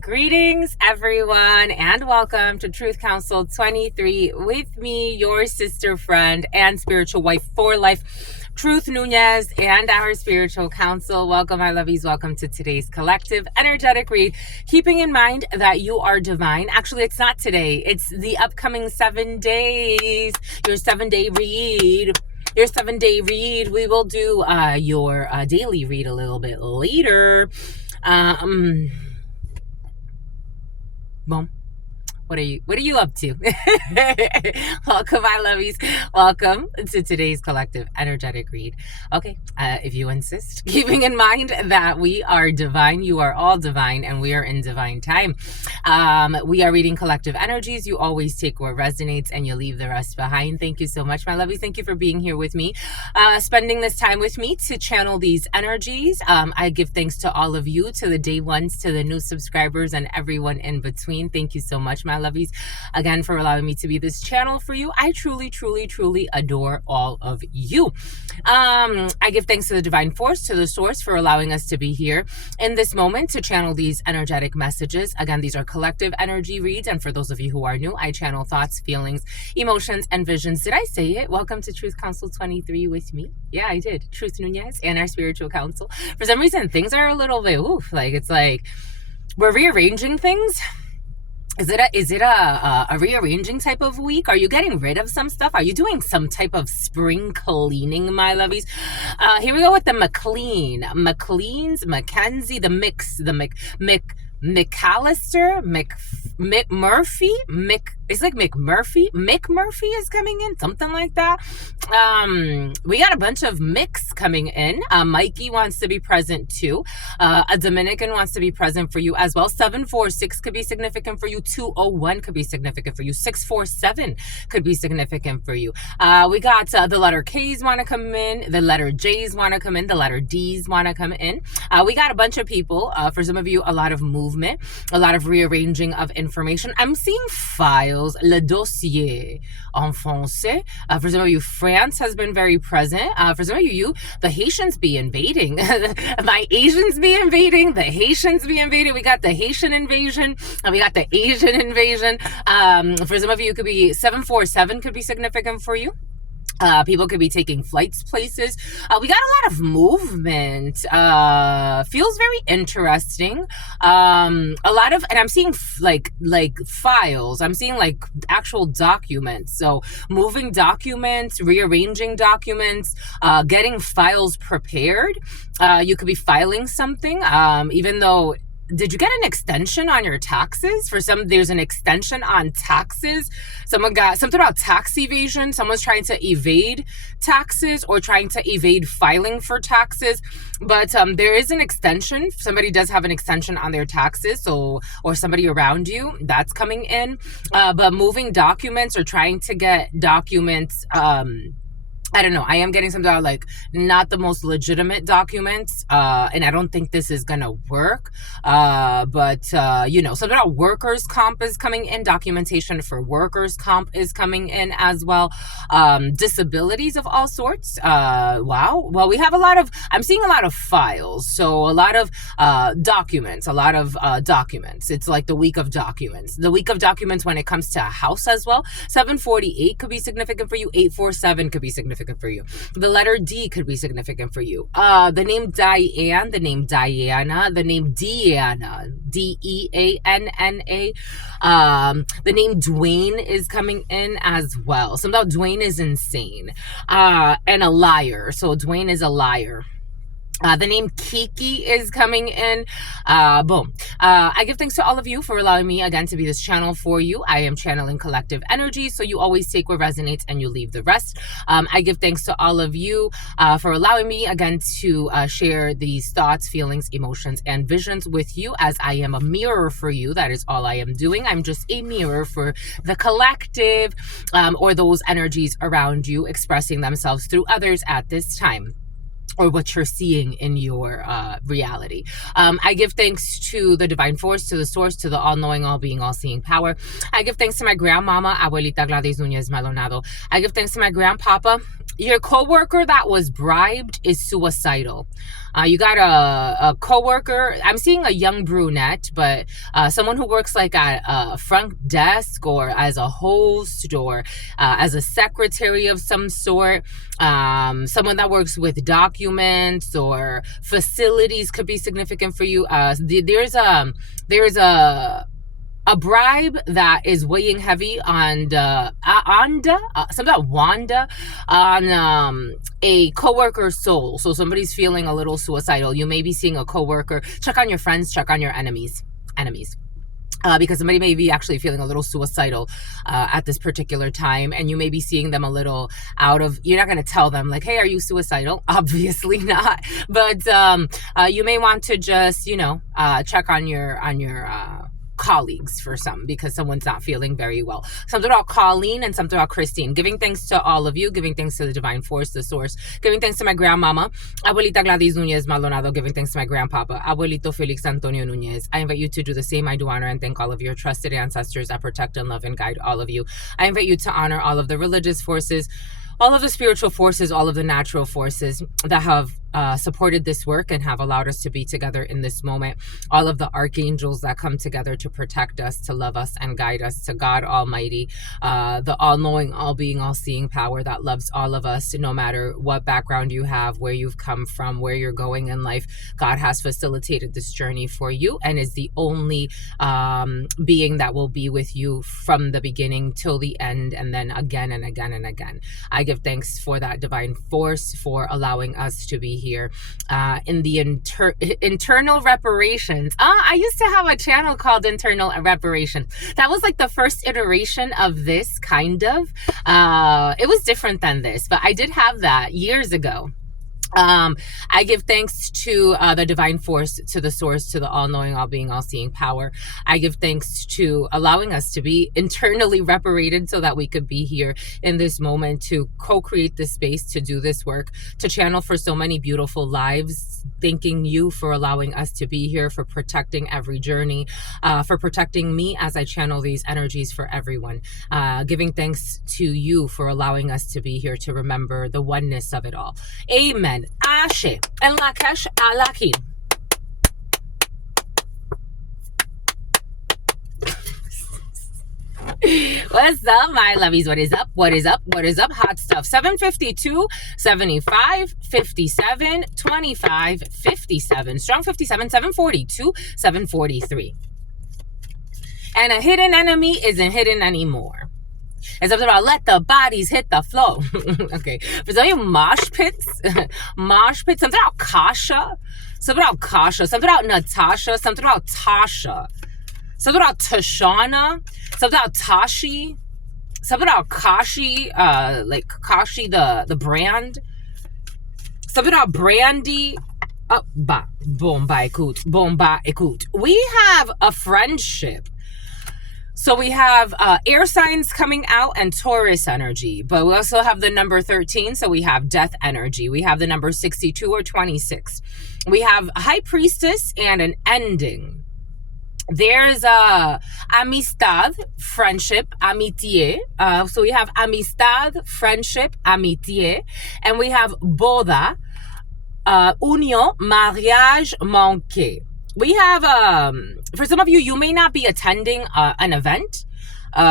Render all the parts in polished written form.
Greetings, everyone, and welcome to Truth Council 23 with me, your sister friend and spiritual wife for life, Truth Nunez, and our spiritual counsel. Welcome, my lovies. Welcome to today's collective energetic read. Keeping in mind that you are divine. Actually, it's not today. It's the upcoming 7 days. Your 7-day read. Your 7-day read. We will do your daily read a little bit later. Boom. What are you up to? Welcome, my lovies. Welcome to today's collective energetic read. Okay, if you insist, keeping in mind that we are divine, you are all divine, and we are in divine time. We are reading collective energies. You always take what resonates and you leave the rest behind. Thank you so much, my lovies. Thank you for being here with me, spending this time with me to channel these energies. I give thanks to all of you, to the day ones, to the new subscribers, and everyone in between. Thank you so much, my lovies, again, for allowing me to be this channel for you. I truly, truly, truly adore all of you. I give thanks to the divine force, to the source, for allowing us to be here in this moment to channel these energetic messages. Again, these are collective energy reads, and for those of you who are new, I channel thoughts, feelings, emotions, and visions. Did I say it? Welcome to Truth Council 23 with me. Yeah, I did. Truth Nunez and our spiritual counsel. For some reason, things are a little bit it's like we're rearranging things. Is it a rearranging type of week? Are you getting rid of some stuff? Are you doing some type of spring cleaning, my lovies? Here we go with the McLean's, Mackenzie, the mix, the McAllister, McMurphy, it's like McMurphy is coming in, something like that. We got a bunch of Micks coming in. Mikey wants to be present too. A Dominican wants to be present for you as well. 746 could be significant for you. 201 could be significant for you. 647 could be significant for you. We got the letter K's want to come in. The letter J's want to come in. The letter D's want to come in. We got a bunch of people. For some of you, a lot of movement, a lot of rearranging of information. I'm seeing files. Le dossier en français. For some of you, France has been very present. For some of you, the Haitians be invading. My Asians be invading. The Haitians be invading. We got the Haitian invasion. We got the Asian invasion. For some of you, it could be 747 could be significant for you. People could be taking flights places. We got a lot of movement. Feels very interesting. A lot of, and I'm seeing like files. I'm seeing like actual documents. So moving documents, rearranging documents, getting files prepared. You could be filing something, even though. Did you get an extension on your taxes? For some, there's an extension on taxes. Someone got something about tax evasion. Someone's trying to evade taxes or trying to evade filing for taxes. But there is an extension. Somebody does have an extension on their taxes. So, or somebody around you, that's coming in. But moving documents or trying to get documents, I don't know. I am getting something out like not the most legitimate documents. And I don't think this is going to work. But something about workers' comp is coming in. Documentation for workers' comp is coming in as well. Disabilities of all sorts. Wow. Well, we have I'm seeing a lot of files. So a lot of documents, documents. It's like the week of documents. The week of documents when it comes to a house as well. 748 could be significant for you. 847 could be significant for you. The letter D could be significant for you. The name Diane, the name Diana, the name Deanna, Deanna. The name Dwayne is coming in as well. Somehow Dwayne is insane. And a liar. So Dwayne is a liar. The name Kiki is coming in. Boom. I give thanks to all of you for allowing me again to be this channel for you. I am channeling collective energy, so you always take what resonates and you leave the rest. I give thanks to all of you for allowing me again to share these thoughts, feelings, emotions, and visions with you, as I am a mirror for you. That is all I am doing. I'm just a mirror for the collective or those energies around you expressing themselves through others at this time. or what you're seeing in your reality. I give thanks to the divine force, to the source, to the all-knowing, all-being, all-seeing power. I give thanks to my grandmama, Abuelita Gladys Nunez Maldonado. I give thanks to my grandpapa. Your coworker that was bribed is suicidal. You got a coworker. I'm seeing a young brunette, but someone who works like at a front desk or as a host or as a secretary of some sort. Someone that works with documents or facilities could be significant for you. There's a bribe that is weighing heavy on something about Wanda, on a coworker's soul. So somebody's feeling a little suicidal. You may be seeing a coworker. Check on your friends, check on your enemies. Because somebody may be actually feeling a little suicidal at this particular time, and you may be seeing them a little out of, you're not going to tell them like, hey, are you suicidal? Obviously not. But you may want to just, check on your colleagues for some, because someone's not feeling very well. Something about Colleen and something about Christine. Giving thanks to all of you, giving thanks to the divine force, the source, giving thanks to my grandmama, Abuelita Gladys Nunez Maldonado, giving thanks to my grandpapa, Abuelito Felix Antonio Nunez. I invite you to do the same. I do honor and thank all of your trusted ancestors that protect and love and guide all of you. I invite you to honor all of the religious forces, all of the spiritual forces, all of the natural forces that have supported this work and have allowed us to be together in this moment. All of the archangels that come together to protect us, to love us and guide us, to God Almighty, the all-knowing, all-being, all-seeing power that loves all of us, no matter what background you have, where you've come from, where you're going in life. God has facilitated this journey for you and is the only being that will be with you from the beginning till the end, and then again and again and again. I give thanks for that divine force for allowing us to be here in the internal reparations. I used to have a channel called Internal Reparation. That was like the first iteration of this, kind of. It was different than this, but I did have that years ago. I give thanks to the divine force, to the source, to the all-knowing, all-being, all-seeing power. I give thanks to allowing us to be internally reparated so that we could be here in this moment to co-create this space, to do this work, to channel for so many beautiful lives. Thanking you for allowing us to be here, for protecting every journey, for protecting me as I channel these energies for everyone. Giving thanks to you for allowing us to be here to remember the oneness of it all. Amen. Ashe. And Lakesh Alaki. What's up, my lovies? What is up? What is up? What is up? Hot stuff. 752, 75, 57, 25, 57. Strong 57, 742, 743. And a hidden enemy isn't hidden anymore. It's something about let the bodies hit the floor. Okay. For some of you, mosh pits, something about Kasha, something about Natasha, something about Tasha, something about Tashana, something about Tashi, something about Kashi, like Kashi, the brand, something about Brandy. Bomba ekut. We have a friendship. So we have air signs coming out and Taurus energy, but we also have the number 13. So we have death energy. We have the number 62 or 26. We have high priestess and an ending. There's amistad, friendship, amitié. So we have amistad, friendship, amitié. And we have boda, union, mariage manqué. We have, for some of you, you may not be attending an event.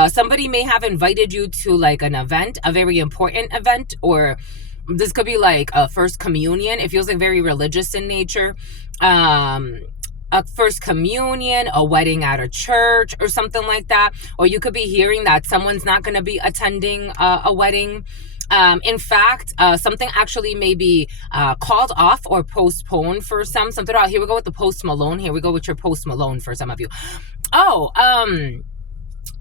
Somebody may have invited you to like an event, a very important event, or this could be like a first communion. It feels like very religious in nature. A first communion, a wedding at a church or something like that. Or you could be hearing that someone's not going to be attending a wedding. In fact, something actually may be called off or postponed for some. Something about, here we go with the Post Malone. Here we go with your Post Malone for some of you.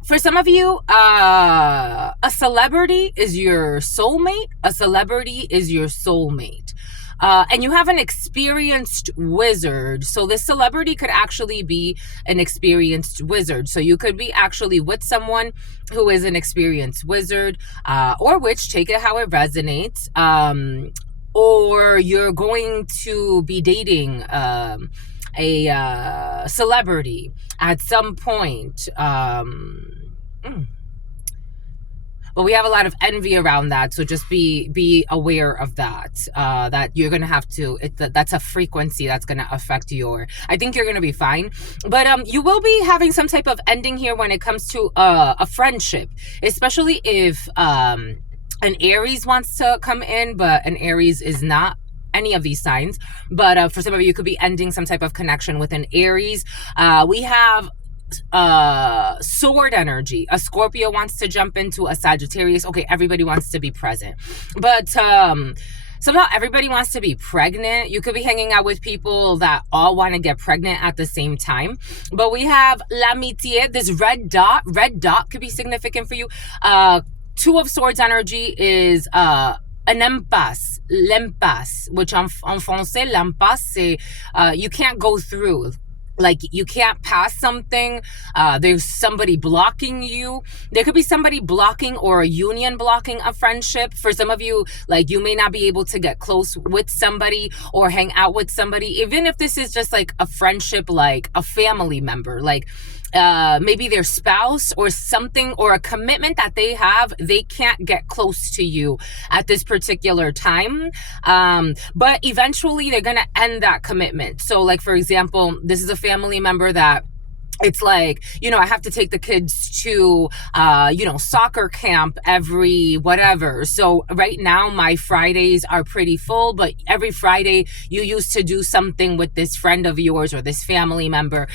For some of you, a celebrity is your soulmate. A celebrity is your soulmate. And you have an experienced wizard. So this celebrity could actually be an experienced wizard. So you could be actually with someone who is an experienced wizard, or witch, take it how it resonates. or you're going to be dating a celebrity at some point. But we have a lot of envy around that, so just be aware of that. That you're gonna have to. That's a frequency that's gonna affect your. I think you're gonna be fine, but you will be having some type of ending here when it comes to a friendship, especially if an Aries wants to come in, but an Aries is not any of these signs. But for some of you, could be ending some type of connection with an Aries. We have sword energy. A Scorpio wants to jump into a Sagittarius. Okay, everybody wants to be present, but somehow everybody wants to be pregnant. You could be hanging out with people that all want to get pregnant at the same time. But we have l'amitié, this red dot. Red dot could be significant for you. Two of Swords energy is an impasse, l'impasse, which en français, l'impasse, c'est you can't go through. Like, you can't pass something. There's somebody blocking you. There could be somebody blocking or a union blocking a friendship. For some of you, like, you may not be able to get close with somebody or hang out with somebody, even if this is just like a friendship, like a family member, like maybe their spouse or something, or a commitment that they have. They can't get close to you at this particular time, but eventually they're gonna end that commitment. So, like, for example, this is a family member that it's like, I have to take the kids to, soccer camp every whatever. So right now my Fridays are pretty full, but every Friday you used to do something with this friend of yours or this family member.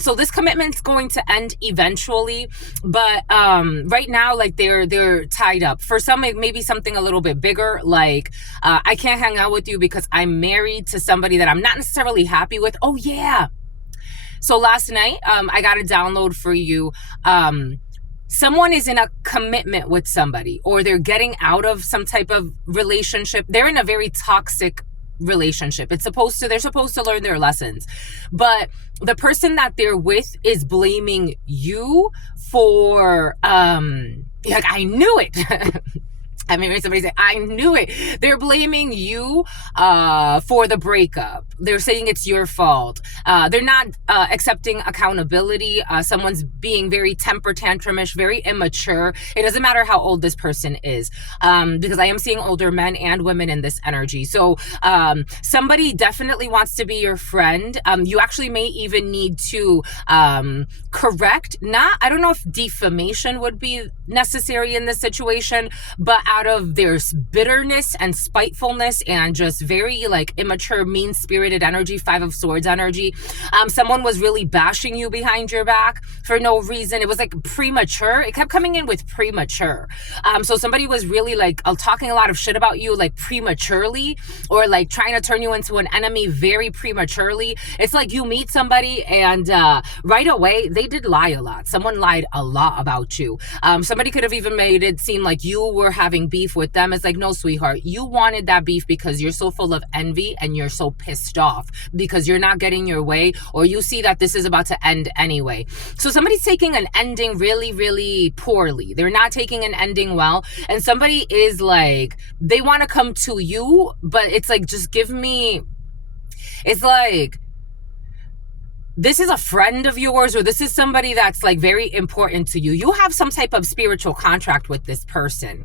So this commitment's going to end eventually, but right now, like, they're tied up. For some, it may be something a little bit bigger, like I can't hang out with you because I'm married to somebody that I'm not necessarily happy with. Oh yeah. So last night, I got a download for you. Someone is in a commitment with somebody, or they're getting out of some type of relationship. They're in a very toxic relationship. They're supposed to learn their lessons, but the person that they're with is blaming you for, like, I knew it. I mean, somebody say, I knew it. They're blaming you for the breakup. They're saying it's your fault. They're not accepting accountability. Someone's being very temper tantrumish, very immature. It doesn't matter how old this person is, because I am seeing older men and women in this energy. So somebody definitely wants to be your friend. You actually may even need to correct. I don't know if defamation would be necessary in this situation, but out of their bitterness and spitefulness and just very, like, immature, mean-spirited energy, Five of Swords energy, someone was really bashing you behind your back for no reason. It was like premature. It kept coming in with premature. So somebody was really, like, talking a lot of shit about you, like, prematurely, or like trying to turn you into an enemy very prematurely. It's like you meet somebody and right away they did lie a lot. Someone lied a lot about you. Somebody could have even made it seem like you were having beef with them. It's like, no, sweetheart, you wanted that beef because you're so full of envy and you're so pissed off because you're not getting your way, or you see that this is about to end anyway. So somebody's taking an ending really, really poorly. They're not taking an ending well. And somebody is like, they want to come to you, but it's like, just give me, it's like, this is a friend of yours, or this is somebody that's, like, very important to you. You have some type of spiritual contract with this person.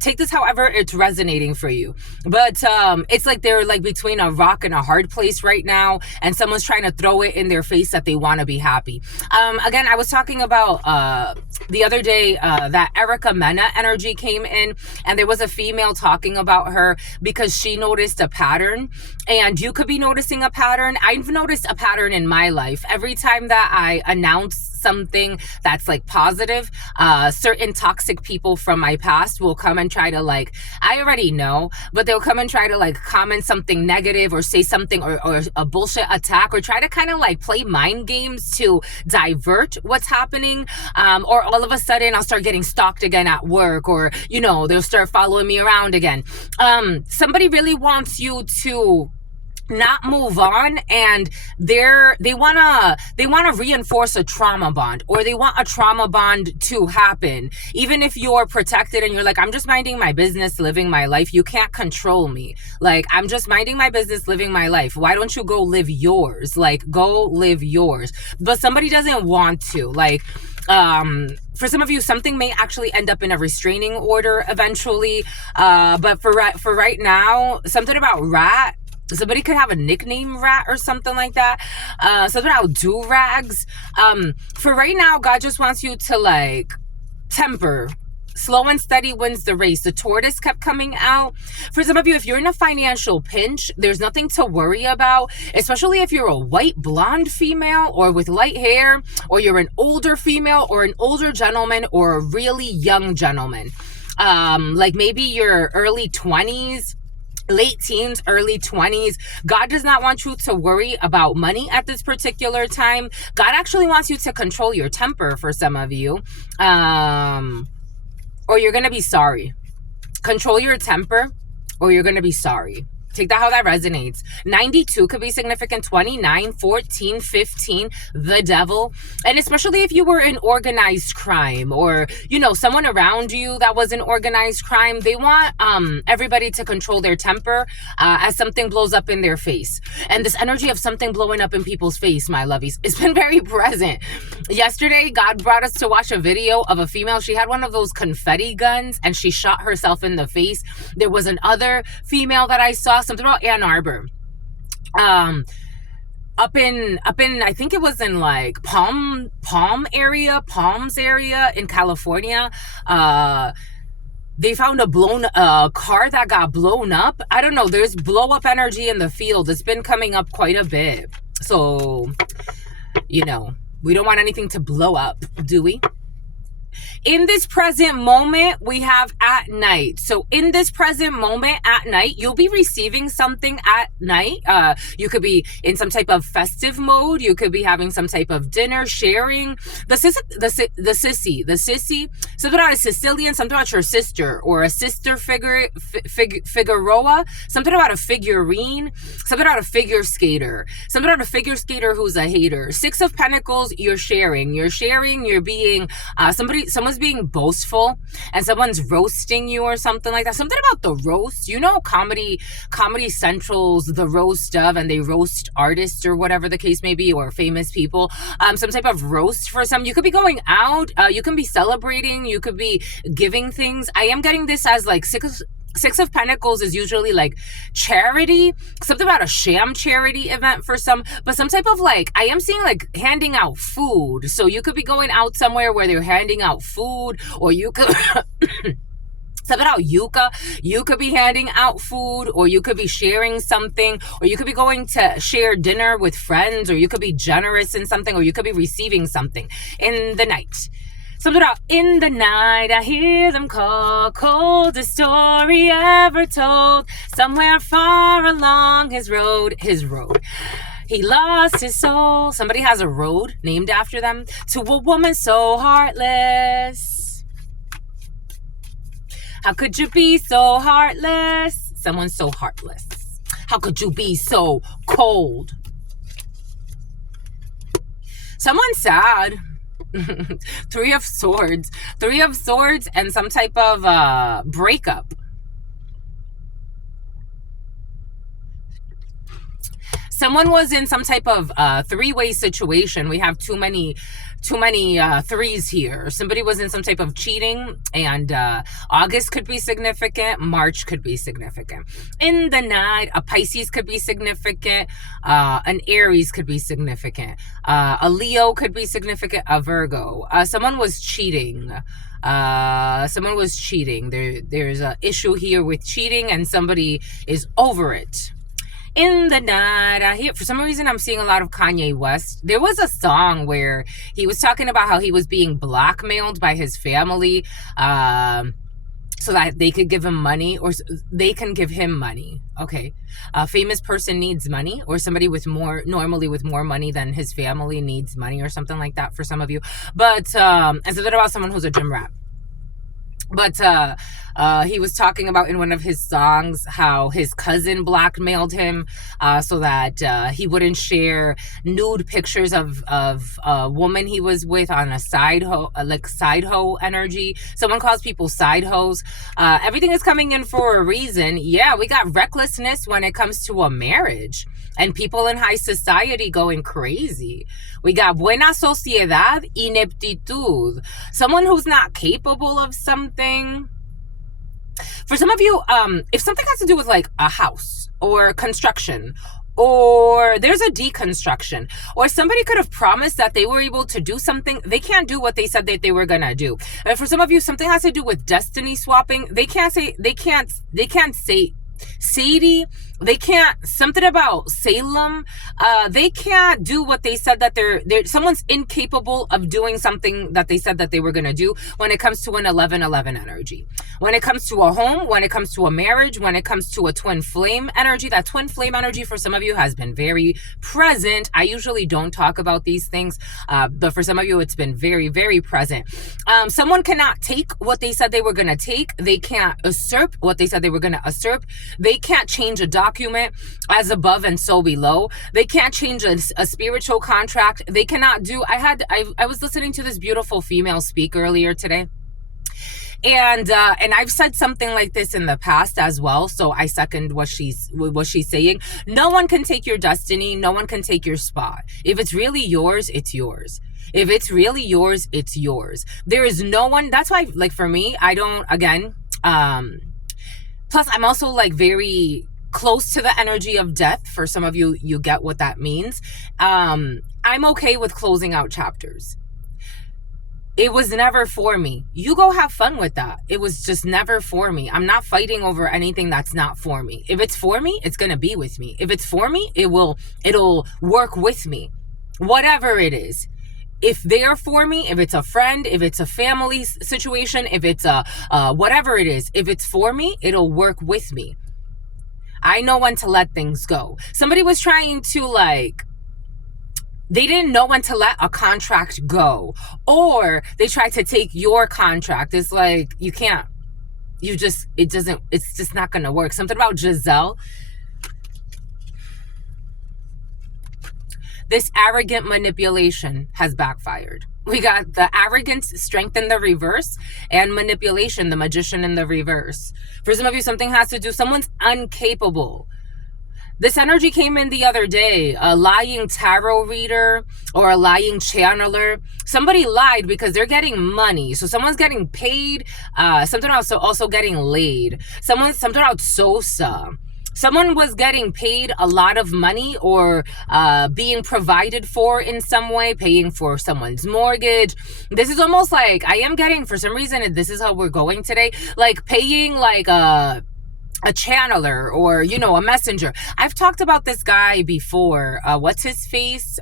Take this however it's resonating for you. But it's like they're, like, between a rock and a hard place right now, and someone's trying to throw it in their face that they want to be happy. Again, I was talking about the other day that Erica Mena energy came in, and there was a female talking about her because she noticed a pattern, and you could be noticing a pattern. I've noticed a pattern in my life. Every time that I announce something that's, like, positive, certain toxic people from my past will come and try to, like, I already know, but they'll come and try to, like, comment something negative or say something, or a bullshit attack, or try to kind of, like, play mind games to divert what's happening. Or all of a sudden I'll start getting stalked again at work, or, they'll start following me around again. Somebody really wants you to not move on, and they wanna reinforce a trauma bond, or they want a trauma bond to happen. Even if you're protected and you're like, I'm just minding my business, living my life, you can't control me. Like, I'm just minding my business, living my life. Why don't you go live yours? Like, go live yours. But somebody doesn't want to. Like, for some of you, something may actually end up in a restraining order eventually. But for right now, something about rat. Somebody could have a nickname, rat, or something like that. Something about do-rags. For right now, God just wants you to, like, temper. Slow and steady wins the race. The tortoise kept coming out. For some of you, if you're in a financial pinch, there's nothing to worry about, especially if you're a white blonde female or with light hair, or you're an older female or an older gentleman or a really young gentleman. Like maybe your early 20s, late teens, early 20s. God does not want you to worry about money at this particular time. God actually wants you to control your temper for some of you. Or you're going to be sorry. Control your temper, or you're going to be sorry. Take that how that resonates. 92 could be significant. 29, 14, 15, the devil. And especially if you were in organized crime, or, you know, someone around you that was in organized crime, they want everybody to control their temper as something blows up in their face. And this energy of something blowing up in people's face, my lovies, it's been very present. Yesterday, God brought us to watch a video of a female. She had one of those confetti guns and she shot herself in the face. There was another female that I saw, something about Ann Arbor, up in I think it was in like Palms area in California. They found a car that got blown up. I don't know, there's blow up energy in the field. It's been coming up quite a bit. So, you know, we don't want anything to blow up, do we? In this present moment, we have at night. So in this present moment at night, you'll be receiving something at night. You could be in some type of festive mode. You could be having some type of dinner, sharing. The sissy, something about a Sicilian, something about your sister, or a sister Figueroa, something about a figurine, something about a figure skater, something about a figure skater who's a hater. 6 of Pentacles, you're sharing, you're being, someone's being boastful and someone's roasting you or something like that. Something about the roast, you know, Comedy Central's The Roast of, and they roast artists or whatever the case may be, or famous people. Some type of roast for some. You could be going out, you can be celebrating, you could be giving things. I am getting this as like Six of Pentacles is usually like charity, something about a sham charity event for some, but some type of like, I am seeing like handing out food. So you could be going out somewhere where they're handing out food, or you could something about yucca. You could be handing out food, or you could be sharing something, or you could be going to share dinner with friends, or you could be generous in something, or you could be receiving something in the night. Something about in the night, I hear them call, coldest story ever told, somewhere far along his road, he lost his soul. Somebody has a road named after them. To a woman so heartless. How could you be so heartless? Someone so heartless. How could you be so cold? Someone's sad. 3 of Swords and some type of breakup. Someone was in some type of three-way situation. We have too many threes here. Somebody was in some type of cheating, and August could be significant. March could be significant. In the night, a Pisces could be significant. An Aries could be significant. A Leo could be significant. A Virgo. Someone was cheating. There's an issue here with cheating, and somebody is over it. In the night, I hear, for some reason, I'm seeing a lot of Kanye West. There was a song where he was talking about how he was being blackmailed by his family, so that they could give him money, or they can give him money. Okay. A famous person needs money, or somebody normally with more money than his family needs money, or something like that for some of you. But, and something about someone who's a gym rat. But He was talking about in one of his songs how his cousin blackmailed him so that he wouldn't share nude pictures of a woman he was with on a side hoe, like side hoe energy. Someone calls people side hoes. Everything is coming in for a reason. Yeah, we got recklessness when it comes to a marriage and people in high society going crazy. We got buena sociedad, ineptitud. Someone who's not capable of something. For some of you, if something has to do with like a house or construction, or there's a deconstruction, or somebody could have promised that they were able to do something, they can't do what they said that they were gonna do. And for some of you, something has to do with destiny swapping. They can't say Sadie, they can't, something about Salem, they can't do what they said that they're someone's incapable of doing something that they said that they were going to do when it comes to an 1111 energy. When it comes to a home, when it comes to a marriage, when it comes to a twin flame energy, that twin flame energy for some of you has been very present. I usually don't talk about these things, but for some of you, it's been very, very present. Someone cannot take what they said they were going to take. They can't usurp what they said they were going to usurp. They can't change a document as above and so below. They can't change a spiritual contract. They cannot do, I was listening to this beautiful female speak earlier today. And I've said something like this in the past as well. So I second what she's saying. No one can take your destiny. No one can take your spot. If it's really yours, it's yours. If it's really yours, it's yours. There is no one. That's why, like, for me, I don't, again, plus I'm also like very close to the energy of death. For some of you, you get what that means. I'm okay with closing out chapters. It was never for me. You go have fun with that. It was just never for me. I'm not fighting over anything that's not for me. If it's for me, it's going to be with me. If it's for me, it'll work with me. Whatever it is. If they're for me, if it's a friend, if it's a family situation, if it's a whatever it is, if it's for me, it'll work with me. I know when to let things go. Somebody was trying to they didn't know when to let a contract go, or they tried to take your contract. It's like, you can't, it's just not going to work. Something about Giselle. This arrogant manipulation has backfired. We got the arrogance, strength in the reverse, and manipulation, the magician in the reverse. For some of you, something has to do, someone's incapable. This energy came in the other day, a lying tarot reader or a lying channeler. Somebody lied because they're getting money. So someone's getting paid, something else, also getting laid. Something about Sosa. Someone was getting paid a lot of money or being provided for in some way, paying for someone's mortgage. This is almost like, I am getting, for some reason, this is how we're going today, like paying like a channeler or, a messenger. I've talked about this guy before. What's his face?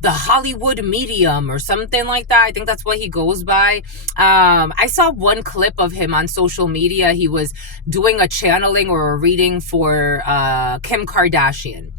The Hollywood medium or something like that. I think that's what he goes by. I saw one clip of him on social media. He was doing a channeling or a reading for Kim Kardashian.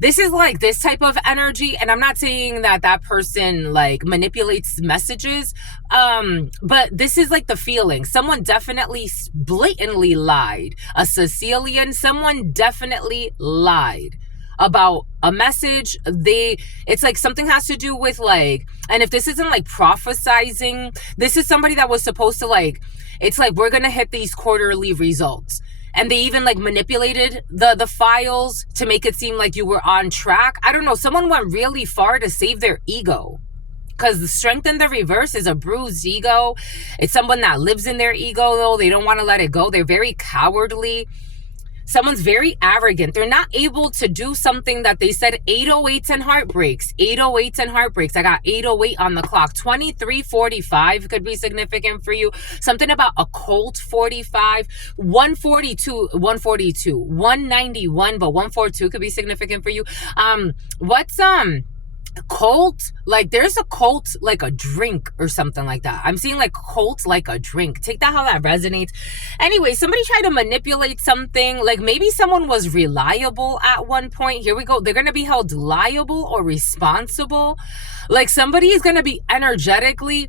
This is like this type of energy, and I'm not saying that person like manipulates messages, but this is like the feeling. Someone definitely blatantly lied. A Sicilian, someone definitely lied about a message. It's like something has to do with like, and if this isn't like prophesizing, this is somebody that was supposed to it's like, we're gonna hit these quarterly results. And they even like manipulated the files to make it seem like you were on track. I don't know. Someone went really far to save their ego. Because the strength in the reverse is a bruised ego. It's someone that lives in their ego, though. They don't want to let it go. They're very cowardly. Someone's very arrogant. They're not able to do something that they said. 808s and heartbreaks. 808s and heartbreaks. I got 808 on the clock. 2345 could be significant for you. Something about a Colt 45. 142. 191, but 142 could be significant for you. What's Colt, like there's a Colt like a drink or something like that. I'm seeing like Colt like a drink. Take that how that resonates. Anyway, somebody tried to manipulate something. Like maybe someone was reliable at one point. Here we go. They're going to be held liable or responsible. Like somebody is going to be energetically,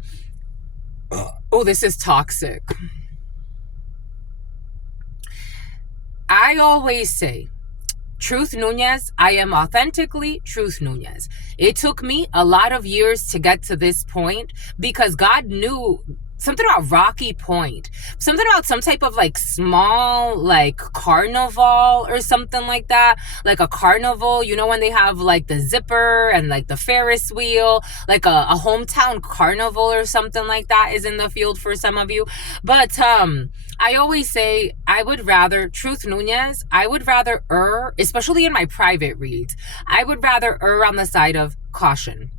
oh, this is toxic. I always say, Truth Nunez, I am authentically Truth Nunez. It took me a lot of years to get to this point because God knew something about Rocky Point, something about some type of like small like carnival or something like that, like a carnival, you know, when they have like the zipper and like the Ferris wheel, like a hometown carnival or something like that is in the field for some of you. But I always say I would rather, Truth Nunez, I would rather err, especially in my private reads, I would rather err on the side of caution.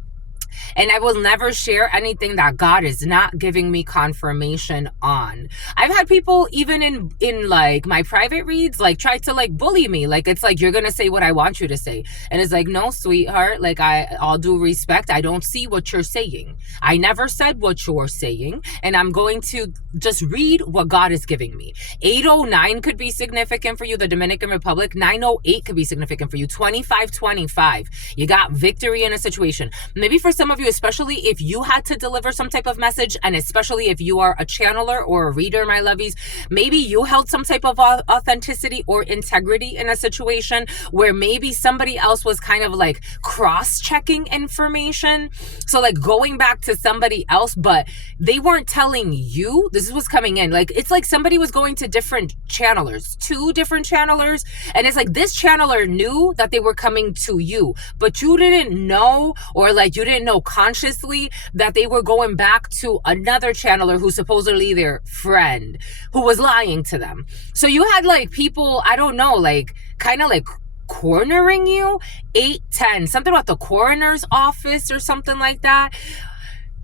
And I will never share anything that God is not giving me confirmation on. I've had people even in like my private reads like try to like bully me. Like it's like, you're gonna say what I want you to say. And it's like, no, sweetheart, like all due respect, I don't see what you're saying. I never said what you're saying, and I'm going to just read what God is giving me. 809 could be significant for you, the Dominican Republic. 908 could be significant for you. 2525. You got victory in a situation. Maybe for some of you, especially if you had to deliver some type of message, and especially if you are a channeler or a reader, my lovies, maybe you held some type of authenticity or integrity in a situation where maybe somebody else was kind of like cross-checking information. So like going back to somebody else, but they weren't telling you. This is what's coming in. Like, it's like somebody was going to different channelers, 2 different channelers. And it's like this channeler knew that they were coming to you, but you didn't know, or like you didn't know consciously that they were going back to another channeler who's supposedly their friend who was lying to them. So you had like people, I don't know, like kind of like cornering you. 810, something about the coroner's office or something like that.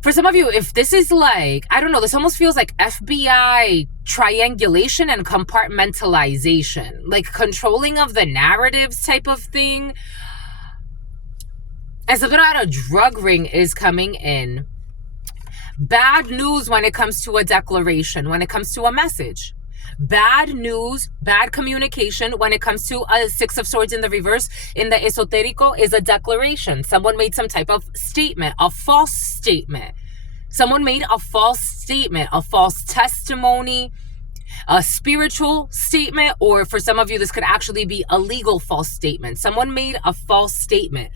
For some of you, if this is like, I don't know, this almost feels like FBI triangulation and compartmentalization, like controlling of the narratives type of thing. And something about a drug ring is coming in. Bad news when it comes to a declaration, when it comes to a message. Bad news, bad communication when it comes to a 6 of Swords in the reverse in the esoterico is a declaration. Someone made some type of statement, a false statement. Someone made a false statement, a false testimony, a spiritual statement, or for some of you, this could actually be a legal false statement. Someone made a false statement.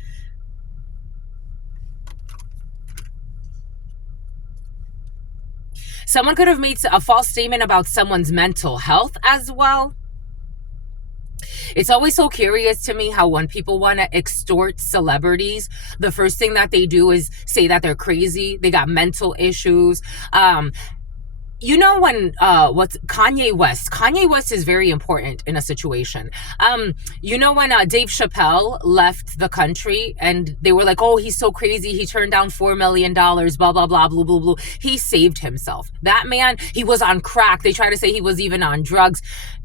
Someone could have made a false statement about someone's mental health as well. It's always so curious to me how when people want to extort celebrities, the first thing that they do is say that they're crazy, they got mental issues. You know, when what's Kanye West is very important in a situation. You know, when Dave Chappelle left the country and they were like, oh, he's so crazy, he turned down $4 million, blah blah blah, blue blue blue. He saved himself. That man, he was on crack. They try to say he was even on drugs.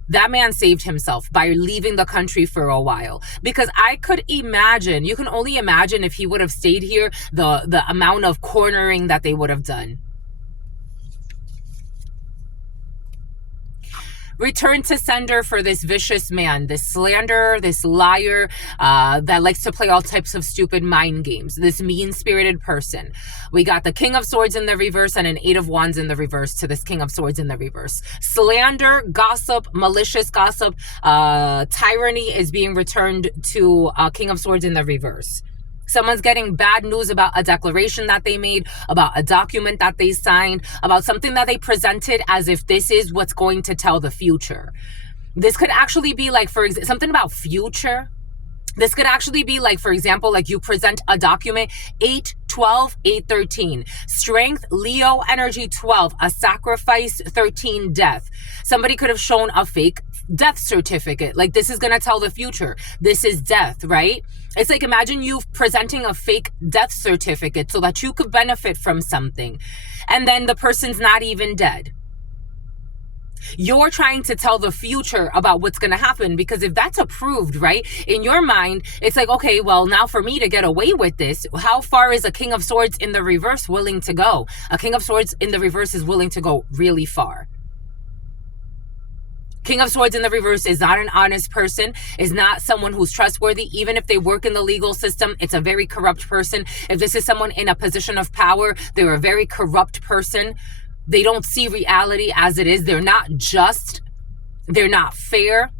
That man saved himself by leaving the country for a while. Because I could imagine, you can only imagine if he would have stayed here, the amount of cornering that they would have done. Return to sender for this vicious man, this slanderer, this liar that likes to play all types of stupid mind games, this mean-spirited person. We got the King of Swords in the reverse and an 8 of Wands in the reverse to this King of Swords in the reverse. Slander, gossip, malicious gossip, tyranny is being returned to King of Swords in the reverse. Someone's getting bad news about a declaration that they made, about a document that they signed, about something that they presented as if this is what's going to tell the future. This could actually be like, for example, something about future. This could actually be like, for example, like you present a document, 8-12, 8-13. Strength, Leo energy 12, a sacrifice, 13, death. Somebody could have shown a fake death certificate. Like, this is going to tell the future. This is death, right? It's like, imagine you presenting a fake death certificate so that you could benefit from something. And then the person's not even dead. You're trying to tell the future about what's going to happen, because if that's approved, right, in your mind, it's like, okay, well, now for me to get away with this, how far is a King of Swords in the reverse willing to go? A King of Swords in the reverse is willing to go really far. King of Swords in the reverse is not an honest person, is not someone who's trustworthy. Even if they work in the legal system, it's a very corrupt person. If this is someone in a position of power, they're a very corrupt person. They don't see reality as it is. They're not just. They're not fair.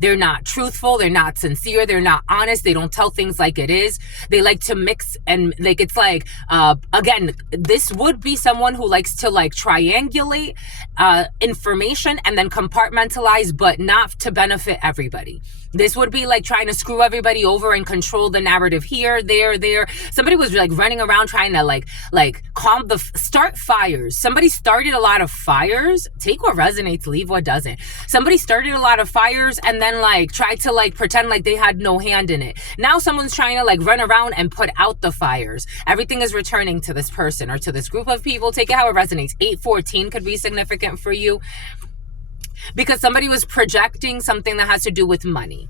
They're not truthful. They're not sincere. They're not honest. They don't tell things like it is. They like to mix and like, it's like, again, this would be someone who likes to like triangulate information and then compartmentalize, but not to benefit everybody. This would be like trying to screw everybody over and control the narrative here, there. Somebody was like running around trying to like start fires. Somebody started a lot of fires. Take what resonates, leave what doesn't. Somebody started a lot of fires and then like tried to like pretend like they had no hand in it. Now someone's trying to like run around and put out the fires. Everything is returning to this person or to this group of people. Take it how it resonates. 814 could be significant for you, because somebody was projecting something that has to do with money.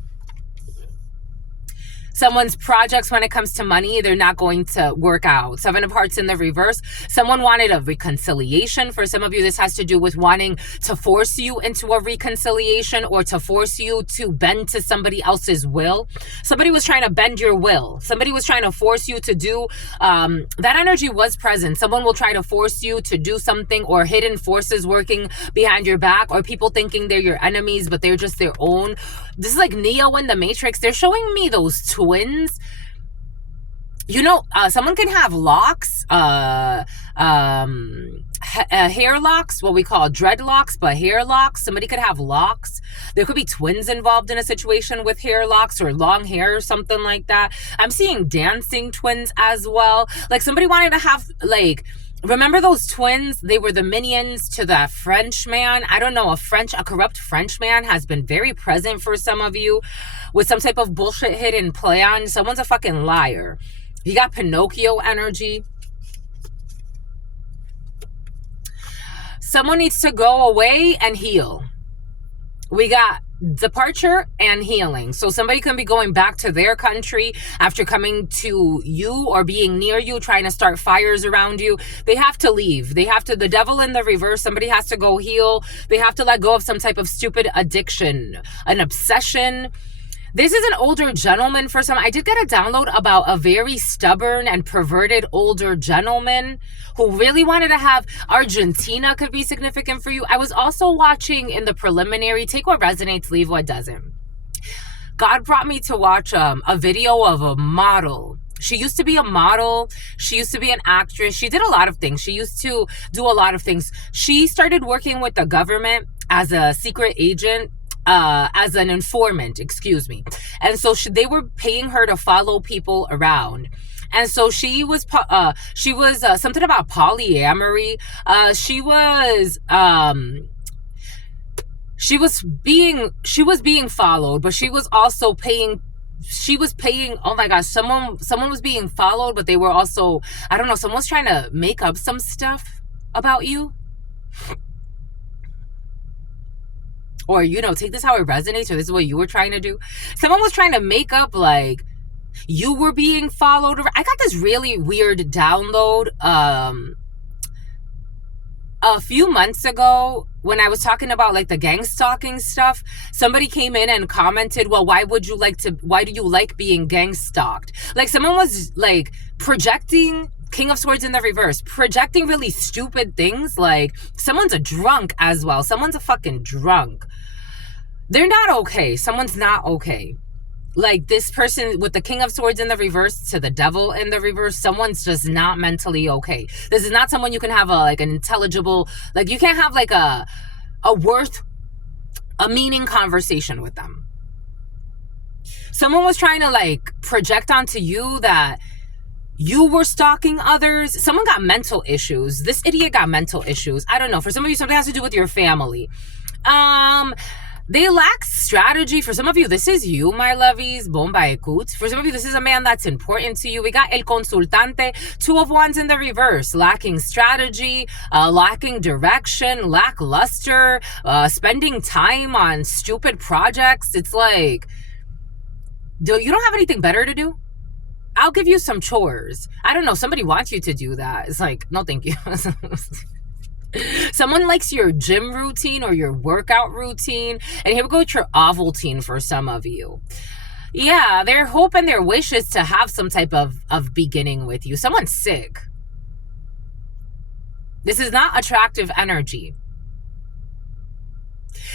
Someone's projects when it comes to money, they're not going to work out. 7 of Hearts in the reverse. Someone wanted a reconciliation. For some of you, this has to do with wanting to force you into a reconciliation or to force you to bend to somebody else's will. Somebody was trying to bend your will. Somebody was trying to force you to do, that energy was present. Someone will try to force you to do something, or hidden forces working behind your back, or people thinking they're your enemies, but they're just their own. This is like Neo in the Matrix. They're showing me those twins. You know, someone can have locks, hair locks, what we call dreadlocks, but hair locks. Somebody could have locks. There could be twins involved in a situation with hair locks or long hair or something like that. I'm seeing dancing twins as well. Like somebody wanted to have like, remember those twins? They were the minions to that French man. I don't know, a corrupt French man has been very present for some of you with some type of bullshit hidden plan. Someone's a fucking liar. You got Pinocchio energy. Someone needs to go away and heal. We got departure and healing. So somebody can be going back to their country after coming to you or being near you, trying to start fires around you. They have to leave. They have to, the devil in the reverse, somebody has to go heal. They have to let go of some type of stupid addiction, an obsession. This is an older gentleman for some. I did get a download about a very stubborn and perverted older gentleman who really wanted to have Argentina could be significant for you. I was also watching in the preliminary, take what resonates, leave what doesn't. God brought me to watch a video of a model. She used to be a model. She used to be an actress. She did a lot of things. She used to do a lot of things. She started working with the government as a secret agent. As an informant, excuse me. And so they were paying her to follow people around. And so she was something about polyamory. She was being followed, but she was also paying. She was paying, oh my gosh, someone was being followed, but they were also, I don't know, someone's trying to make up some stuff about you. Or, you know, take this how it resonates, or this is what you were trying to do. Someone was trying to make up like you were being followed. I got this really weird download a few months ago when I was talking about like the gang stalking stuff. Somebody came in and commented, well, why do you like being gang stalked? Like someone was like projecting King of Swords in the reverse, projecting really stupid things. Like someone's a drunk as well. Someone's a fucking drunk. They're not okay. Someone's not okay. Like this person with the King of Swords in the reverse to the Devil in the reverse, someone's just not mentally okay. This is not someone you can have an intelligible, like you can't have like a meaning conversation with them. Someone was trying to like project onto you that you were stalking others. Someone got mental issues. This idiot got mental issues. I don't know. For some of you, something has to do with your family. They lack strategy. For some of you, this is you, my lovies. Bomba ekut. For some of you, this is a man that's important to you. We got El Consultante, 2 of Wands in the reverse. Lacking strategy, lacking direction, lackluster, spending time on stupid projects. It's like, you don't have anything better to do? I'll give you some chores. I don't know. Somebody wants you to do that. It's like, no, thank you. Someone likes your gym routine or your workout routine. And here we go with your Ovaltine for some of you. Yeah, their hope and their wish is to have some type of beginning with you. Someone's sick. This is not attractive energy.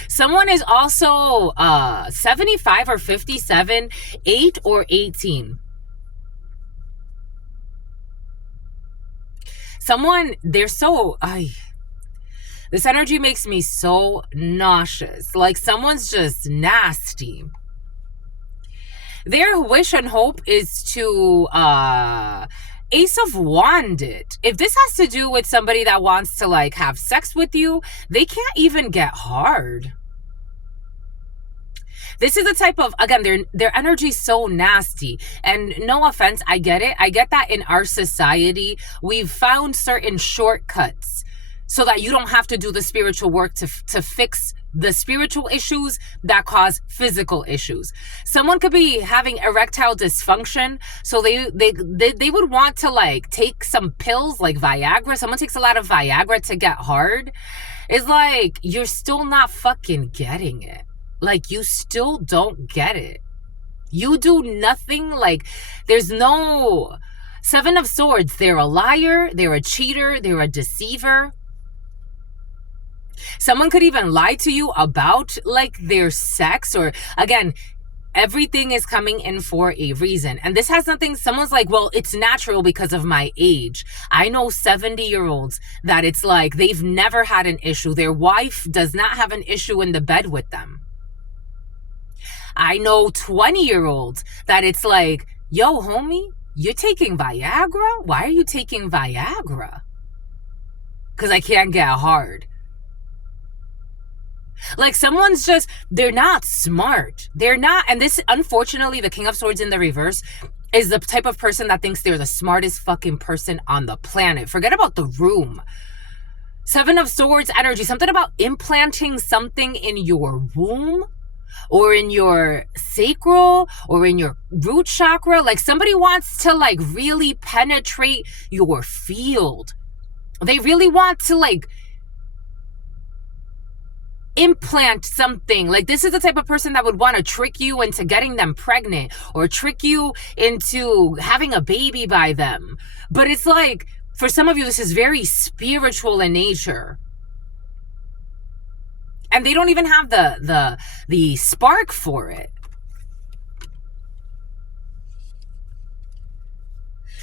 Someone is also 75 or 57, 8 or 18. Someone, they're so, this energy makes me so nauseous. Like someone's just nasty. Their wish and hope is to Ace of Wand it. If this has to do with somebody that wants to like have sex with you, they can't even get hard. This is the type of, again, their energy's so nasty. And no offense, I get it. I get that in our society, we've found certain shortcuts so that you don't have to do the spiritual work to fix the spiritual issues that cause physical issues. Someone could be having erectile dysfunction, so they would want to like take some pills like Viagra. Someone takes a lot of Viagra to get hard. It's like you're still not fucking getting it. Like you still don't get it. You do nothing. Like there's no Seven of Swords. They're a liar, they're a cheater, they're a deceiver. Someone could even lie to you about like their sex, or again, everything is coming in for a reason. And this has nothing, someone's like, well, it's natural because of my age. I know 70-year-olds that it's like they've never had an issue. Their wife does not have an issue in the bed with them. I know 20-year-olds that it's like, yo, homie, you're taking Viagra? Why are you taking Viagra? Because I can't get hard. Like someone's just, they're not smart. They're not, and this, unfortunately, the King of Swords in the reverse is the type of person that thinks they're the smartest fucking person on the planet. Forget about the room. Seven of Swords energy, something about implanting something in your womb or in your sacral or in your root chakra. Like somebody wants to like really penetrate your field. They really want to like implant something. Like this is the type of person that would want to trick you into getting them pregnant or trick you into having a baby by them. But it's like, for some of you, this is very spiritual in nature. And they don't even have the spark for it.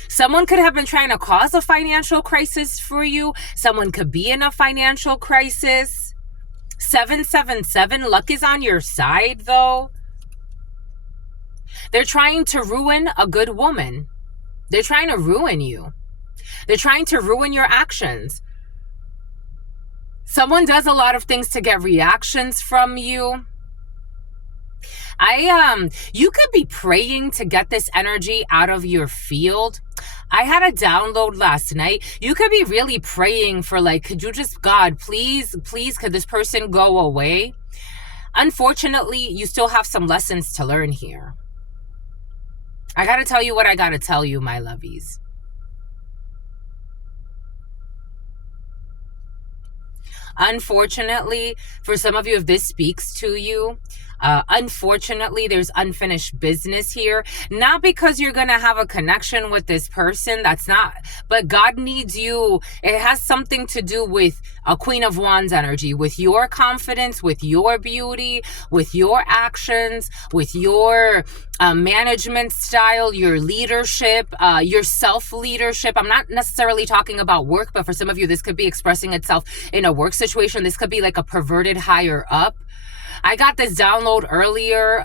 Someone could have been trying to cause a financial crisis for you. Someone could be in a financial crisis. 777, luck is on your side though. They're trying to ruin a good woman. They're trying to ruin you. They're trying to ruin your actions. Someone does a lot of things to get reactions from you. You could be praying to get this energy out of your field. I had a download last night. You could be really praying for like, could you just, God, please, could this person go away? Unfortunately, you still have some lessons to learn here. I got to tell you what I got to tell you, my lovies. Unfortunately, for some of you, if this speaks to you, unfortunately, there's unfinished business here. Not because you're going to have a connection with this person. That's not. But God needs you. It has something to do with a Queen of Wands energy, with your confidence, with your beauty, with your actions, with your management style, your leadership, your self-leadership. I'm not necessarily talking about work, but for some of you, this could be expressing itself in a work situation. This could be like a perverted higher up. I got this download earlier.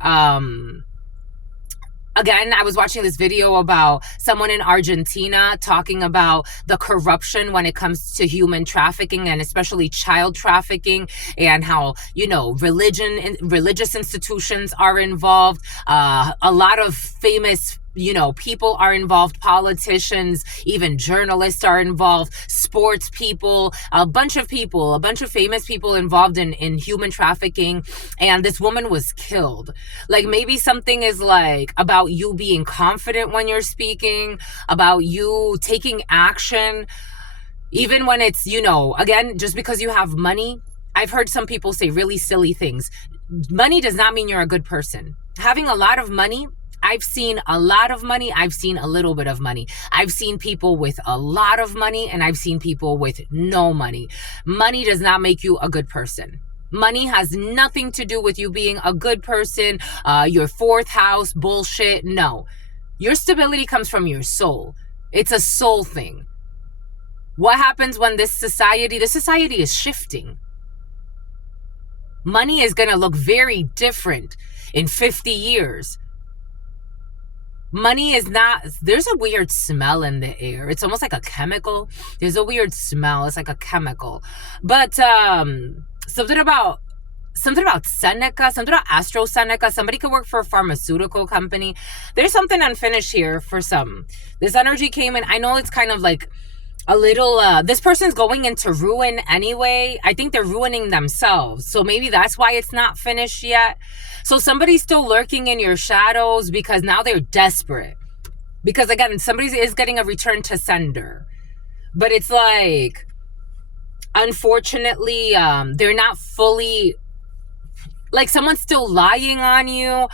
Again, I was watching this video about someone in Argentina talking about the corruption when it comes to human trafficking and especially child trafficking, and how, you know, religious institutions are involved. A lot of famous, you know, people are involved, politicians, even journalists are involved, sports people, a bunch of famous people involved in human trafficking. And this woman was killed. Like maybe something is like about you being confident when you're speaking, about you taking action, even when it's, you know, again, just because you have money. I've heard some people say really silly things. Money does not mean you're a good person. Having a lot of money, I've seen a lot of money. I've seen a little bit of money. I've seen people with a lot of money and I've seen people with no money. Money does not make you a good person. Money has nothing to do with you being a good person, your fourth house bullshit. No. Your stability comes from your soul. It's a soul thing. What happens when this society is shifting? Money is going to look very different in 50 years. Money is not, there's a weird smell in the air. It's almost like a chemical. There's a weird smell. It's like a chemical. But something about Seneca, something about AstraZeneca. Somebody could work for a pharmaceutical company. There's something unfinished here for some. This energy came in. I know it's kind of like a little, this person's going into ruin anyway. I think they're ruining themselves. So maybe that's why it's not finished yet. So somebody's still lurking in your shadows because now they're desperate. Because again, somebody is getting a return to sender. But it's like, unfortunately, they're not fully, like someone's still lying on you.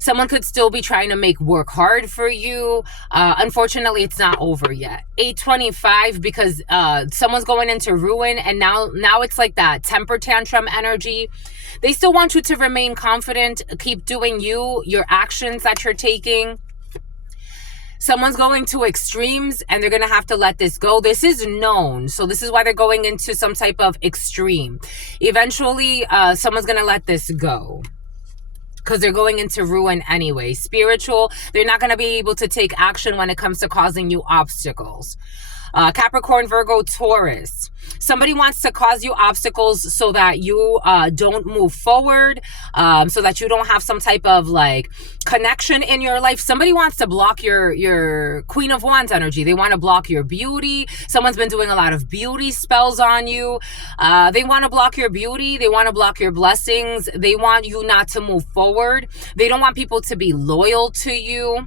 Someone could still be trying to work hard for you. Unfortunately, it's not over yet. 825, because someone's going into ruin, and now it's like that temper tantrum energy. They still want you to remain confident, keep doing your actions that you're taking. Someone's going to extremes and they're going to have to let this go. This is known. So this is why they're going into some type of extreme. Eventually, someone's going to let this go because they're going into ruin anyway. Spiritual, they're not going to be able to take action when it comes to causing you obstacles. Capricorn, Virgo, Taurus. Somebody wants to cause you obstacles so that you don't move forward, so that you don't have some type of like connection in your life. Somebody wants to block your Queen of Wands energy. They want to block your beauty. Someone's been doing a lot of beauty spells on you. They want to block your beauty. They want to block your blessings. They want you not to move forward. They don't want people to be loyal to you.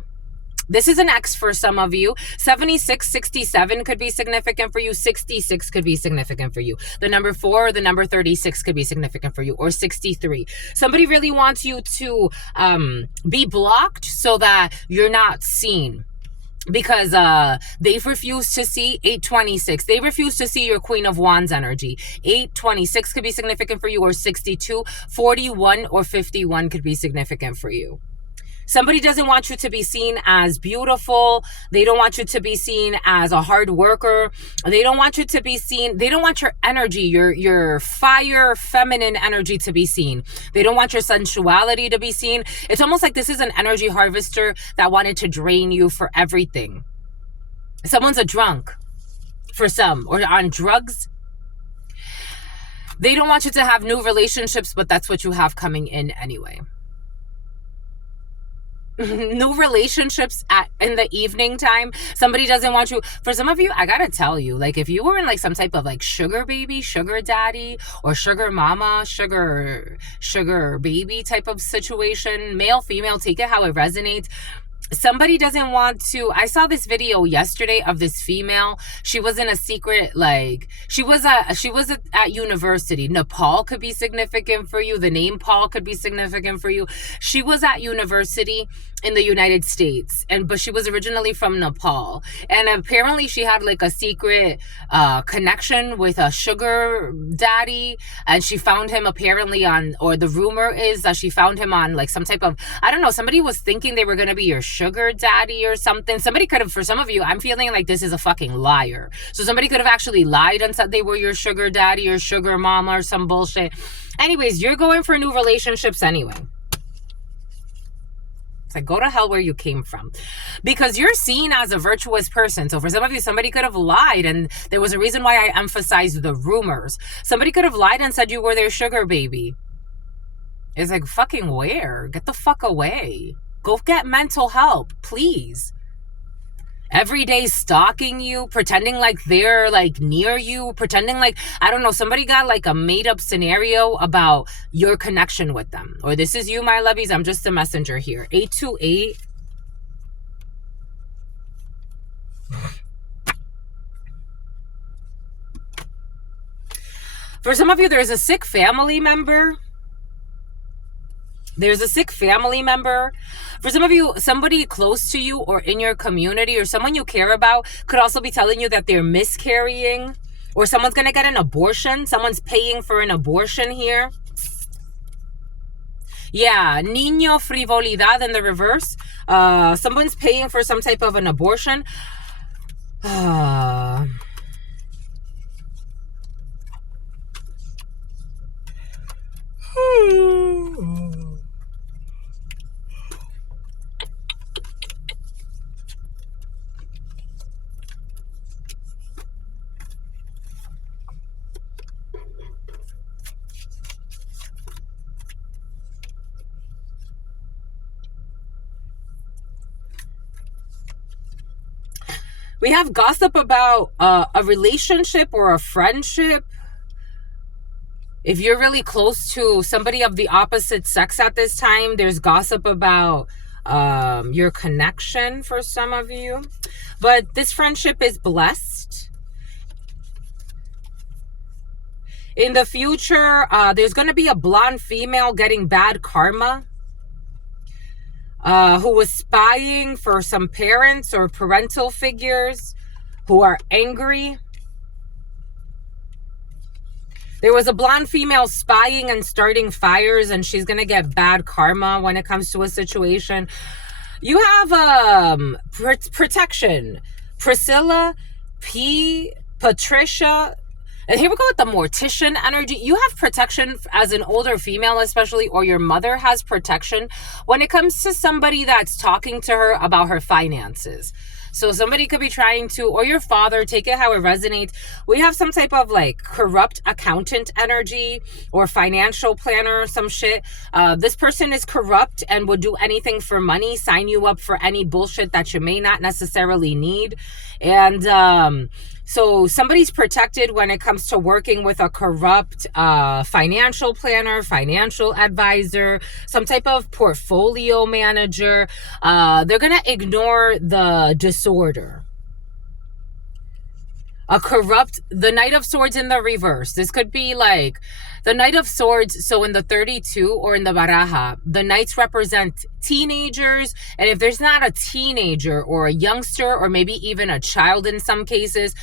This is an X for some of you. 76, 67 could be significant for you. 66 could be significant for you. The number 4 or the number 36 could be significant for you, or 63. Somebody really wants you to be blocked so that you're not seen. Because they've refused to see 826. They refuse to see your Queen of Wands energy. 826 could be significant for you, or 62. 41 or 51 could be significant for you. Somebody doesn't want you to be seen as beautiful. They don't want you to be seen as a hard worker. They don't want you to be seen. They don't want your energy, your fire, feminine energy to be seen. They don't want your sensuality to be seen. It's almost like this is an energy harvester that wanted to drain you for everything. Someone's a drunk for some, or on drugs. They don't want you to have new relationships, but that's what you have coming in anyway. New relationships in the evening time. Somebody doesn't want you. For some of you, I gotta tell you, like if you were in like some type of like sugar baby, sugar daddy, or sugar mama, sugar baby type of situation, male, female, take it how it resonates. Somebody doesn't want to. I saw this video yesterday of this female. She was in a secret, like she was at university. Nepal could be significant for you. The name Paul could be significant for you. She was at university in the United States, but she was originally from Nepal, and apparently she had like a secret connection with a sugar daddy, and she found him apparently on, or the rumor is that she found him on like some type of, I don't know, somebody was thinking they were going to be your sugar daddy or something. Somebody could have, for some of you, I'm feeling like this is a fucking liar. So somebody could have actually lied and said they were your sugar daddy or sugar mama or some bullshit. Anyways, you're going for new relationships anyway. It's like, go to hell where you came from, because you're seen as a virtuous person. So for some of you, somebody could have lied, and there was a reason why I emphasized the rumors. Somebody could have lied and said you were their sugar baby. It's like, fucking where? Get the fuck away. Go get mental help, please. Every day stalking you, pretending like they're like near you, pretending like, I don't know, somebody got like a made up scenario about your connection with them. Or this is you, my lovies, I'm just a messenger here. 828. For some of you, there's a sick family member. There's a sick family member. For some of you, somebody close to you or in your community or someone you care about could also be telling you that they're miscarrying, Or someone's going to get an abortion. Someone's paying for an abortion here. Yeah, niño frivolidad in the reverse. Someone's paying for some type of an abortion. We have gossip about a relationship or a friendship. If you're really close to somebody of the opposite sex at this time, there's gossip about your connection for some of you. But this friendship is blessed. In the future, there's going to be a blonde female getting bad karma. Who was spying for some parents or parental figures who are angry. There was a blonde female spying and starting fires, and she's going to get bad karma when it comes to a situation. You have protection. Priscilla, Patricia. And here we go with the mortician energy. You have protection as an older female, especially, or your mother has protection when it comes to somebody that's talking to her about her finances. So somebody could be trying to, or your father, take it how it resonates. We have some type of like corrupt accountant energy or financial planner or some shit. This person is corrupt and would do anything for money, sign you up for any bullshit that you may not necessarily need. And so somebody's protected when it comes to working with a corrupt financial planner, financial advisor, some type of portfolio manager. They're going to ignore the disorder. A corrupt, the Knight of Swords in the reverse. This could be like the Knight of Swords. So in the 32 or in the Baraja, the Knights represent teenagers. And if there's not a teenager or a youngster or maybe even a child in some cases,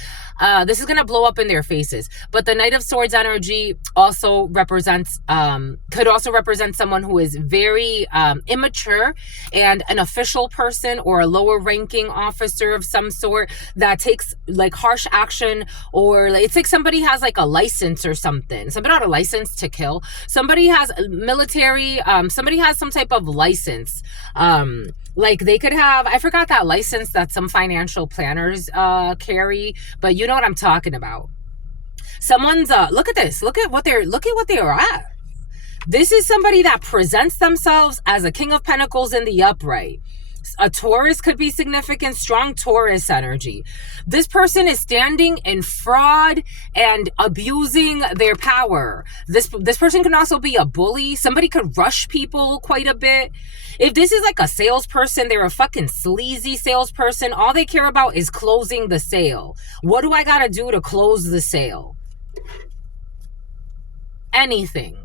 this is going to blow up in their faces. But the Knight of Swords energy also represents, could also represent someone who is very immature and an official person or a lower ranking officer of some sort that takes like harsh action, or it's like somebody has like a license or something. Somebody not a license to kill. Somebody has military, somebody has some type of license. Like they could have, I forgot that license that some financial planners carry, but you know what I'm talking about. Someone's look at this. Look at what they are at. This is somebody that presents themselves as a King of Pentacles in the upright. A Taurus could be significant, strong Taurus energy. This person is standing in fraud and abusing their power. This person can also be a bully. Somebody could rush people quite a bit. If this is like a salesperson, they're a fucking sleazy salesperson. All they care about is closing the sale. What do I gotta do to close the sale? Anything.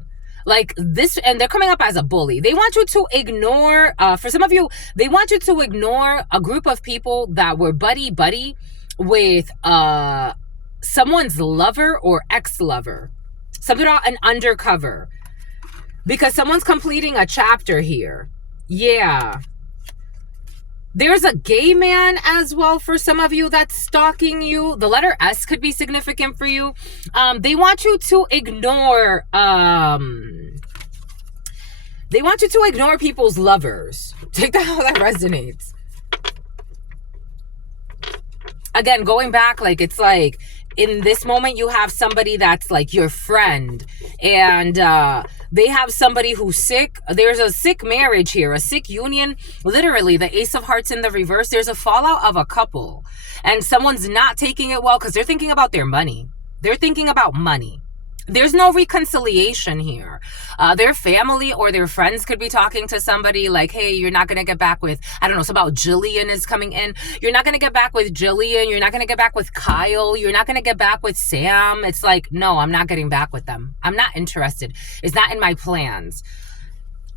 Like this, and they're coming up as a bully. They want you to ignore, for some of you, they want you to ignore a group of people that were buddy with someone's lover or ex-lover. Something about an undercover. Because someone's completing a chapter here. Yeah. There's a gay man as well for some of you that's stalking you. The letter S could be significant for you. They want you to ignore people's lovers. Take that how that resonates. Again, going back, like it's like in this moment you have somebody that's like your friend, and they have somebody who's sick. There's a sick marriage here, a sick union. Literally, the Ace of Hearts in the reverse. There's a fallout of a couple, and someone's not taking it well because they're thinking about their money. They're thinking about money. There's no reconciliation here. Their family or their friends could be talking to somebody like, hey, you're not going to get back with, I don't know, it's about Jillian is coming in. You're not going to get back with Jillian. You're not going to get back with Kyle. You're not going to get back with Sam. It's like, no, I'm not getting back with them. I'm not interested. It's not in my plans.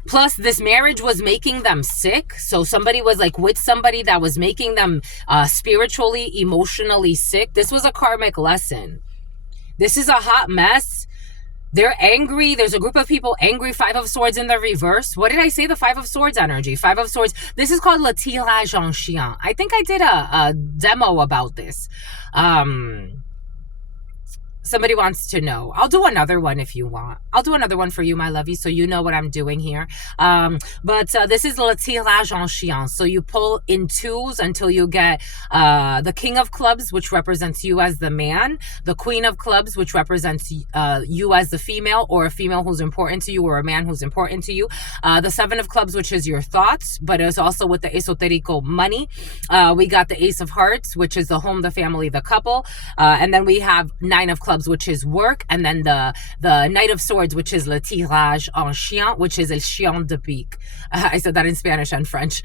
Plus, this marriage was making them sick. So somebody was like with somebody that was making them spiritually, emotionally sick. This was a karmic lesson. This is a hot mess. They're angry. There's a group of people angry. Five of Swords in the reverse. What did I say? The Five of Swords energy. Five of Swords. This is called le tirage en chien. I think I did a demo about this. Somebody wants to know. I'll do another one if you want. I'll do another one for you, my lovey, so you know what I'm doing here. But this is le tirage en chien. So you pull in twos until you get the King of Clubs, which represents you as the man, the Queen of Clubs, which represents you as the female, or a female who's important to you, or a man who's important to you. The Seven of Clubs, which is your thoughts, but it's also with the esoterico money. We got the Ace of Hearts, which is the home, the family, the couple. And then we have Nine of Clubs, which is work, and then the Knight of Swords, which is le tirage en chien, which is el chien de pique. I said that in Spanish and French.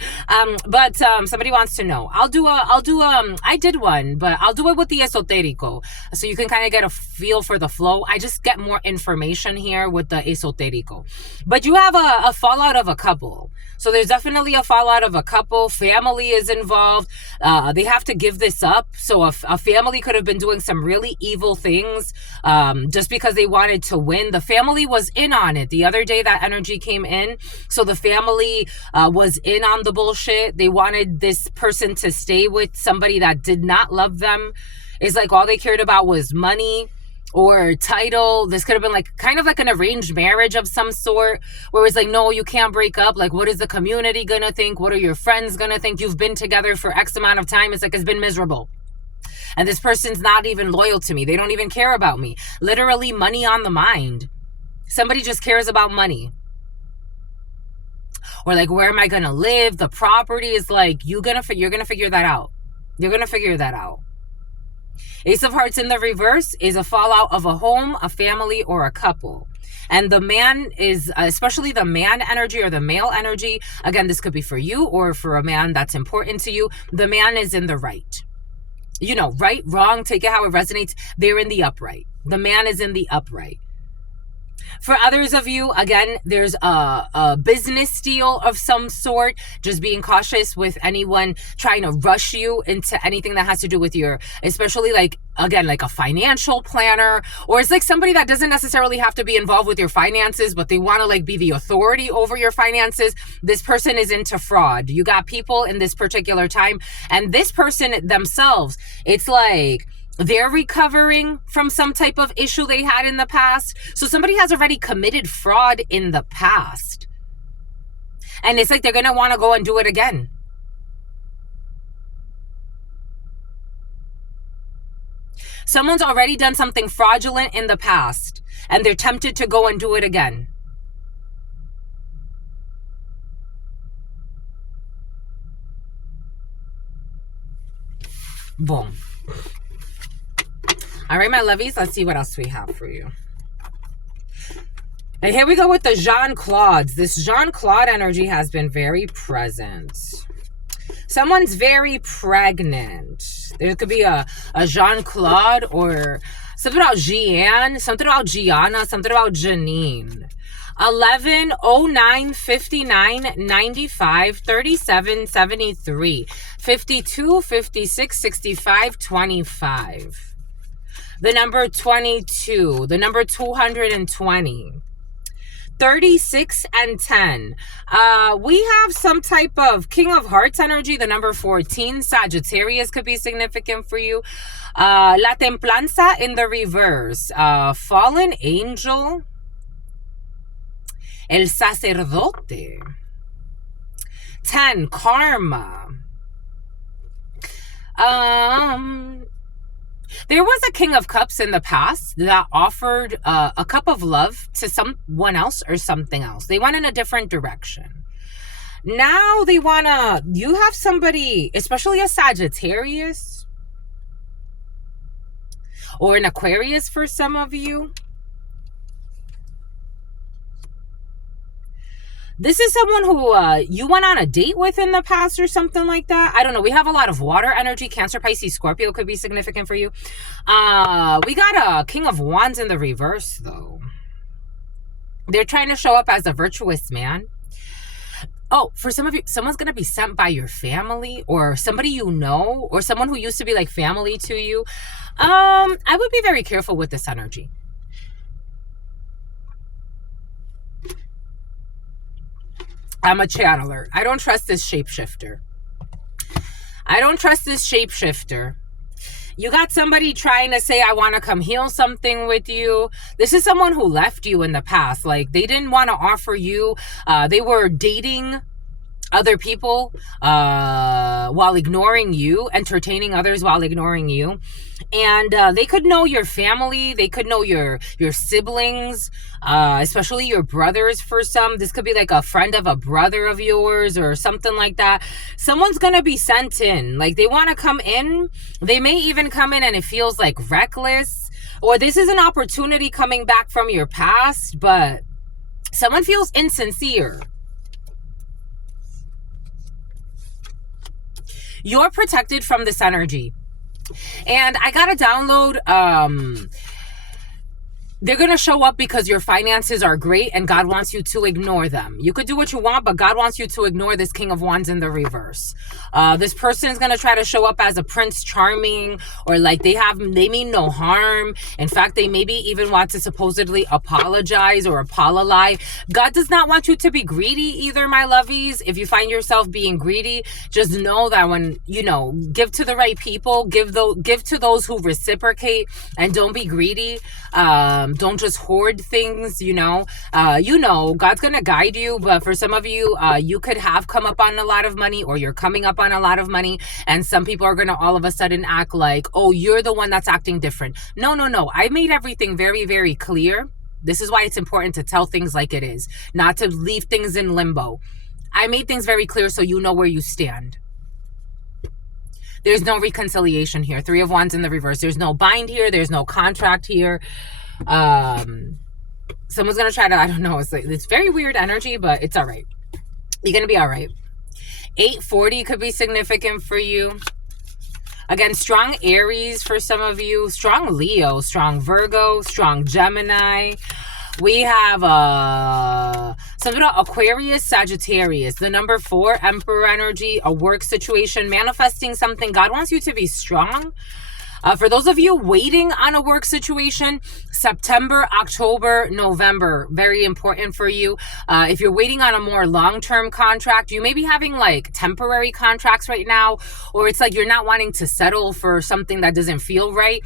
But somebody wants to know. I did one, but I'll do it with the esoterico, so you can kind of get a feel for the flow. I just get more information here with the esoterico. But you have a fallout of a couple. So there's definitely a fallout of a couple. Family is involved. They have to give this up. So a family could have been doing some really evil things just because they wanted to win. The family was in on it. The other day that energy came in. So the family was in on the bullshit. They wanted this person to stay with somebody that did not love them. It's like all they cared about was money or title. This could have been like kind of like an arranged marriage of some sort, where it's like, no, you can't break up. Like, what is the community gonna think? What are your friends gonna think? You've been together for X amount of time. It's like, it's been miserable. And this person's not even loyal to me. They don't even care about me. Literally money on the mind. Somebody just cares about money. Or like, where am I gonna live? The property is like, you're gonna figure that out. You're gonna figure that out. Ace of Hearts in the reverse is a fallout of a home, a family, or a couple. And the man is, especially the man energy or the male energy, again, this could be for you or for a man that's important to you. The man is in the right. You know, right, wrong, take it how it resonates. They're in the upright. The man is in the upright. For others of you, again, there's a business deal of some sort. Just being cautious with anyone trying to rush you into anything that has to do with your, especially like, again, like a financial planner, or it's like somebody that doesn't necessarily have to be involved with your finances, but they want to like be the authority over your finances. This person is into fraud. You got people in this particular time, and this person themselves, it's like, they're recovering from some type of issue they had in the past. So somebody has already committed fraud in the past. And it's like they're going to want to go and do it again. Someone's already done something fraudulent in the past, and they're tempted to go and do it again. Boom. All right, my lovies, let's see what else we have for you. And here we go with the Jean-Claudes. This Jean-Claude energy has been very present. Someone's very pregnant. There could be a Jean-Claude or something about Jeanne, something about Gianna, something about Janine. 11 09 59 95 37 73 52 56 65 25. The number 22, the number 220, 36 and 10. We have some type of King of Hearts energy. The number 14, Sagittarius, could be significant for you. La Templanza in the reverse. Fallen Angel. El Sacerdote. 10, Karma. There was a King of Cups in the past that offered a cup of love to someone else or something else. They went in a different direction. Now they want you have somebody, especially a Sagittarius or an Aquarius for some of you. This is someone who you went on a date with in the past or something like that. I don't know. We have a lot of water energy. Cancer, Pisces, Scorpio could be significant for you. We got a King of Wands in the reverse, though. They're trying to show up as a virtuous man. Oh, for some of you, someone's going to be sent by your family or somebody you know or someone who used to be like family to you. I would be very careful with this energy. I'm a channeler. I don't trust this shapeshifter. I don't trust this shapeshifter. You got somebody trying to say, I want to come heal something with you. This is someone who left you in the past. Like, they didn't want to offer you. They were dating other people while ignoring you, entertaining others while ignoring you. And they could know your family. They could know your siblings, especially your brothers for some. This could be like a friend of a brother of yours or something like that. Someone's going to be sent in. Like, they want to come in. They may even come in and it feels like reckless. Or this is an opportunity coming back from your past, but someone feels insincere. You're protected from this energy. And I got to download, they're going to show up because your finances are great and God wants you to ignore them. You could do what you want, but God wants you to ignore this King of Wands in the reverse. This person is going to try to show up as a Prince Charming, or like they mean no harm. In fact, they maybe even want to supposedly apologize or apologize. God does not want you to be greedy either, my lovies. If you find yourself being greedy, just know that when, give to the right people, give to those who reciprocate, and don't be greedy. Don't just hoard things, God's going to guide you. But for some of you, you could have come up on a lot of money, or you're coming up on a lot of money. And some people are going to all of a sudden act like, oh, you're the one that's acting different. No. I made everything very, very clear. This is why it's important to tell things like it is, not to leave things in limbo. I made things very clear so you know where you stand. There's no reconciliation here. 3 of Wands in the reverse. There's no bind here. There's no contract here. Someone's gonna try to, I don't know, it's very weird energy, but it's all right. You're gonna be all right. 840 could be significant for you. Again, strong Aries for some of you, strong Leo, strong Virgo, strong Gemini. We have something about Aquarius, Sagittarius, the number 4, Emperor energy, a work situation, manifesting something. God wants you to be strong. For those of you waiting on a work situation, September, October, November, very important for you. If you're waiting on a more long-term contract, you may be having like temporary contracts right now, or it's like you're not wanting to settle for something that doesn't feel right.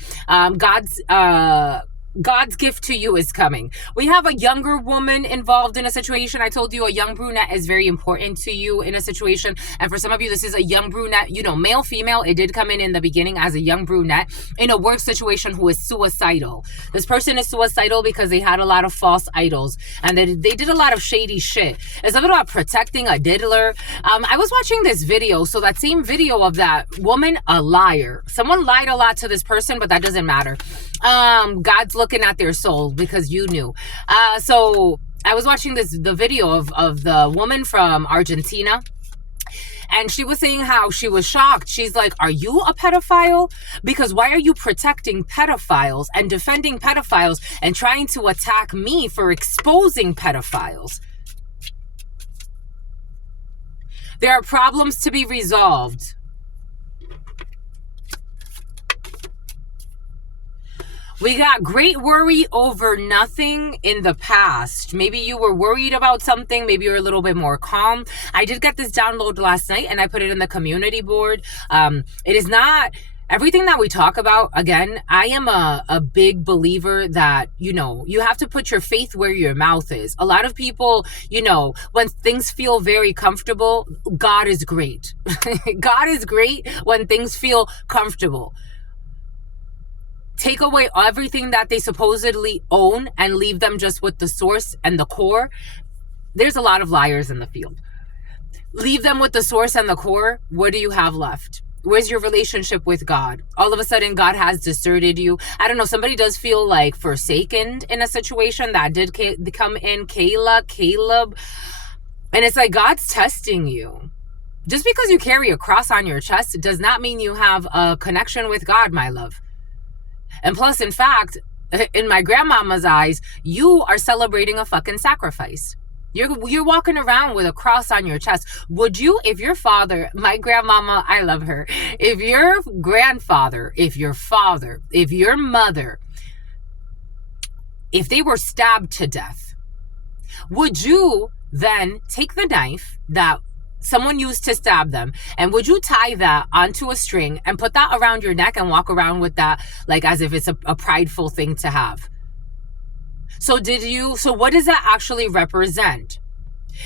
God's gift to you is coming. We have a younger woman involved in a situation. I told you a young brunette is very important to you in a situation. And for some of you, this is a young brunette, male, female. It did come in the beginning as a young brunette in a work situation who is suicidal. This person is suicidal because they had a lot of false idols and they did a lot of shady shit. It's something about protecting a diddler. I was watching this video. So that same video of that woman, a liar. Someone lied a lot to this person, but that doesn't matter. God's looking at their soul because you knew. So I was watching the video of the woman from Argentina, and she was saying how she was shocked. She's like, are you a pedophile? Because why are you protecting pedophiles and defending pedophiles and trying to attack me for exposing pedophiles? There are problems to be resolved. We got great worry over nothing in the past. Maybe you were worried about something. Maybe you're a little bit more calm. I did get this download last night and I put it in the community board. It is not everything that we talk about. Again, I am a big believer that, you have to put your faith where your mouth is. A lot of people, when things feel very comfortable, God is great. God is great when things feel comfortable. Take away everything that they supposedly own and leave them just with the source and the core. There's a lot of liars in the field. Leave them with the source and the core. What do you have left? Where's your relationship with God? All of a sudden, God has deserted you. I don't know. Somebody does feel like forsaken in a situation that did come in. Caleb. And it's like God's testing you. Just because you carry a cross on your chest does not mean you have a connection with God, my love. And plus, in fact, in my grandmama's eyes, you are celebrating a fucking sacrifice. You're walking around with a cross on your chest. Would you, if your father, my grandmama, I love her, if your grandfather, if your father, if your mother, if they were stabbed to death, would you then take the knife that someone used to stab them, and would you tie that onto a string and put that around your neck and walk around with that like as if it's a prideful thing to have? So what does that actually represent?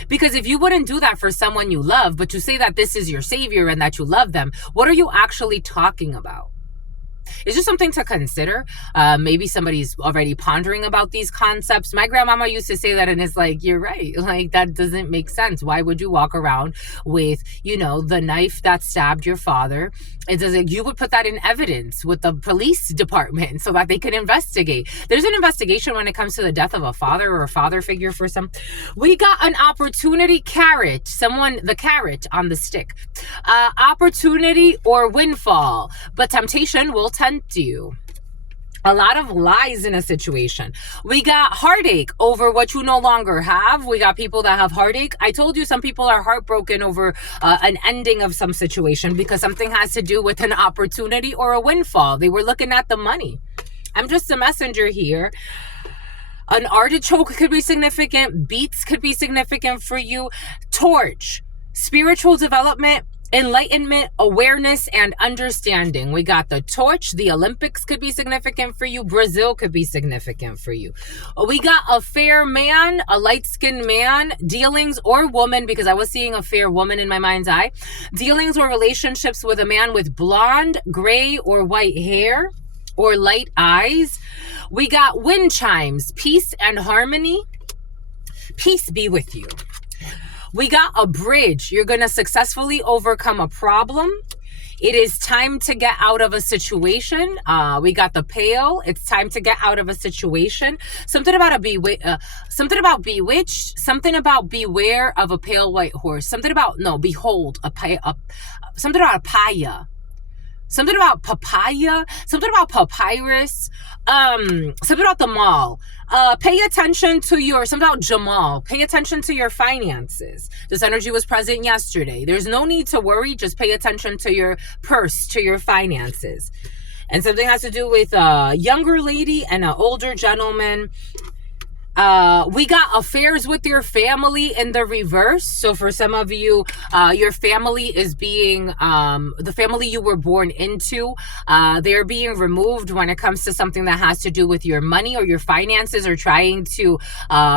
Because if you wouldn't do that for someone you love, but you say that this is your savior and that you love them, what are you actually talking about? It's just something to consider. Maybe somebody's already pondering about these concepts. My grandmama used to say that, and it's like, you're right. Like, that doesn't make sense. Why would you walk around with, the knife that stabbed your father? It doesn't. You would put that in evidence with the police department so that they could investigate. There's an investigation when it comes to the death of a father or a father figure for some. We got an opportunity carrot. The carrot on the stick. Opportunity or windfall, but temptation will tempt you. A lot of lies in a situation. We got heartache over what you no longer have. We got people that have heartache. I told you some people are heartbroken over an ending of some situation because something has to do with an opportunity or a windfall. They were looking at the money. I'm just a messenger here. An artichoke could be significant. Beets could be significant for you. Torch, spiritual development, enlightenment, awareness, and understanding. We got the torch. The Olympics could be significant for you. Brazil could be significant for you. We got a fair man, a light-skinned man, dealings or woman, because I was seeing a fair woman in my mind's eye. Dealings or relationships with a man with blonde, gray, or white hair or light eyes. We got wind chimes, peace and harmony. Peace be with you. We got a bridge. You're going to successfully overcome a problem. It is time to get out of a situation. We got the pail. It's time to get out of a situation. Something about bewitched. Something about beware of a pale white horse. Behold something about a paya. Something about papaya, something about papyrus, something about the mall. Pay attention to something about Jamal. Pay attention to your finances. This energy was present yesterday. There's no need to worry. Just pay attention to your purse, to your finances. And something has to do with a younger lady and an older gentleman. We got affairs with your family in the reverse. So for some of you, your family is being, the family you were born into, they're being removed when it comes to something that has to do with your money or your finances or trying to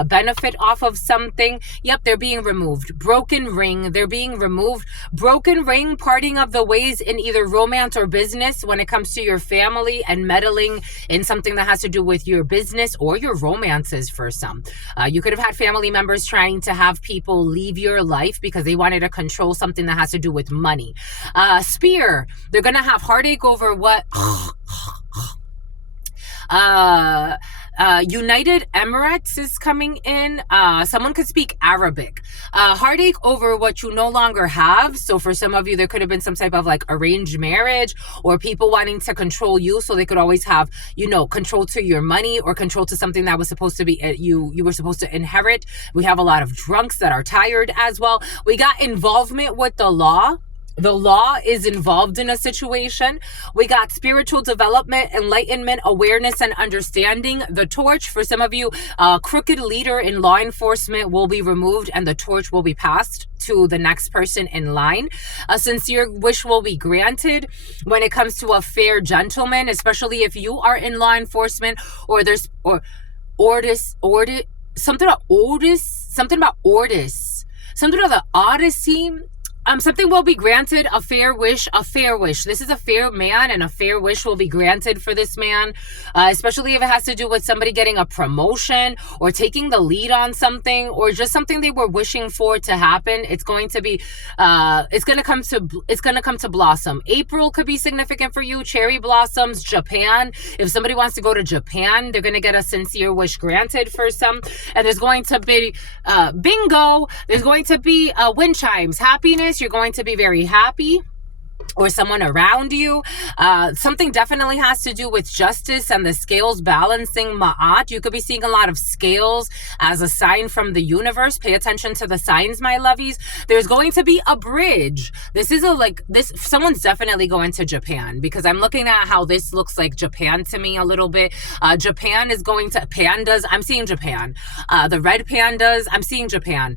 benefit off of something. Yep, they're being removed. Broken ring, they're being removed. Broken ring, parting of the ways in either romance or business when it comes to your family and meddling in something that has to do with your business or your romances for some. You could have had family members trying to have people leave your life because they wanted to control something that has to do with money. Spear, they're going to have heartache over what... United Emirates is coming in. Someone could speak Arabic. Heartache over what you no longer have. So for some of you, there could have been some type of like arranged marriage or people wanting to control you. So they could always have, control to your money or control to something that was supposed to be, you were supposed to inherit. We have a lot of drunks that are tired as well. We got involvement with the law. The law is involved in a situation. We got spiritual development, enlightenment, awareness, and understanding. The torch, for some of you, crooked leader in law enforcement will be removed and the torch will be passed to the next person in line. A sincere wish will be granted when it comes to a fair gentleman, especially if you are in law enforcement or there's something about the Odyssey. Something will be granted, a fair wish. This is a fair man and a fair wish will be granted for this man, especially if it has to do with somebody getting a promotion or taking the lead on something or just something they were wishing for to happen. It's going to be, it's going to come to blossom. April could be significant for you. Cherry blossoms, Japan. If somebody wants to go to Japan, they're going to get a sincere wish granted for some. And there's going to be, bingo. There's going to be wind chimes, happiness. You're going to be very happy. or someone around you. Something definitely has to do with justice and the scales balancing ma'at. You could be seeing a lot of scales as a sign from the universe. Pay attention to the signs, my lovies. There's going to be a bridge. This is someone's definitely going to Japan, because I'm looking at how this looks like Japan to me a little bit. Japan is going to, pandas, I'm seeing Japan. The red pandas, I'm seeing Japan.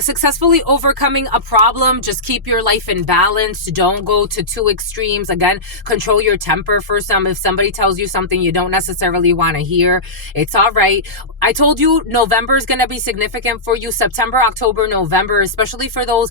Successfully overcoming a problem. Just keep your life in balance. Don't go to two extremes. Again, control your temper for some. If somebody tells you something you don't necessarily want to hear, it's all right. I told you November is going to be significant for you. September, October, November, especially for those.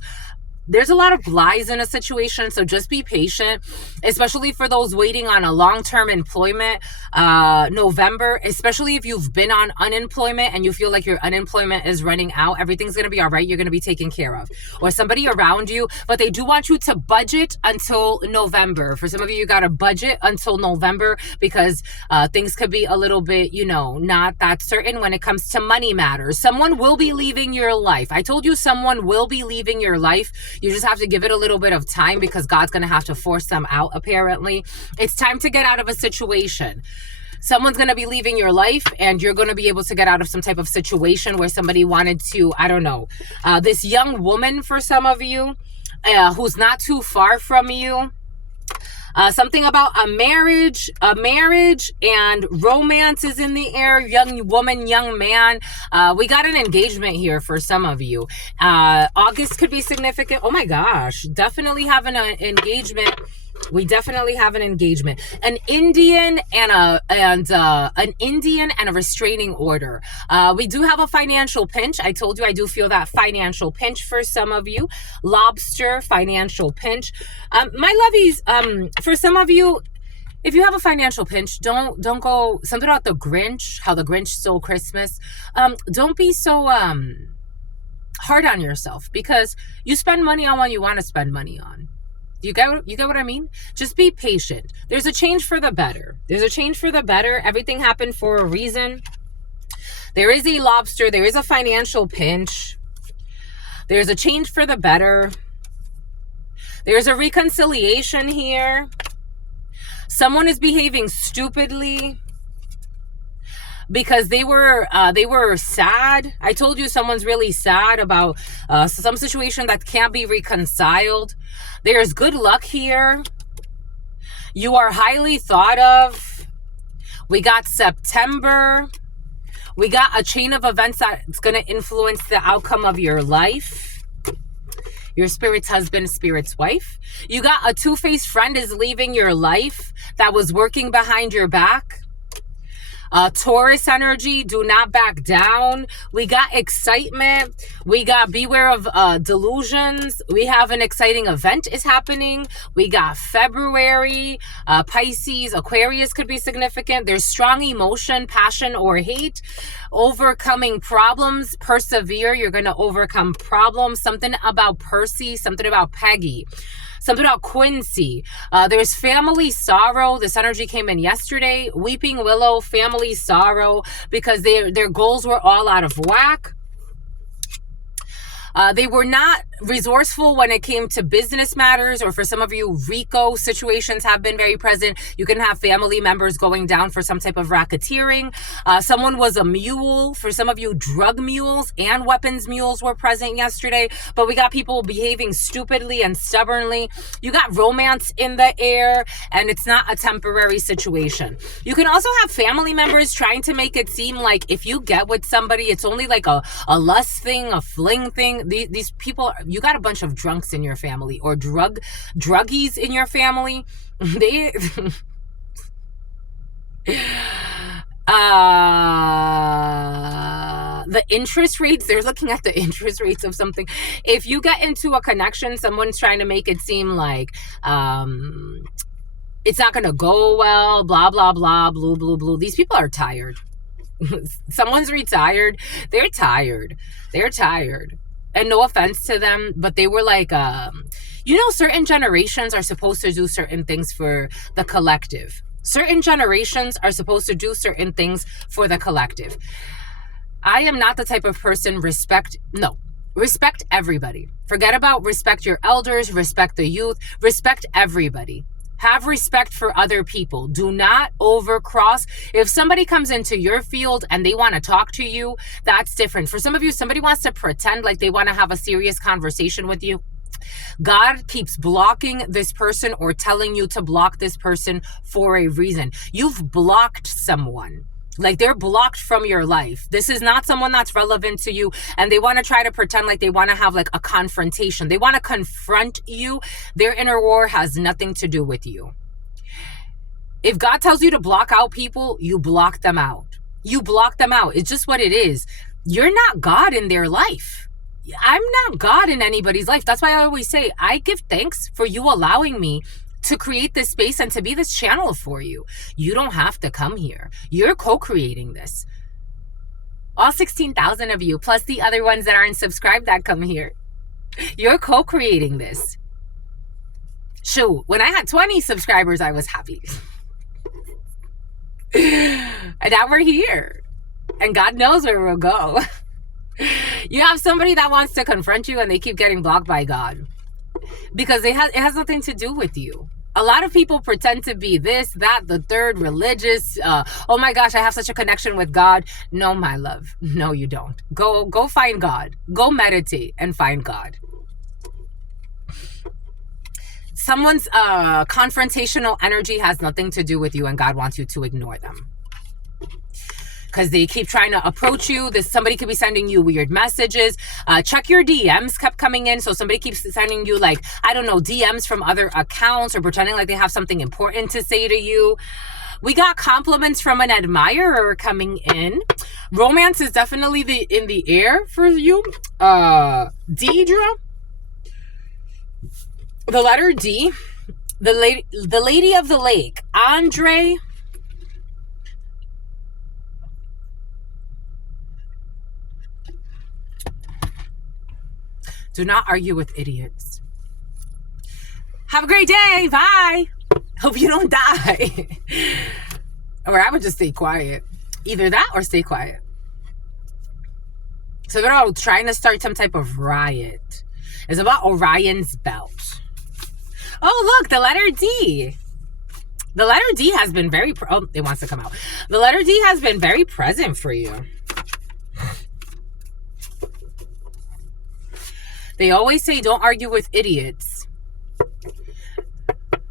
There's a lot of lies in a situation, so just be patient, especially for those waiting on a long-term employment. November, especially if you've been on unemployment and you feel like your unemployment is running out, everything's going to be all right. You're going to be taken care of. Or somebody around you, but they do want you to budget until November. For some of you got to budget until November, because things could be a little bit, not that certain when it comes to money matters. Someone will be leaving your life. I told you someone will be leaving your life. You just have to give it a little bit of time, because God's going to have to force them out, apparently. It's time to get out of a situation. Someone's going to be leaving your life, and you're going to be able to get out of some type of situation where somebody wanted to, I don't know, this young woman, for some of you, who's not too far from you. Something about a marriage and romance is in the air. Young woman, young man. We got an engagement here for some of you. August could be significant. Oh my gosh, definitely having an engagement. We definitely have an engagement. An Indian and a restraining order. We do have a financial pinch. I told you I do feel that financial pinch for some of you. Lobster, financial pinch. My lovies, for some of you, if you have a financial pinch, don't go, something about the Grinch, how the Grinch stole Christmas. Don't be so hard on yourself, because you spend money on what you want to spend money on. You get what I mean? Just be patient. There's a change for the better. There's a change for the better. Everything happened for a reason. There is a lobster. There is a financial pinch. There's a change for the better. There's a reconciliation here. Someone is behaving stupidly because they were sad. I told you someone's really sad about some situation that can't be reconciled. There's good luck here. You are highly thought of. We got September. We got a chain of events that's going to influence the outcome of your life. Your spirit's husband, spirit's wife. You got a two-faced friend is leaving your life that was working behind your back. Taurus energy, do not back down. We got excitement. We got beware of delusions. We have an exciting event is happening. We got February. Pisces, Aquarius could be significant. There's strong emotion, passion, or hate. Overcoming problems. Persevere. You're going to overcome problems. Something about Percy. Something about Peggy. Something about Quincy. There's family sorrow. This energy came in yesterday. Weeping Willow, family sorrow, because their goals were all out of whack. They were not resourceful when it came to business matters, or for some of you, RICO situations have been very present. You can have family members going down for some type of racketeering. Someone was a mule. For some of you, drug mules and weapons mules were present yesterday, but we got people behaving stupidly and stubbornly. You got romance in the air, and it's not a temporary situation. You can also have family members trying to make it seem like if you get with somebody, it's only like a lust thing, a fling thing. These people, you got a bunch of drunks in your family, or druggies in your family. They the interest rates, they're looking at the interest rates of something. If you get into a connection, someone's trying to make it seem like it's not going to go well, blah, blah, blah, blue, blue, blue. These people are tired. Someone's retired. They're tired. And no offense to them, but they were like, certain generations are supposed to do certain things for the collective. Certain generations are supposed to do certain things for the collective. I am not the type of person, Respect everybody. Forget about respect your elders, respect the youth, respect everybody. Have respect for other people. Do not overcross. If somebody comes into your field and they want to talk to you, that's different. For some of you, somebody wants to pretend like they want to have a serious conversation with you. God keeps blocking this person or telling you to block this person for a reason. You've blocked someone. Like, they're blocked from your life. This is not someone that's relevant to you, and they want to try to pretend like they want to have like a confrontation. They want to confront you. Their inner war has nothing to do with you. If God tells you to block out people, you block them out. You block them out. It's just what it is. You're not God in their life. I'm not God in anybody's life. That's why I always say, I give thanks for you allowing me to create this space and to be this channel for you. You don't have to come here. You're co-creating this. All 16,000 of you, plus the other ones that aren't subscribed that come here. You're co-creating this. Shoot, when I had 20 subscribers, I was happy. And now we're here. And God knows where we'll go. You have somebody that wants to confront you and they keep getting blocked by God. Because it has nothing to do with you. A lot of people pretend to be this, that, the third, religious. Oh my gosh, I have such a connection with God. No, my love. No, you don't. Go find God. Go meditate and find God. Someone's confrontational energy has nothing to do with you, and God wants you to ignore them. Because they keep trying to approach you. Somebody could be sending you weird messages. Check your DMs kept coming in. So somebody keeps sending you, like, I don't know, DMs from other accounts or pretending like they have something important to say to you. We got compliments from an admirer coming in. Romance is definitely in the air for you. Deidre. The letter D. The lady of the lake. Andre. Do not argue with idiots. Have a great day. Bye. Hope you don't die. Or I would just stay quiet. Either that or stay quiet. So they're all trying to start some type of riot. It's about Orion's belt. Oh, look, the letter D. The letter D has been very... Oh, it wants to come out. The letter D has been very present for you. They always say, don't argue with idiots.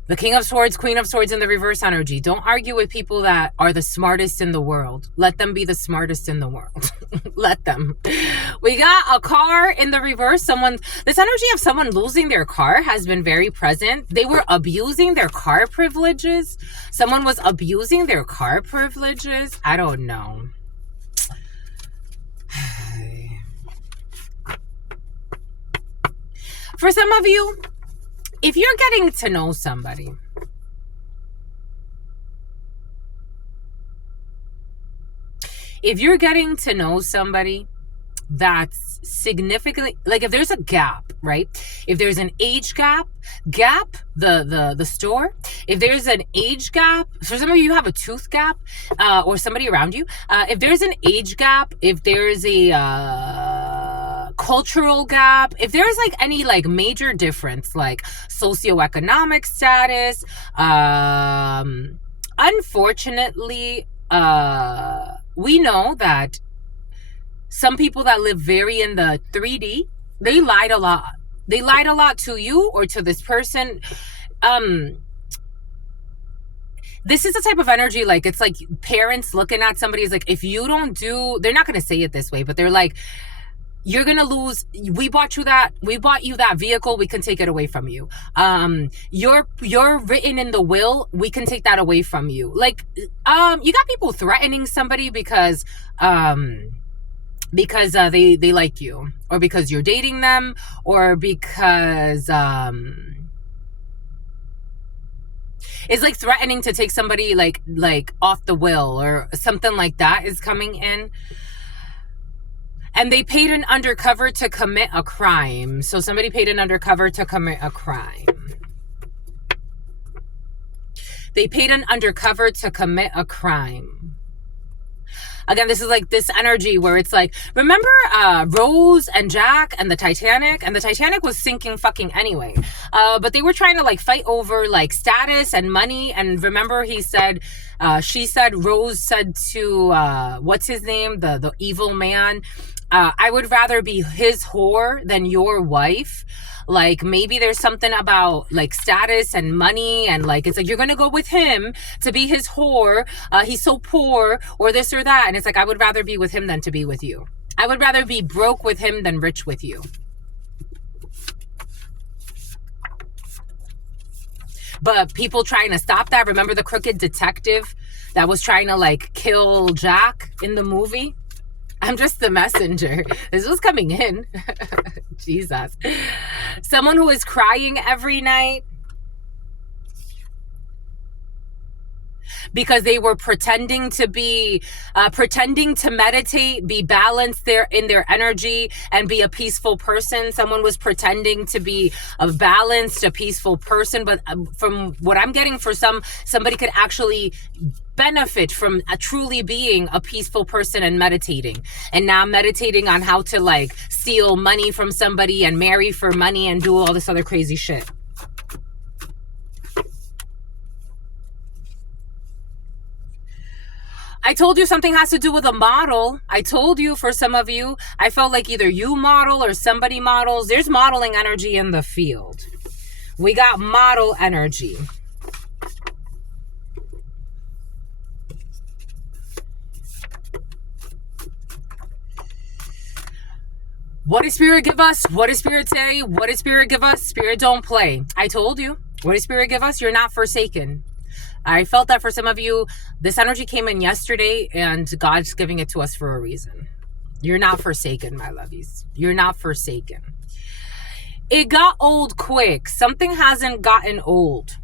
The King of Swords, Queen of Swords in the reverse energy. Don't argue with people that are the smartest in the world. Let them be the smartest in the world. Let them. We got a car in the reverse. This energy of someone losing their car has been very present. They were abusing their car privileges. Someone was abusing their car privileges. I don't know. For some of you, if you're getting to know somebody, that's significantly, like, if there's a gap, right? If there's an age gap, the store, if there's an age gap, for some of you have a tooth gap, or somebody around you, if there's an age gap, if there's a cultural gap, if there's like any like major difference, like socioeconomic status, unfortunately, we know that some people that live very in the 3D, they lied a lot. They lied a lot to you or to this person. This is the type of energy, like, it's like parents looking at somebody is like, if you don't do, they're not going to say it this way, but they're like, you're going to lose. We bought you that vehicle. We can take it away from you. You're written in the will. We can take that away from you. Like, you got people threatening somebody because they like you, or because you're dating them, or because, it's like threatening to take somebody like off the will or something like that is coming in. And they paid an undercover to commit a crime. So somebody paid an undercover to commit a crime. They paid an undercover to commit a crime. Again, this is like this energy where it's like, remember Rose and Jack and the Titanic? And the Titanic was sinking fucking anyway. But they were trying to like fight over like status and money. And remember she said, Rose said to, what's his name? The evil man. I would rather be his whore than your wife. Like, maybe there's something about like status and money, and like it's like you're gonna go with him to be his whore, he's so poor, or this or that. And it's like, I would rather be with him than to be with you. I would rather be broke with him than rich with you. But people trying to stop that. Remember the crooked detective that was trying to like kill Jack in the movie? I'm just the messenger. This was coming in. Jesus. Someone who is crying every night because they were pretending to meditate, be balanced in their energy, and be a peaceful person. Someone was pretending to be a balanced, a peaceful person, but from what I'm getting, for somebody could actually benefit from truly being a peaceful person and meditating, and now meditating on how to like steal money from somebody and marry for money and do all this other crazy shit. I told you something has to do with a model. I told you, for some of you, I felt like either you model or somebody models. There's modeling energy in the field. We got model energy. What does Spirit give us? What does Spirit say? What does Spirit give us? Spirit don't play. I told you. What does Spirit give us? You're not forsaken. I felt that for some of you, this energy came in yesterday, and God's giving it to us for a reason. You're not forsaken, my lovies. You're not forsaken. It got old quick. Something hasn't gotten old.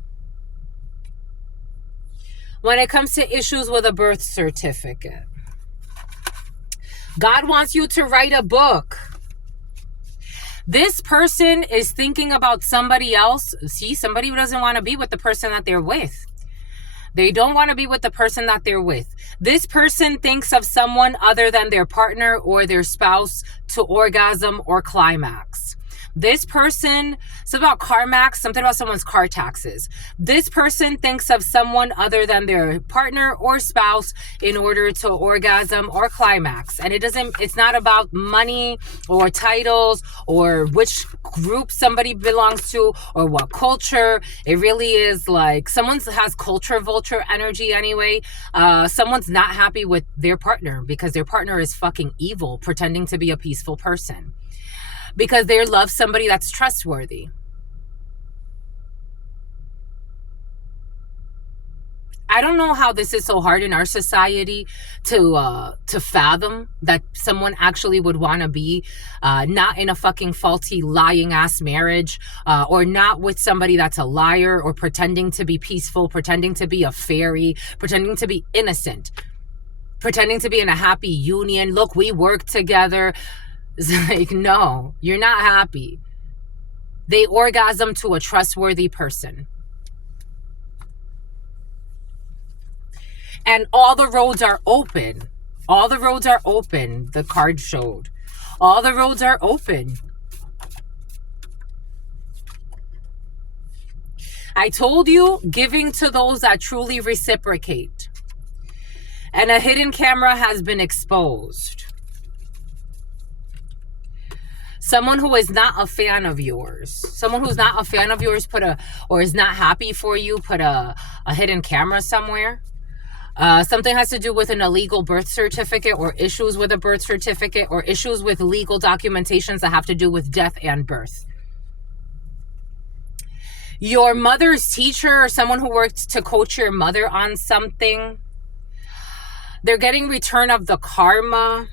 When it comes to issues with a birth certificate, God wants you to write a book. This person is thinking about somebody else. See, somebody who doesn't want to be with the person that they're with. They don't want to be with the person that they're with. This person thinks of someone other than their partner or their spouse to orgasm or climax. This person, it's about CarMax, something about someone's car taxes. This person thinks of someone other than their partner or spouse in order to orgasm or climax. And it's not about money or titles or which group somebody belongs to or what culture. It really is like someone has culture vulture energy anyway. Someone's not happy with their partner because their partner is fucking evil, pretending to be a peaceful person. Because they love somebody that's trustworthy. I don't know how this is so hard in our society to fathom that someone actually would want to be not in a fucking faulty lying ass marriage, or not with somebody that's a liar or pretending to be peaceful, pretending to be a fairy, pretending to be innocent, pretending to be in a happy union. Look, we work together. It's like, no, you're not happy. They orgasm to a trustworthy person. And all the roads are open. All the roads are open, the card showed. All the roads are open. I told you, giving to those that truly reciprocate. And a hidden camera has been exposed. Someone who is not a fan of yours. Someone who's not a fan of yours or is not happy for you, put a hidden camera somewhere. Something has to do with an illegal birth certificate or issues with a birth certificate or issues with legal documentations that have to do with death and birth. Your mother's teacher or someone who worked to coach your mother on something. They're getting return of the karma.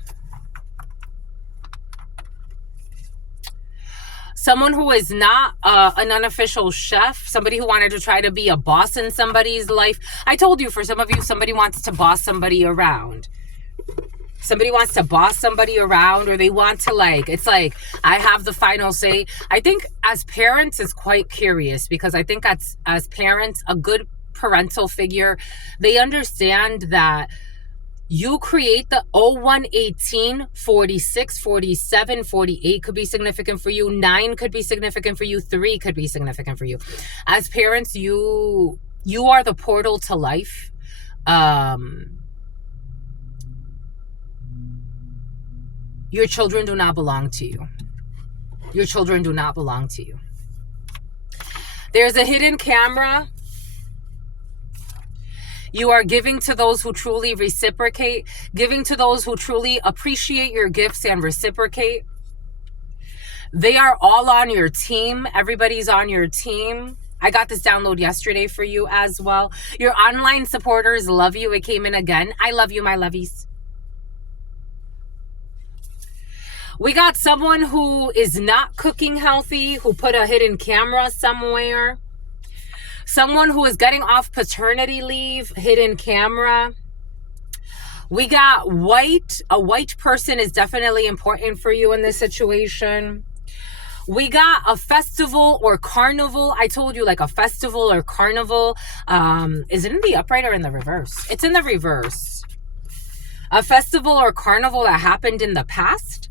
Someone who is not an unofficial chef, somebody who wanted to try to be a boss in somebody's life. I told you, for some of you, somebody wants to boss somebody around. Somebody wants to boss somebody around, or they want to it's like, I have the final say. I think as parents, it's quite curious, because I think as parents, a good parental figure, they understand that You create the 0118, 46, 47, 48 could be significant for you. 9 could be significant for you. 3 could be significant for you. As parents, you are the portal to life. Your children do not belong to you. Your children do not belong to you. There's a hidden camera. You are giving to those who truly reciprocate, giving to those who truly appreciate your gifts and reciprocate. They are all on your team. Everybody's on your team. I got this download yesterday for you as well. Your online supporters love you. It came in again. I love you, my lovies. We got someone who is not cooking healthy, who put a hidden camera somewhere. Someone who is getting off paternity leave, hidden camera. We got white. A white person is definitely important for you in this situation. We got a festival or carnival. I told you, like a festival or carnival. Is it in the upright or in the reverse? It's in the reverse. A festival or carnival that happened in the past.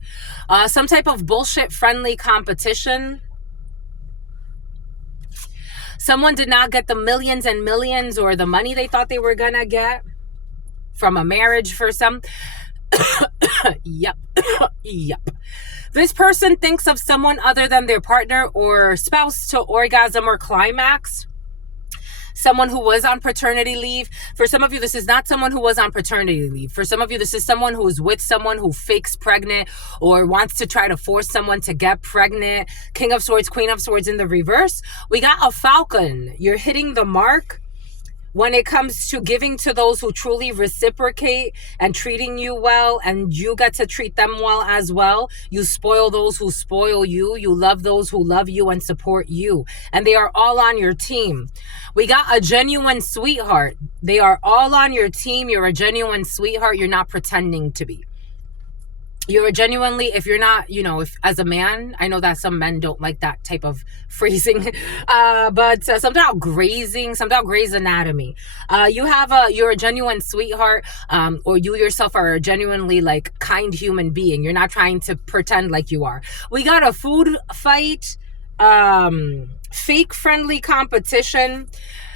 Some type of bullshit-friendly competition. Someone did not get the millions and millions or the money they thought they were gonna get from a marriage for some. Yep. Yep. This person thinks of someone other than their partner or spouse to orgasm or climax. Someone who was on paternity leave. For some of you, this is not someone who was on paternity leave. For some of you, this is someone who is with someone who fakes pregnant or wants to try to force someone to get pregnant. King of Swords, Queen of Swords in the reverse. We got a falcon. You're hitting the mark. When it comes to giving to those who truly reciprocate and treating you well, and you get to treat them well as well. You spoil those who spoil you. You love those who love you and support you. And they are all on your team. We got a genuine sweetheart. They are all on your team. You're a genuine sweetheart. You're not pretending to be. You're genuinely, if you're not, if as a man, I know that some men don't like that type of phrasing, but something about grazing, something about Grey's Anatomy. You're a genuine sweetheart, or you yourself are a genuinely like kind human being. You're not trying to pretend like you are. We got a food fight, fake friendly competition.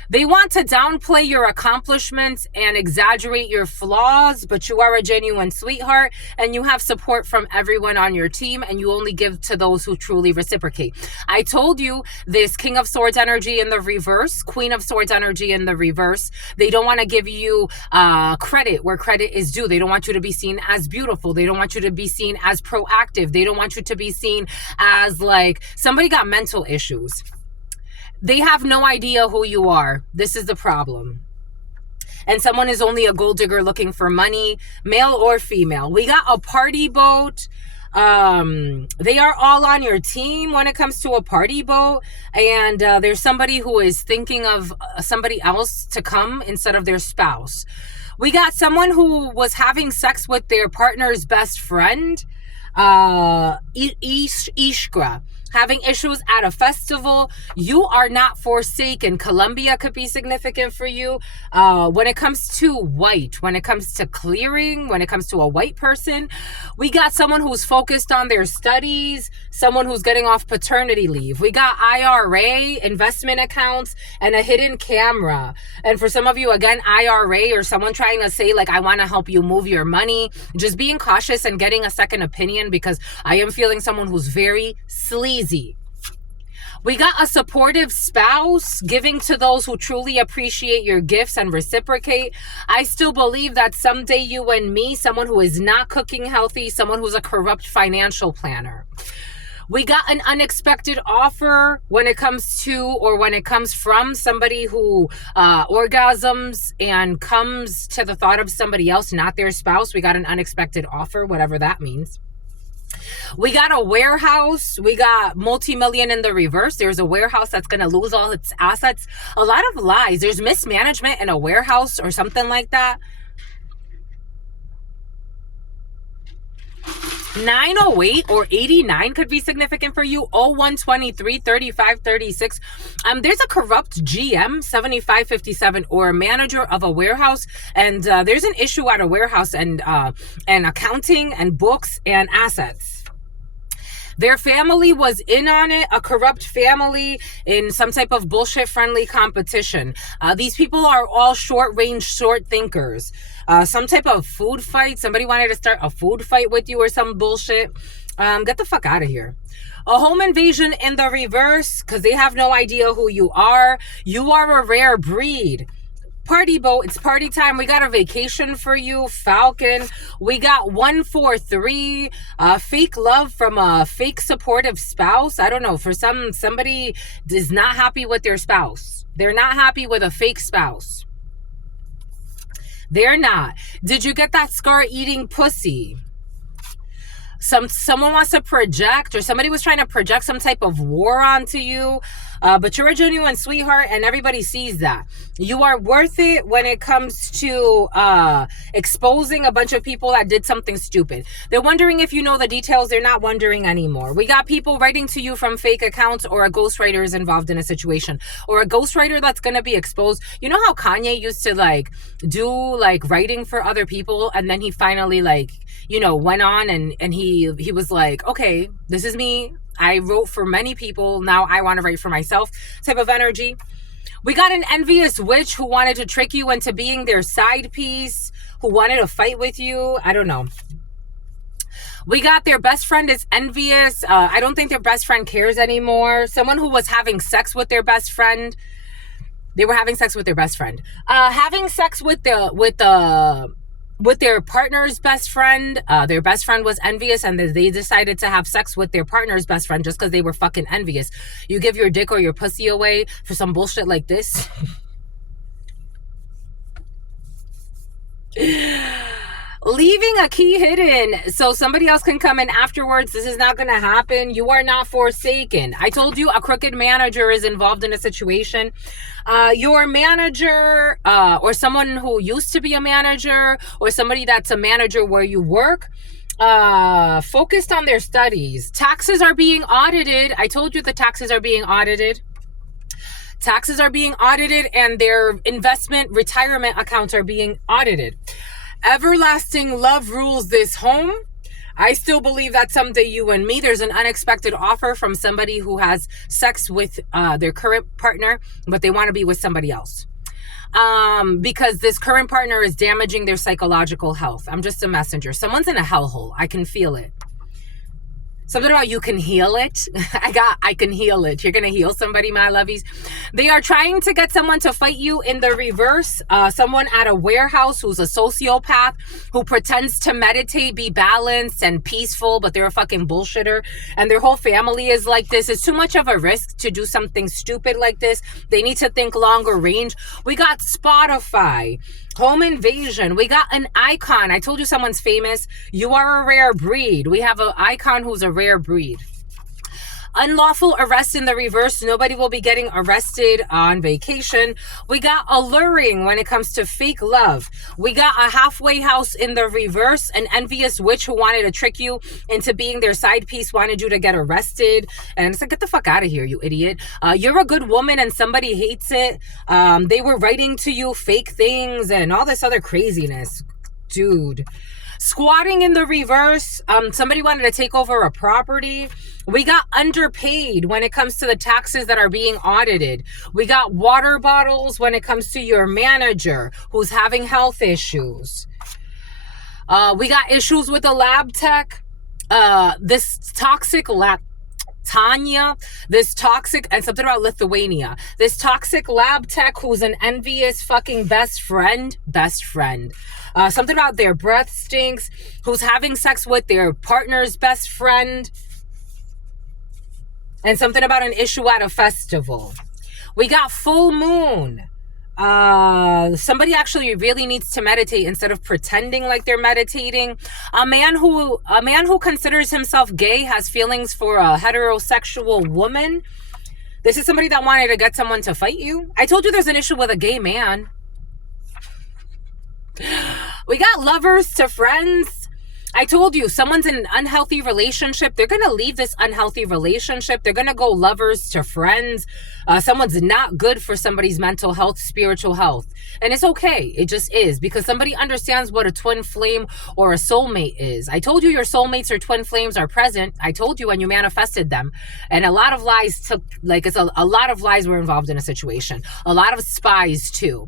They want to downplay your accomplishments and exaggerate your flaws, but you are a genuine sweetheart and you have support from everyone on your team, and you only give to those who truly reciprocate. I told you this King of Swords energy in the reverse, Queen of Swords energy in the reverse. They don't want to give you credit where credit is due. They don't want you to be seen as beautiful. They don't want you to be seen as proactive. They don't want you to be seen as like somebody got mental issues. They have no idea who you are. This is the problem. And someone is only a gold digger looking for money, male or female. We got a party boat. They are all on your team when it comes to a party boat. And there's somebody who is thinking of somebody else to come instead of their spouse. We got someone who was having sex with their partner's best friend, Ishkra. Having issues at a festival. You are not forsaken. Colombia could be significant for you. When it comes to white, when it comes to clearing, when it comes to a white person, we got someone who's focused on their studies, someone who's getting off paternity leave. We got IRA, investment accounts, and a hidden camera. And for some of you, again, IRA or someone trying to say like, I want to help you move your money. Just being cautious and getting a second opinion, because I am feeling someone who's very sleazy. We got a supportive spouse, giving to those who truly appreciate your gifts and reciprocate. I still believe that someday you and me, someone who is not cooking healthy, someone who's a corrupt financial planner. We got an unexpected offer when it comes from somebody who orgasms and comes to the thought of somebody else, not their spouse. We got an unexpected offer, whatever that means. We got a warehouse. We got multi-million in the reverse. There's a warehouse that's going to lose all its assets. A lot of lies. There's mismanagement in a warehouse or something like that. 908 or 89 could be significant for you. 0123 35 36. There's a corrupt GM 7557 or a manager of a warehouse, and there's an issue at a warehouse and accounting and books and assets. Their family was in on it, a corrupt family in some type of bullshit-friendly competition. These people are all short-range, short thinkers. Some type of food fight. Somebody wanted to start a food fight with you or some bullshit. Get the fuck out of here. A home invasion in the reverse because they have no idea who you are. You are a rare breed. Party boat, it's party time. We got a vacation for you, Falcon. We got 143, fake love from a fake supportive spouse. I don't know, for somebody is not happy with their spouse. They're not happy with a fake spouse. They're not. Did you get that scar eating pussy? Someone wants to project, or somebody was trying to project some type of war onto you, but you're a genuine sweetheart and everybody sees that. You are worth it when it comes to exposing a bunch of people that did something stupid. They're wondering if you know the details. They're not wondering anymore. We got people writing to you from fake accounts, or a ghostwriter is involved in a situation, or a ghostwriter that's going to be exposed. You know how Kanye used to do writing for other people, and then he finally went on and he was like, okay, this is me. I wrote for many people. Now I want to write for myself type of energy. We got an envious witch who wanted to trick you into being their side piece, who wanted to fight with you. I don't know. We got their best friend is envious. I don't think their best friend cares anymore. Someone who was having sex with their best friend. They were having sex with their best friend. Having sex with their partner's best friend. Their best friend was envious, and they decided to have sex with their partner's best friend just because they were fucking envious. You give your dick or your pussy away for some bullshit like this. Leaving a key hidden so somebody else can come in afterwards. This is not going to happen. You are not forsaken. I told you a crooked manager is involved in a situation. Your manager or someone who used to be a manager, or somebody that's a manager where you work, focused on their studies. Taxes are being audited. I told you the taxes are being audited. Taxes are being audited, and their investment retirement accounts are being audited. Everlasting love rules this home. I still believe that someday you and me, there's an unexpected offer from somebody who has sex with their current partner, but they want to be with somebody else. Because this current partner is damaging their psychological health. I'm just a messenger. Someone's in a hellhole. I can feel it. Something about you can heal it. I can heal it. You're going to heal somebody, my lovies. They are trying to get someone to fight you in the reverse. Someone at a warehouse who's a sociopath, who pretends to meditate, be balanced and peaceful, but they're a fucking bullshitter. And their whole family is like this. It's too much of a risk to do something stupid like this. They need to think longer range. We got Spotify. Home invasion. We got an icon. I told you someone's famous. You are a rare breed. We have an icon who's a rare breed. Unlawful arrest in the reverse. Nobody will be getting arrested on vacation. We got alluring when it comes to fake love. We got a halfway house in the reverse. An envious witch who wanted to trick you into being their side piece, wanted you to get arrested. And it's like, get the fuck out of here, you idiot. You're a good woman and somebody hates it. They were writing to you fake things and all this other craziness. Dude. Squatting in the reverse. Somebody wanted to take over a property. We got underpaid when it comes to the taxes that are being audited. We got water bottles when it comes to your manager who's having health issues. We got issues with the lab tech. This toxic lab... Tanya, this toxic, and something about Lithuania. This toxic lab tech who's an envious fucking best friend. Something about their breath stinks, who's having sex with their partner's best friend. And something about an issue at a festival. We got full moon. Somebody actually really needs to meditate instead of pretending like they're meditating. A man who considers himself gay has feelings for a heterosexual woman. This is somebody that wanted to get someone to fight you. I told you there's an issue with a gay man. We got lovers to friends. I told you, someone's in an unhealthy relationship. They're going to leave this unhealthy relationship. They're going to go lovers to friends. Someone's not good for somebody's mental health, spiritual health. And it's okay. It just is, because somebody understands what a twin flame or a soulmate is. I told you your soulmates or twin flames are present. I told you, and you manifested them. And a lot of lies took, like, it's a lot of lies were involved in a situation. A lot of spies too.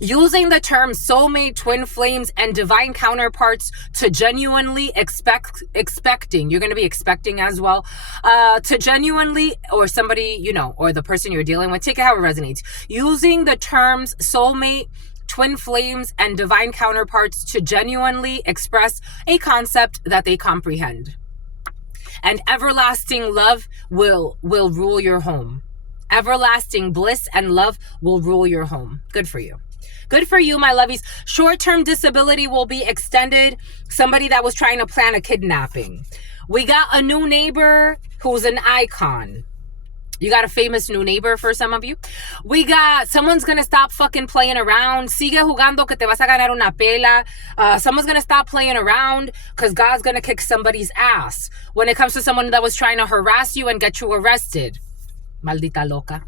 Using the terms soulmate, twin flames, and divine counterparts to genuinely expecting, you're going to be expecting as well, to genuinely, or somebody, you know, or the person you're dealing with, take it how it resonates. Using the terms soulmate, twin flames, and divine counterparts to genuinely express a concept that they comprehend. And everlasting love will rule your home. Everlasting bliss and love will rule your home. Good for you. Good for you, my lovies. Short-term disability will be extended. Somebody that was trying to plan a kidnapping. We got a new neighbor who's an icon. You got a famous new neighbor for some of you. We got, someone's going to stop fucking playing around. Sigue jugando que te vas a ganar una pela. Someone's going to stop playing around because God's going to kick somebody's ass when it comes to someone that was trying to harass you and get you arrested. Maldita loca.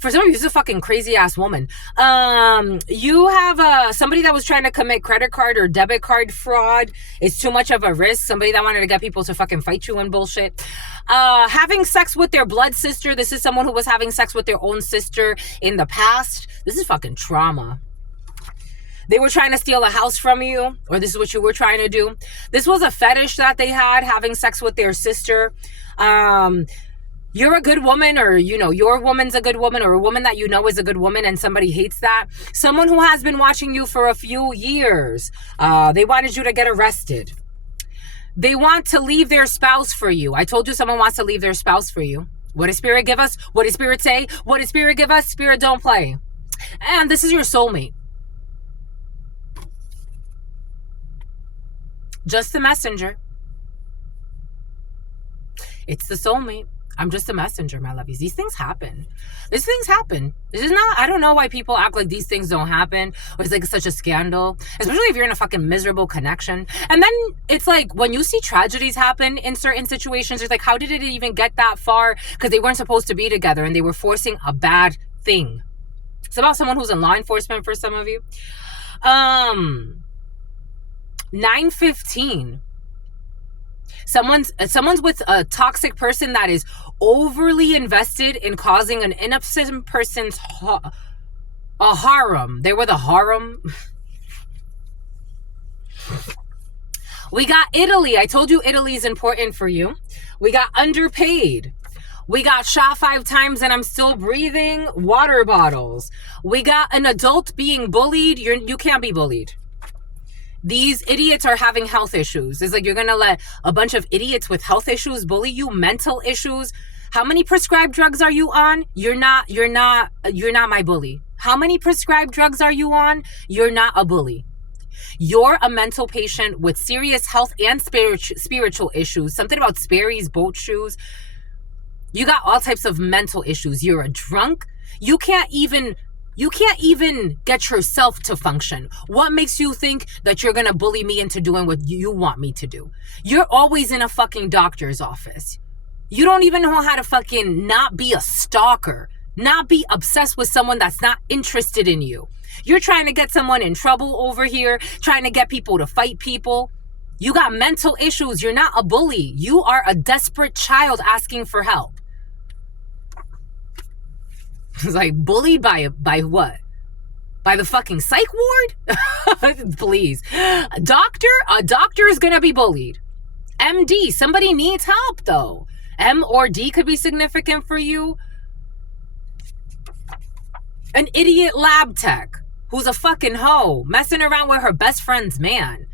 For some of you, this is a fucking crazy ass woman. You have somebody that was trying to commit credit card or debit card fraud. It's too much of a risk. Somebody that wanted to get people to fucking fight you and bullshit. Having sex with their blood sister. This is someone who was having sex with their own sister in the past. This is fucking trauma. They were trying to steal a house from you, or this is what you were trying to do. This was a fetish that they had, having sex with their sister. You're a good woman, or, you know, your woman's a good woman, or a woman that you know is a good woman and somebody hates that. Someone who has been watching you for a few years. They wanted you to get arrested. They want to leave their spouse for you. I told you someone wants to leave their spouse for you. What does Spirit give us? What does Spirit say? What does Spirit give us? Spirit don't play. And this is your soulmate. Just the messenger. It's the soulmate. I'm just a messenger, my lovies. These things happen. These things happen. This is not, I don't know why people act like these things don't happen, or it's like such a scandal, especially if you're in a fucking miserable connection. And then it's like, when you see tragedies happen in certain situations, it's like, how did it even get that far? Because they weren't supposed to be together and they were forcing a bad thing. It's about someone who's in law enforcement for some of you. 9:15. Someone's with a toxic person that is overly invested in causing an innocent person's a harem. They were the harem. We got Italy. I told you Italy is important for you. We got underpaid. We got shot 5 times and I'm still breathing. Water bottles. We got an adult being bullied. You can't be bullied. These idiots are having health issues. It's like, you're going to let a bunch of idiots with health issues bully you, mental issues. How many prescribed drugs are you on? You're not my bully. How many prescribed drugs are you on? You're not a bully. You're a mental patient with serious health and spiritual issues. Something about Sperry's boat shoes. You got all types of mental issues. You're a drunk. You can't even get yourself to function. What makes you think that you're going to bully me into doing what you want me to do? You're always in a fucking doctor's office. You don't even know how to fucking not be a stalker, not be obsessed with someone that's not interested in you. You're trying to get someone in trouble over here, trying to get people to fight people. You got mental issues. You're not a bully. You are a desperate child asking for help. It's like, bullied by what? By the fucking psych ward? Please. A doctor is gonna be bullied. MD, somebody needs help though. M or D could be significant for you. An idiot lab tech who's a fucking hoe, messing around with her best friend's man.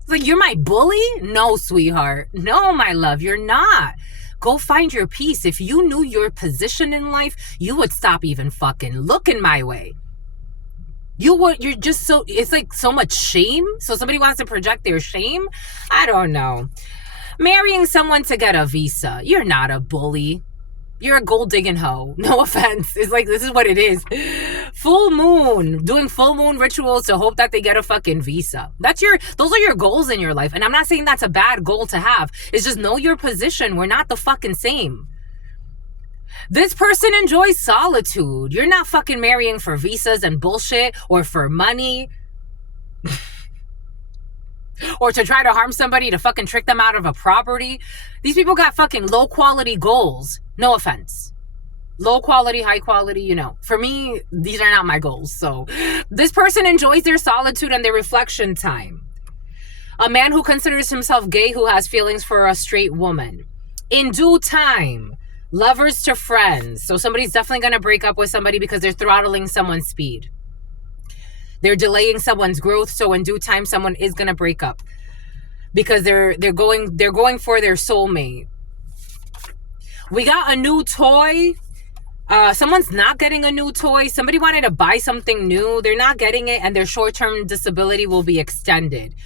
It's like, you're my bully? No, sweetheart. No, my love, you're not. Go find your peace. If you knew your position in life, you would stop even fucking looking my way. You're just so, it's like so much shame. So somebody wants to project their shame. I don't know. Marrying someone to get a visa. You're not a bully. You're a gold digging hoe. No offense. It's like, this is what it is. Full moon, doing full moon rituals to hope that they get a fucking visa. Those are your goals in your life. And I'm not saying that's a bad goal to have. It's just know your position. We're not the fucking same. This person enjoys solitude. You're not fucking marrying for visas and bullshit or for money. Or to try to harm somebody to fucking trick them out of a property. These people got fucking low quality goals. No offense. Low quality, high quality, you know. For me, these are not my goals. So this person enjoys their solitude and their reflection time. A man who considers himself gay who has feelings for a straight woman. In due time. Lovers to friends. So somebody's definitely going to break up with somebody because they're throttling someone's speed. They're delaying someone's growth. So in due time, someone is going to break up because they're going for their soulmate. We got a new toy. Someone's not getting a new toy. Somebody wanted to buy something new. They're not getting it, and their short-term disability will be extended.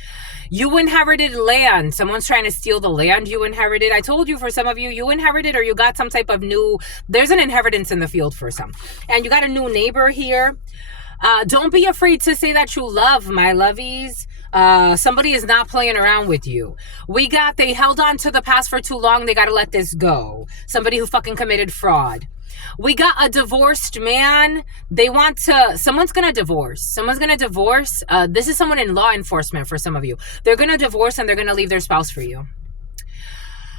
You inherited land. Someone's trying to steal the land you inherited. I told you, for some of you, you inherited or you got some type of new... There's an inheritance in the field for some. And you got a new neighbor here. Don't be afraid to say that you love, my lovies. Somebody is not playing around with you. We got, they held on to the past for too long. They got to let this go. Somebody who fucking committed fraud. We got a divorced man. Someone's going to divorce. This is someone in law enforcement for some of you. They're going to divorce and they're going to leave their spouse for you.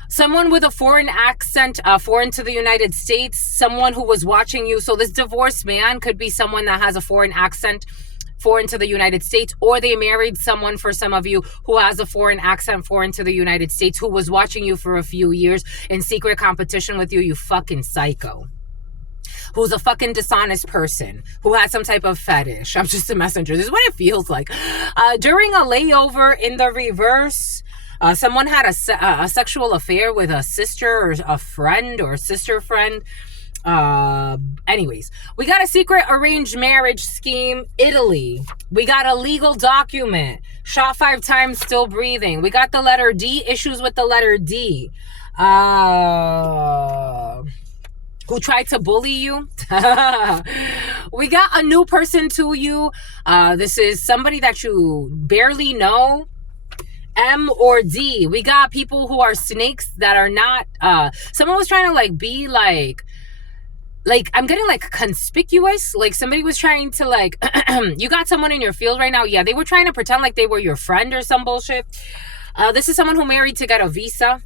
Someone with a foreign accent, foreign to the United States, someone who was watching you. So this divorced man could be someone that has a foreign accent, foreign to the United States, or they married someone, for some of you, who has a foreign accent, foreign to the United States, who was watching you for a few years in secret competition with you, you fucking psycho. Who's a fucking dishonest person, who has some type of fetish. I'm just a messenger. This is what it feels like. During a layover in the reverse, someone had a sexual affair with a sister or a friend or sister friend. Anyways, we got a secret arranged marriage scheme, Italy. We got a legal document, shot 5 times, still breathing. We got the letter D, issues with the letter D. Who tried to bully you. We got a new person to you. This is somebody that you barely know. M or D. We got people who are snakes that are not, someone was trying to be I'm getting conspicuous. Somebody was trying to you got someone in your field right now. Yeah, they were trying to pretend like they were your friend or some bullshit. This is someone who married to get a visa.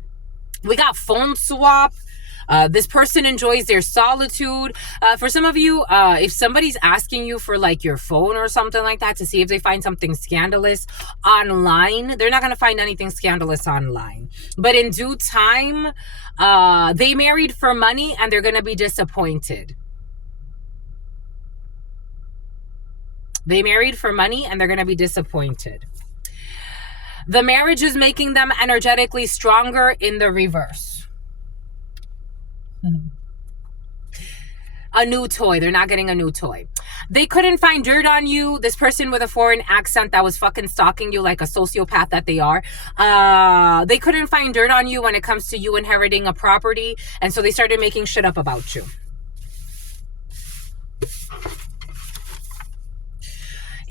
We got phone swap. This person enjoys their solitude. For some of you, if somebody's asking you for your phone or something like that to see if they find something scandalous online, they're not going to find anything scandalous online. But in due time, they married for money and they're going to be disappointed. They married for money and they're going to be disappointed. The marriage is making them energetically stronger in the reverse. A new toy. They're not getting a new toy. They couldn't find dirt on you. This person with a foreign accent that was fucking stalking you like a sociopath that they are. They couldn't find dirt on you when it comes to you inheriting a property. And so they started making shit up about you.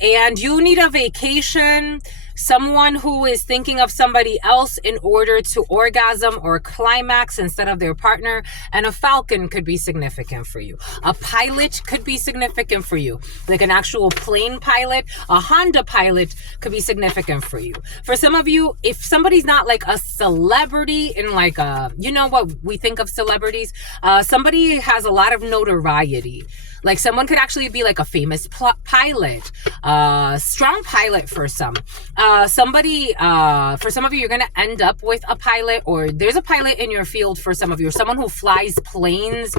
And you need a vacation. Someone who is thinking of somebody else in order to orgasm or climax instead of their partner. And a falcon could be significant for you. A pilot could be significant for you. Like an actual plane pilot, a Honda pilot could be significant for you. For some of you, if somebody's not a celebrity in you know what we think of celebrities, somebody has a lot of notoriety. Someone could actually be a famous pilot, strong pilot for some. For some of you, you're going to end up with a pilot, or there's a pilot in your field for some of you, or someone who flies planes.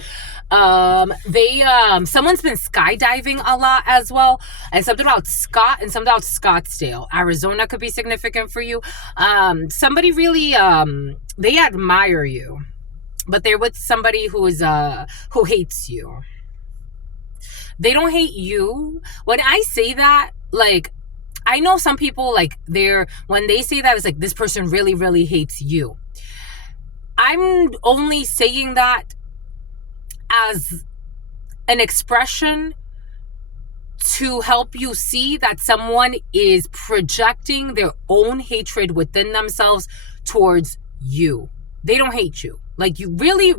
Someone's been skydiving a lot as well, and something about Scottsdale, Arizona could be significant for you. Somebody really, they admire you, but they're with somebody who hates you. They don't hate you. When I say that, I know some people, when they say that, it's this person really, really hates you. I'm only saying that as an expression to help you see that someone is projecting their own hatred within themselves towards you. They don't hate you. Like, you really,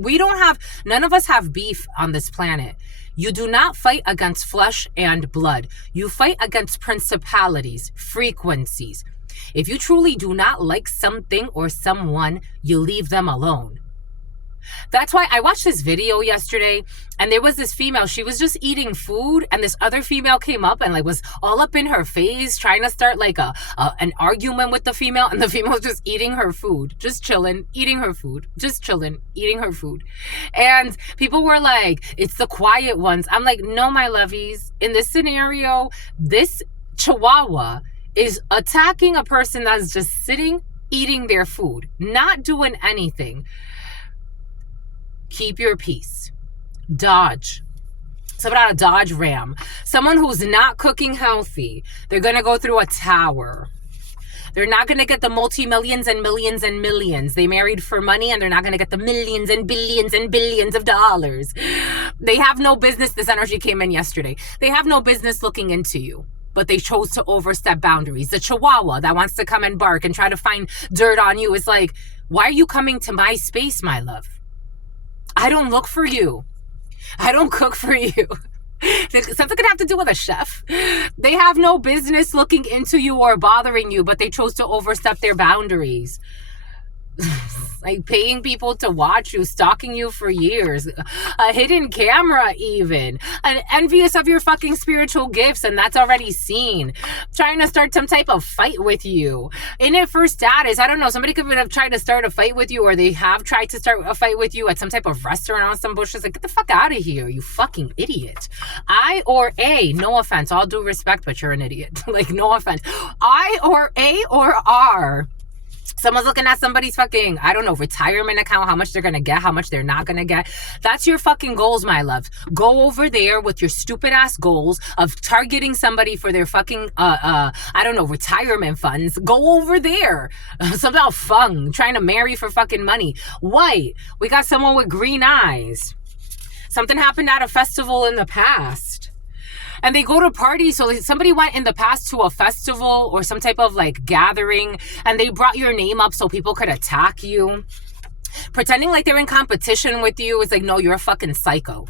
none of us have beef on this planet. You do not fight against flesh and blood. You fight against principalities, frequencies. If you truly do not like something or someone, you leave them alone. That's why I watched this video yesterday, and there was this female, she was just eating food, and this other female came up and like was all up in her face trying to start like an argument with the female, and the female was just eating her food, just chilling, eating her food, just chilling, eating her food. And people were like, it's the quiet ones. I'm like, no, my lovies, in this scenario, this chihuahua is attacking a person that's just sitting, eating their food, not doing anything. Keep your peace. Dodge. Somebody ought to dodge ram. Someone who's not cooking healthy, they're going to go through a tower. They're not going to get the multi-millions and millions and millions. They married for money, and they're not going to get the millions and billions of dollars. They have no business. This energy came in yesterday. They have no business looking into you, but they chose to overstep boundaries. The chihuahua that wants to come and bark and try to find dirt on you is like, why are you coming to my space, my love? I don't look for you. I don't cook for you. Something could have to do with a chef. They have no business looking into you or bothering you, but they chose to overstep their boundaries. Like paying people to watch you, stalking you for years, a hidden camera even, and envious of your fucking spiritual gifts, and that's already seen. Trying to start some type of fight with you. In it for status, I don't know, somebody could have tried to start a fight with you, or they have tried to start a fight with you at some type of restaurant on some bushes. Like, get the fuck out of here, you fucking idiot. No offense, all due respect, but you're an idiot. Like, no offense. R. Someone's looking at somebody's fucking, I don't know, retirement account, how much they're going to get, how much they're not going to get. That's your fucking goals, my love. Go over there with your stupid ass goals of targeting somebody for their fucking, I don't know, retirement funds. Go over there. Something about fun, trying to marry for fucking money. White. We got someone with green eyes. Something happened at a festival in the past. And they go to parties. So somebody went in the past to a festival or some type of like gathering, and they brought your name up so people could attack you. Pretending like they're in competition with you. It's like, no, you're a fucking psycho.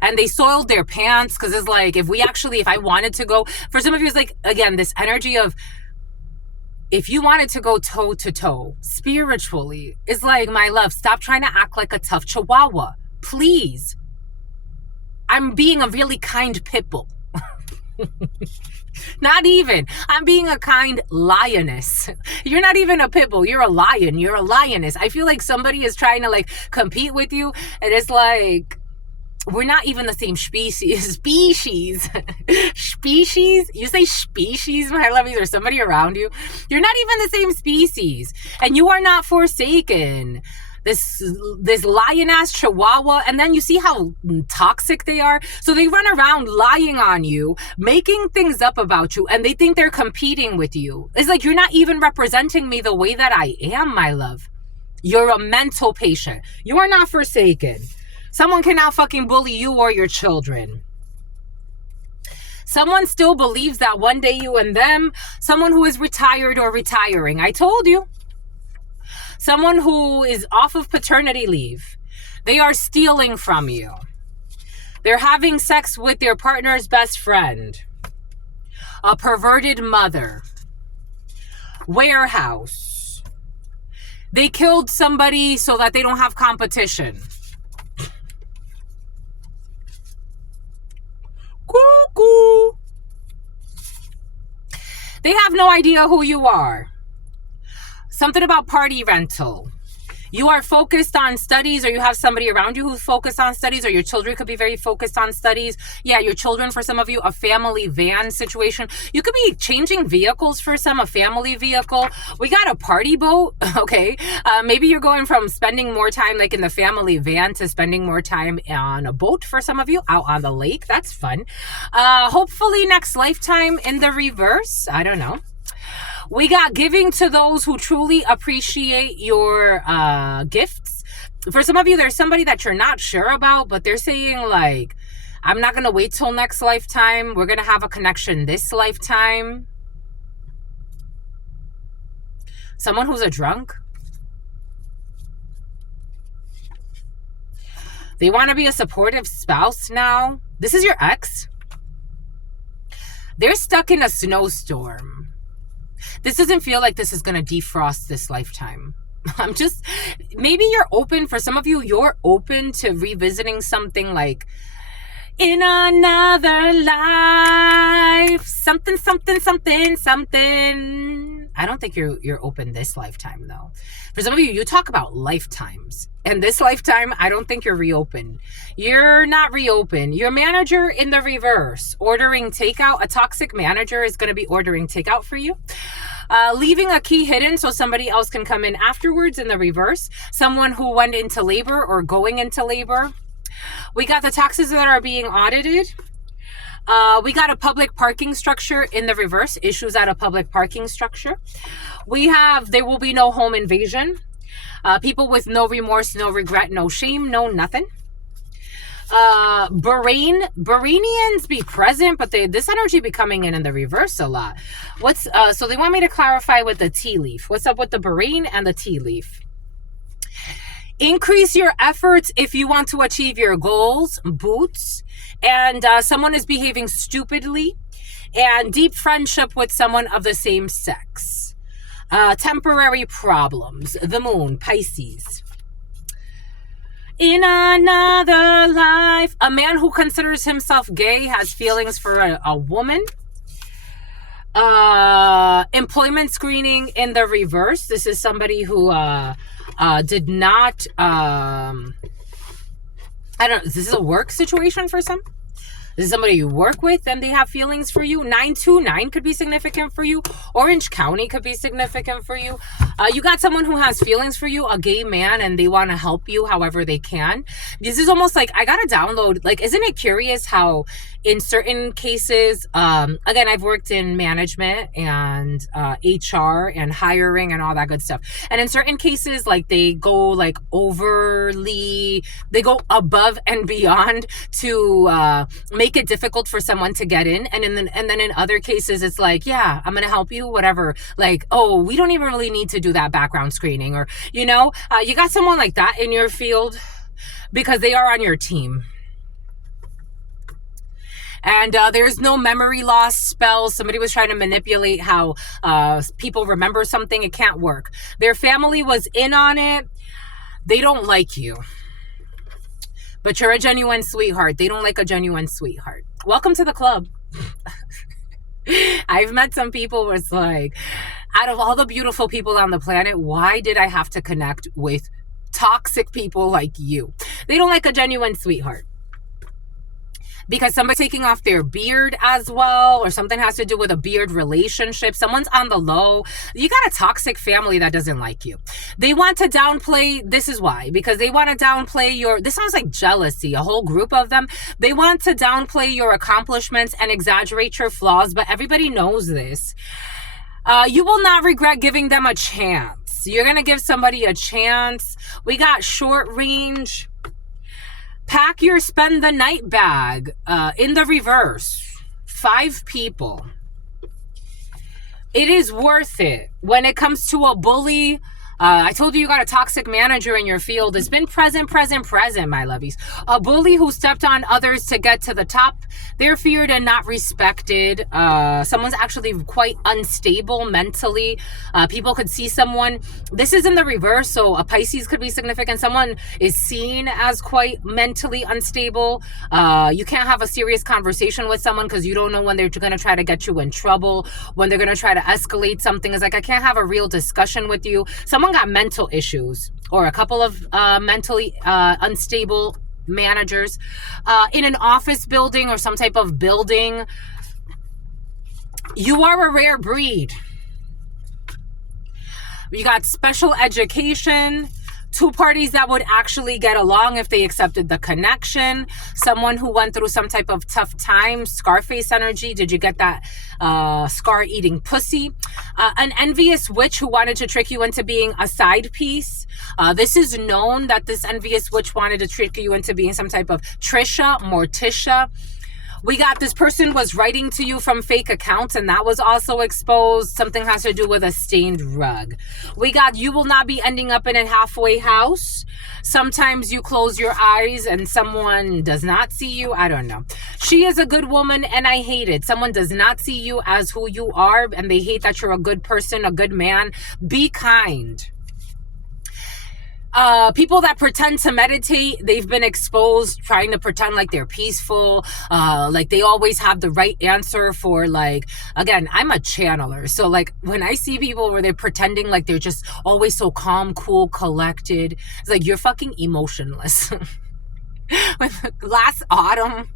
And they soiled their pants because it's like, if I wanted to go, for some of you, it's like, again, this energy of, if you wanted to go toe to toe spiritually, it's like, my love, stop trying to act like a tough chihuahua. Please. I'm being a really kind pit bull. Not even. I'm being a kind lioness. You're not even a pit bull. You're a lion. You're a lioness. I feel like somebody is trying to like compete with you. And it's like, we're not even the same species. Species. You say species, my lovies, or somebody around you. You're not even the same species. And you are not forsaken. This lion-ass chihuahua, and then you see how toxic they are. So they run around lying on you, making things up about you, and they think they're competing with you. It's like, you're not even representing me the way that I am, my love. You're a mental patient. You are not forsaken. Someone cannot fucking bully you or your children. Someone still believes that one day you and them, someone who is retired or retiring. I told you. Someone who is off of paternity leave. They are stealing from you. They're having sex with their partner's best friend. A perverted mother. Warehouse. They killed somebody so that they don't have competition. Cuckoo. They have no idea who you are. Something about party rental. You are focused on studies, or you have somebody around you who's focused on studies, or your children could be very focused on studies. Yeah, your children, for some of you, a family van situation. You could be changing vehicles for some, a family vehicle. We got a party boat, okay? Maybe you're going from spending more time like in the family van to spending more time on a boat for some of you, out on the lake. That's fun. Hopefully next lifetime in the reverse. I don't know. We got giving to those who truly appreciate your gifts. For some of you, there's somebody that you're not sure about, but they're saying like, I'm not going to wait till next lifetime. We're going to have a connection this lifetime. Someone who's a drunk. They want to be a supportive spouse now. This is your ex. They're stuck in a snowstorm. This doesn't feel like this is going to defrost this lifetime. Maybe you're open, for some of you, you're open to revisiting something like in another life, something, something, something, something. I don't think you're open this lifetime, though. For some of you, you talk about lifetimes. And this lifetime, I don't think you're reopened. You're not reopened. Your manager in the reverse, ordering takeout. A toxic manager is going to be ordering takeout for you. Leaving a key hidden so somebody else can come in afterwards in the reverse. Someone who went into labor or going into labor. We got the taxes that are being audited. We got a public parking structure in the reverse. Issues at a public parking structure. We have, there will be no home invasion. People with no remorse, no regret, no shame, no nothing. Bahrainians be present, but this energy be coming in the reverse a lot. So they want me to clarify with the tea leaf. What's up with the Bahrain and the tea leaf? Increase your efforts if you want to achieve your goals, boots, and someone is behaving stupidly, and deep friendship with someone of the same sex. Temporary problems, the moon, Pisces. In another life, a man who considers himself gay has feelings for a woman. Employment screening in the reverse. This is somebody who did not, this is a work situation for some. This is somebody you work with and they have feelings for you. 929 could be significant for you. Orange County could be significant for you. You got someone who has feelings for you, a gay man, and they want to help you however they can. This is almost like, I got to download, like, isn't it curious how in certain cases, again, I've worked in management and HR and hiring and all that good stuff. And in certain cases, like they go like overly, they go above and beyond to make it difficult for someone to get in. And then in other cases, it's like, yeah, I'm going to help you, whatever. Like, oh, we don't even really need to do that background screening, or, you got someone like that in your field because they are on your team. And there's no memory loss spells. Somebody was trying to manipulate how people remember something. It can't work. Their family was in on it. They don't like you. But you're a genuine sweetheart. They don't like a genuine sweetheart. Welcome to the club. I've met some people where it's like, out of all the beautiful people on the planet, why did I have to connect with toxic people like you? They don't like a genuine sweetheart. Because somebody's taking off their beard as well, or something has to do with a beard relationship. Someone's on the low. You got a toxic family that doesn't like you. They want to downplay, this is why, because they want to downplay this sounds like jealousy, a whole group of them. They want to downplay your accomplishments and exaggerate your flaws, but everybody knows this. You will not regret giving them a chance. You're going to give somebody a chance. We got short range. Pack your spend the night bag in the reverse. 5 people. It is worth it. When it comes to a bully, I told you got a toxic manager in your field. It's been present, my lovies. A bully who stepped on others to get to the top. They're feared and not respected. Someone's actually quite unstable mentally. People could see someone. This is in the reverse, so a Pisces could be significant. Someone is seen as quite mentally unstable. You can't have a serious conversation with someone because you don't know when they're going to try to get you in trouble, when they're going to try to escalate something. It's like, I can't have a real discussion with you. Someone got mental issues, or a couple of mentally unstable managers in an office building or some type of building. You are a rare breed. You got special education. 2 parties that would actually get along if they accepted the connection. Someone who went through some type of tough time. Scarface energy. Did you get that scar eating pussy? An envious witch who wanted to trick you into being a side piece. This is known that this envious witch wanted to trick you into being some type of Trisha, Morticia. We got this person was writing to you from fake accounts, and that was also exposed. Something has to do with a stained rug. We got you will not be ending up in a halfway house. Sometimes you close your eyes and someone does not see you. I don't know. She is a good woman and I hate it. Someone does not see you as who you are and they hate that you're a good person, a good man. Be kind. People that pretend to meditate, they've been exposed trying to pretend like they're peaceful, like they always have the right answer for, like, again, I'm a channeler. So like when I see people where they're pretending like they're just always so calm, cool, collected, it's like you're fucking emotionless. Last autumn,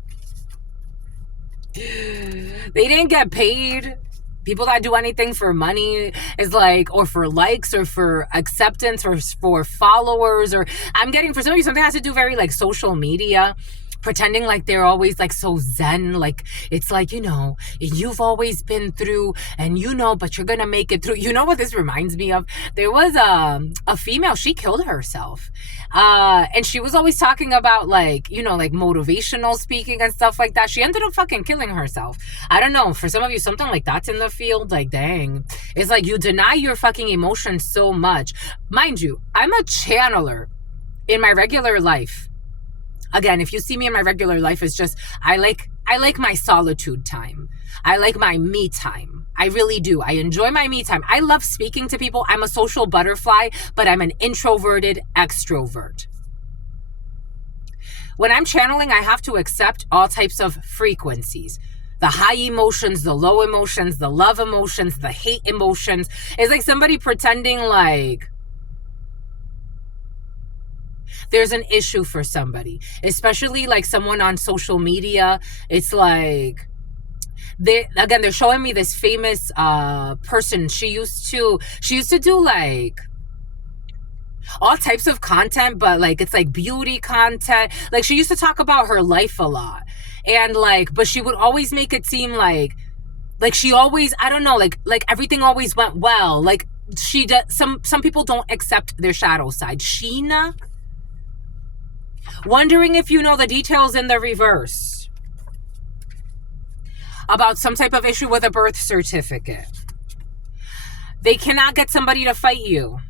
they didn't get paid. People that do anything for money is like, or for likes or for acceptance or for followers, or I'm getting, for some of you, something has to do very like social media, pretending like they're always like so zen, like it's like, you know, you've always been through and you know, but you're gonna make it through. You know what this reminds me of? There was a female, she killed herself, and she was always talking about like, you know, like motivational speaking and stuff like that. She ended up fucking killing herself. I don't know, for some of you, something like that's in the field. Like, dang, it's like you deny your fucking emotions so much. Mind you, I'm a channeler in my regular life. Again, if you see me in my regular life, it's just, I like my solitude time. I like my me time. I really do. I enjoy my me time. I love speaking to people. I'm a social butterfly, but I'm an introverted extrovert. When I'm channeling, I have to accept all types of frequencies. The high emotions, the low emotions, the love emotions, the hate emotions. It's like somebody pretending like there's an issue for somebody, especially like someone on social media. It's like, they're showing me this famous person. She used to do like all types of content, but like it's like beauty content. Like she used to talk about her life a lot, and like, but she would always make it seem like she always, I don't know, like everything always went well. Like she does. Some people don't accept their shadow side. Sheena. Wondering if you know the details in the reverse about some type of issue with a birth certificate. They cannot get somebody to fight you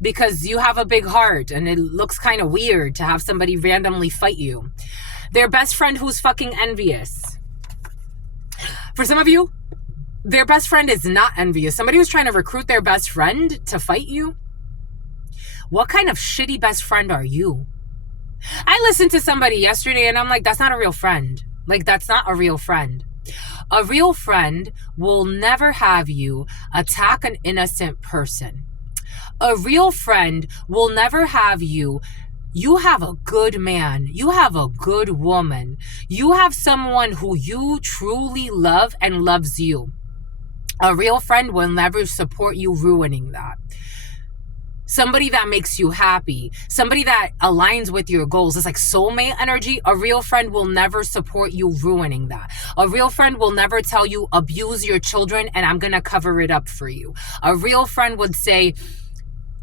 because you have a big heart and it looks kind of weird to have somebody randomly fight you. Their best friend who's fucking envious. For some of you, their best friend is not envious. Somebody who's trying to recruit their best friend to fight you. What kind of shitty best friend are you? I listened to somebody yesterday and I'm like, that's not a real friend. Like, that's not a real friend. A real friend will never have you attack an innocent person. A real friend will never have you have a good man. You have a good woman. You have someone who you truly love and loves you. A real friend will never support you ruining that. Somebody that makes you happy, somebody that aligns with your goals. It's like soulmate energy. A real friend will never support you ruining that. A real friend will never tell you abuse your children and I'm going to cover it up for you. A real friend would say,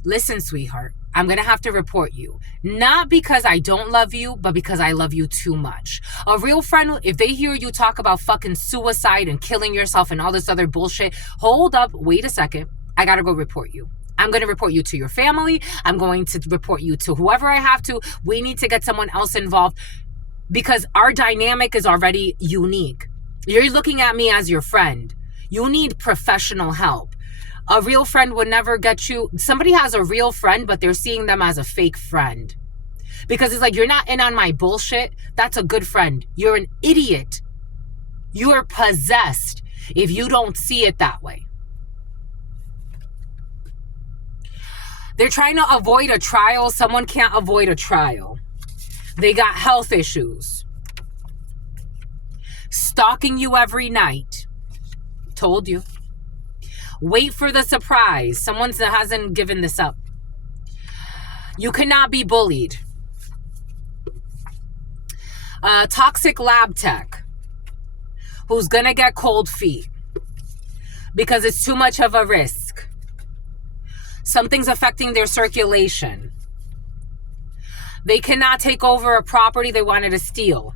listen, sweetheart, I'm going to have to report you. Not because I don't love you, but because I love you too much. A real friend, if they hear you talk about fucking suicide and killing yourself and all this other bullshit, hold up, wait a second. I got to go report you. I'm going to report you to your family. I'm going to report you to whoever I have to. We need to get someone else involved because our dynamic is already unique. You're looking at me as your friend. You need professional help. A real friend would never get you. Somebody has a real friend, but they're seeing them as a fake friend. Because it's like, you're not in on my bullshit. That's a good friend. You're an idiot. You are possessed if you don't see it that way. They're trying to avoid a trial. Someone can't avoid a trial. They got health issues. Stalking you every night. Told you. Wait for the surprise. Someone hasn't given this up. You cannot be bullied. Toxic lab tech who's going to get cold feet. because it's too much of a risk. Something's affecting their circulation. They cannot take over a property they wanted to steal.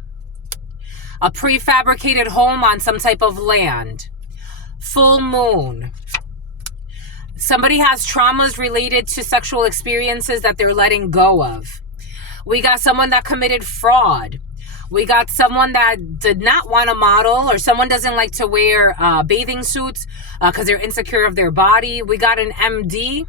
A prefabricated home on some type of land. Full moon. Somebody has traumas related to sexual experiences that they're letting go of. We got someone that committed fraud. We got someone that did not want to model, or someone doesn't like to wear bathing suits because they're insecure of their body. We got an MD.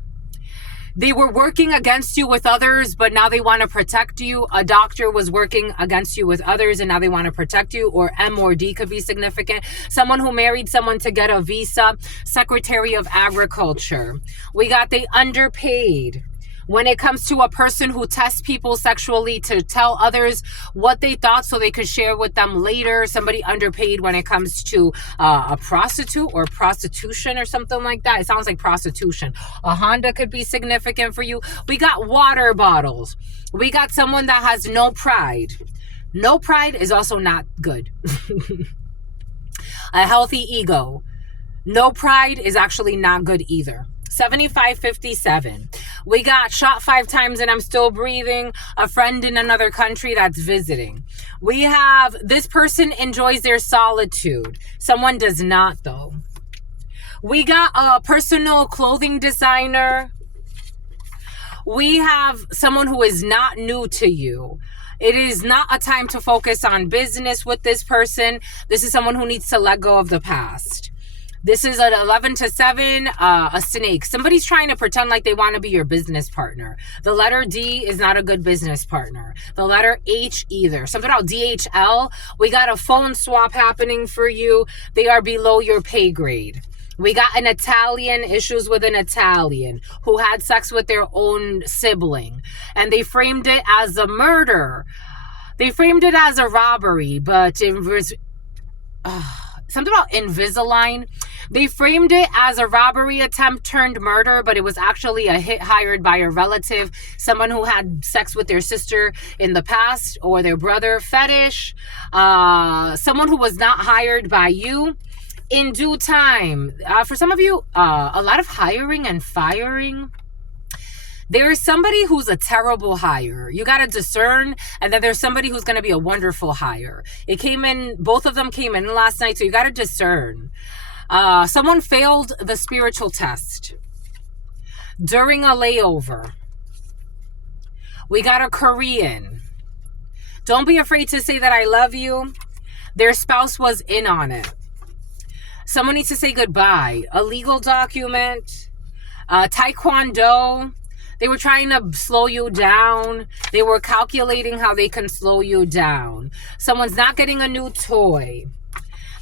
They were working against you with others, but now they want to protect you. A doctor was working against you with others, and now they want to protect you. Or M or D could be significant. Someone who married someone to get a visa. Secretary of Agriculture. We got they underpaid. When it comes to a person who tests people sexually to tell others what they thought so they could share with them later. Somebody underpaid when it comes to a prostitute or prostitution or something like that. It sounds like prostitution. A Honda could be significant for you. We got water bottles. We got someone that has no pride. No pride is also not good. A healthy ego. No pride is actually not good either. 7557. We got shot 5 times and I'm still breathing. A friend in another country that's visiting. We have this person enjoys their solitude. Someone does not though. We got a personal clothing designer. We have someone who is not new to you. It is not a time to focus on business with this person. This is someone who needs to let go of the past. This is an 11 to 7, a snake. Somebody's trying to pretend like they want to be your business partner. The letter D is not a good business partner. The letter H either. Something about DHL. We got a phone swap happening for you. They are below your pay grade. We got an Italian, issues with an Italian who had sex with their own sibling. And they framed it as a murder. They framed it as a robbery, but it was... something about Invisalign. They framed it as a robbery attempt turned murder, but it was actually a hit hired by a relative, someone who had sex with their sister in the past or their brother. Fetish, someone who was not hired by you in due time. For some of you, a lot of hiring and firing. There is somebody who's a terrible hire. You got to discern. And then there's somebody who's going to be a wonderful hire. It came in, both of them came in last night. So you got to discern. Someone failed the spiritual test during a layover. We got a Korean. Don't be afraid to say that I love you. Their spouse was in on it. Someone needs to say goodbye. A legal document. Taekwondo. They were trying to slow you down. They were calculating how they can slow you down. Someone's not getting a new toy.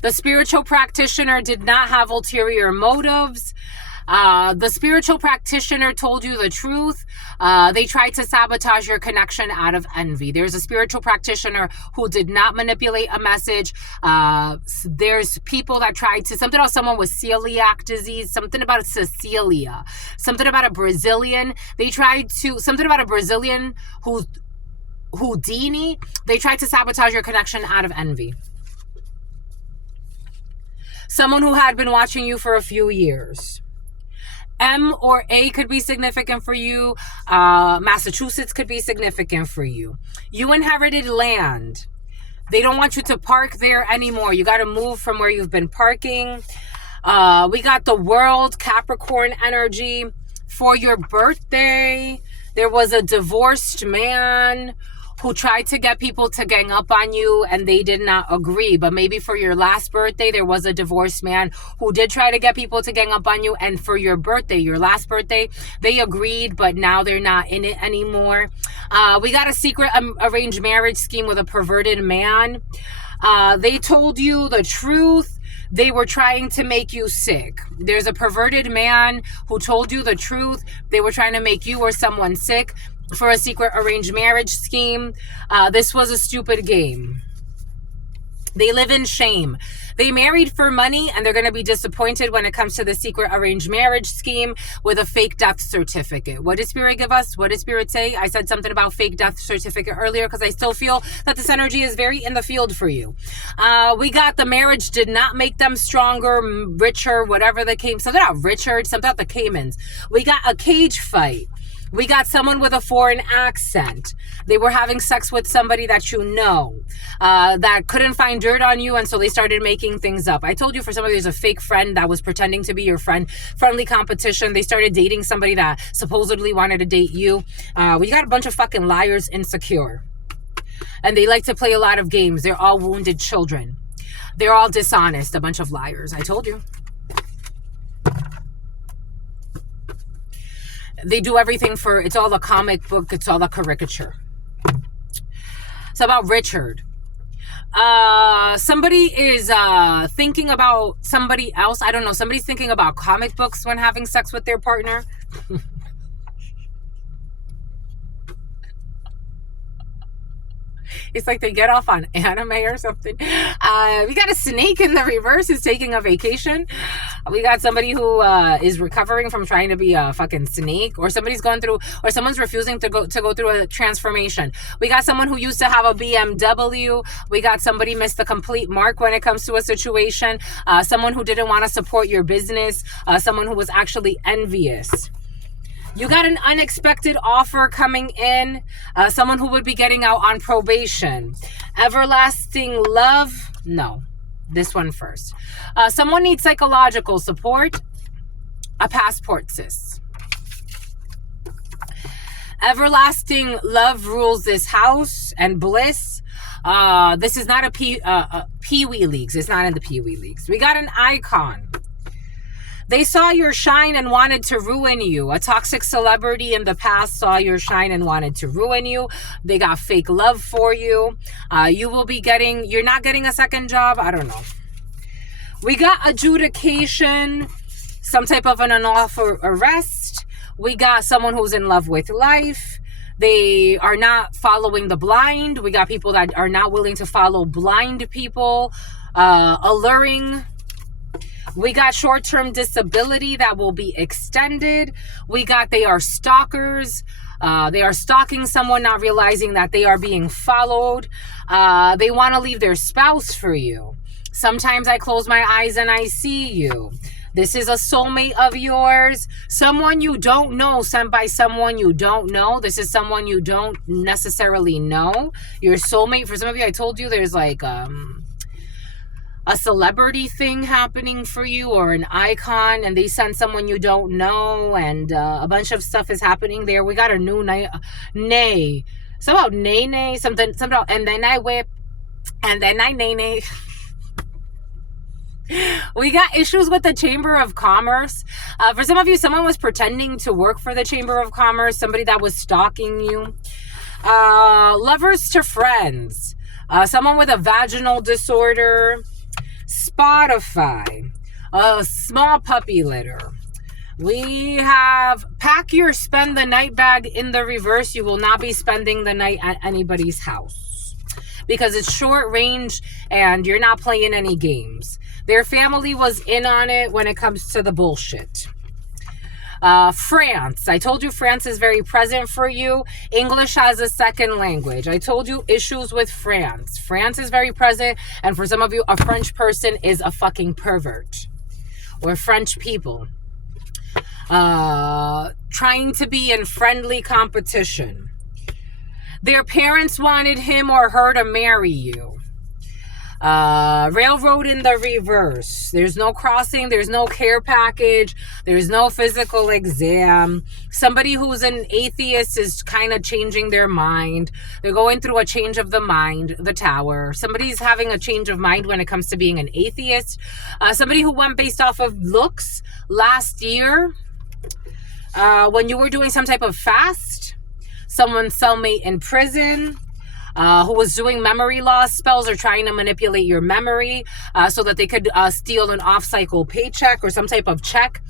The spiritual practitioner did not have ulterior motives. The spiritual practitioner told you the truth. They tried to sabotage your connection out of envy. There's a spiritual practitioner who did not manipulate a message. There's people that tried to, something about someone with celiac disease, something about Cecilia, something about a Brazilian. They tried to, something about a Brazilian Houdini. They tried to sabotage your connection out of envy. Someone who had been watching you for a few years. M or A could be significant for you. Massachusetts could be significant for you. You inherited land. They don't want you to park there anymore. You got to move from where you've been parking. We got the world, Capricorn energy. For your birthday, there was a divorced man who tried to get people to gang up on you and they did not agree. But maybe for your last birthday, there was a divorced man who did try to get people to gang up on you. And for your birthday, your last birthday, they agreed, but now they're not in it anymore. We got a secret arranged marriage scheme with a perverted man. They told you the truth. They were trying to make you sick. There's a perverted man who told you the truth. They were trying to make you or someone sick for a secret arranged marriage scheme. This was a stupid game. They live in shame. They married for money, and they're going to be disappointed when it comes to the secret arranged marriage scheme with a fake death certificate. What did Spirit give us? What did Spirit say? I said something about fake death certificate earlier because I still feel that this energy is very in the field for you. We got the marriage did not make them stronger, richer, whatever they came. Something about Richard, something about the Caymans. We got a cage fight. We got someone with a foreign accent. They were having sex with somebody that you know, that couldn't find dirt on you, and so they started making things up. I told you for somebody who's a fake friend that was pretending to be your friend, friendly competition. They started dating somebody that supposedly wanted to date you. We got a bunch of fucking liars, insecure. And they like to play a lot of games. They're all wounded children. They're all dishonest, a bunch of liars. I told you. They do everything for, it's all a comic book, it's all a caricature. It's about Richard. Somebody is thinking about somebody else. I don't know. Somebody's thinking about comic books when having sex with their partner. It's like they get off on anime or something. We got a snake in the reverse who's taking a vacation. We got somebody who is recovering from trying to be a fucking snake, or somebody's going through, or someone's refusing to go through a transformation. We got someone who used to have a BMW. We got somebody missed the complete mark when it comes to a situation. Someone who didn't want to support your business. Someone who was actually envious. You got an unexpected offer coming in. Someone who would be getting out on probation. Everlasting love. No, this one first. Someone needs psychological support. A passport, sis. Everlasting love rules this house and bliss. This is not a Pee-wee leagues. It's not in the Pee-wee leagues. We got an icon. They saw your shine and wanted to ruin you. A toxic celebrity in the past saw your shine and wanted to ruin you. They got fake love for you. You're not getting a second job. I don't know. We got adjudication, some type of an unlawful arrest. We got someone who's in love with life. They are not following the blind. We got people that are not willing to follow blind people. Alluring. We got short-term disability that will be extended. We got they are stalkers. They are stalking someone, not realizing that they are being followed. They want to leave their spouse for you. Sometimes I close my eyes and I see you. This is a soulmate of yours. Someone you don't know, sent by someone you don't know. This is someone you don't necessarily know. Your soulmate, for some of you, I told you there's like a celebrity thing happening for you, or an icon, and they send someone you don't know, and a bunch of stuff is happening there. We got a new nay. Something about nay, something about, and then I whip, and then I nay. We got issues with the Chamber of Commerce. For some of you, someone was pretending to work for the Chamber of Commerce, somebody that was stalking you. Lovers to friends. Someone with a vaginal disorder. Spotify, a small puppy litter. We have pack your spend the night bag in the reverse. You will not be spending the night at anybody's house because it's short range and you're not playing any games. Their family was in on it when it comes to the bullshit. France. I told you France is very present for you. English as a second language. I told you issues with France. France is very present. And for some of you, a French person is a fucking pervert. Or French people. Trying to be in friendly competition. Their parents wanted him or her to marry you. Railroad in the reverse. There's no crossing. There's no care package. There's no physical exam. Somebody who's an atheist is kind of changing their mind. They're going through a change of the mind, the tower. Somebody's having a change of mind when it comes to being an atheist. Somebody who went based off of looks last year. When you were doing some type of fast. Someone's cellmate in prison. Who was doing memory loss spells or trying to manipulate your memory so that they could steal an off-cycle paycheck or some type of check.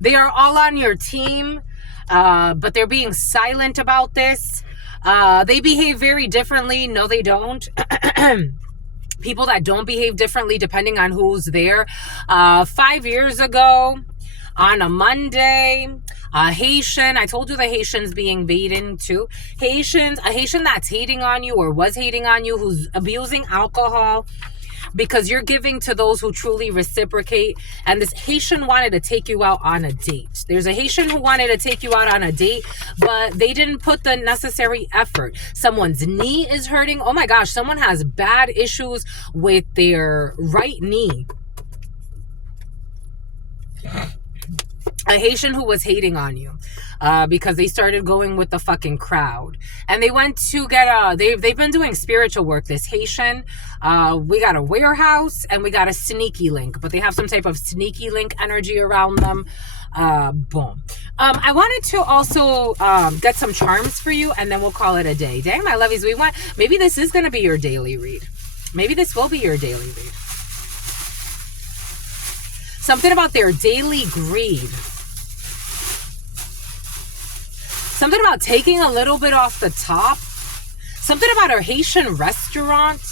They are all on your team, but they're being silent about this. They behave very differently. No, they don't. people that don't behave differently depending on who's there. 5 years ago, on a Monday, Haitian, I told you the Haitians being baited too. A Haitian that's hating on you or was hating on you, who's abusing alcohol, because you're giving to those who truly reciprocate. And this Haitian wanted to take you out on a date. There's a Haitian who wanted to take you out on a date, but they didn't put the necessary effort. Someone's knee is hurting. Oh my gosh, someone has bad issues with their right knee. A Haitian who was hating on you because they started going with the fucking crowd. And they went to get they've been doing spiritual work, this Haitian. We got a warehouse and we got a sneaky link, but they have some type of sneaky link energy around them. Boom. I wanted to also get some charms for you, and then we'll call it a day. Dang, my lovies, maybe this is going to be your daily read. Maybe this will be your daily read. Something about their daily greed. Something about taking a little bit off the top. Something about a Haitian restaurant.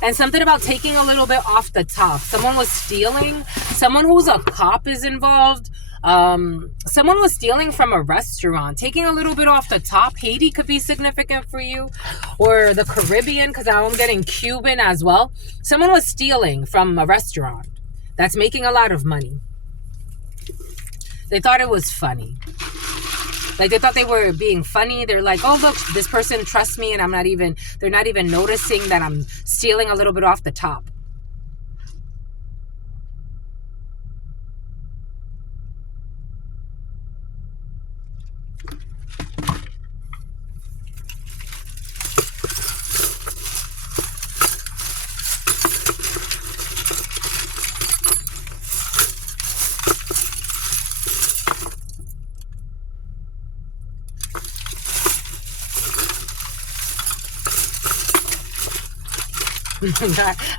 And something about taking a little bit off the top. Someone was stealing. Someone who's a cop is involved. Someone was stealing from a restaurant. Taking a little bit off the top. Haiti could be significant for you. Or the Caribbean, because I'm getting Cuban as well. Someone was stealing from a restaurant that's making a lot of money. They thought it was funny. Like, they thought they were being funny. They're like, oh, look, this person trusts me, and they're not even noticing that I'm stealing a little bit off the top.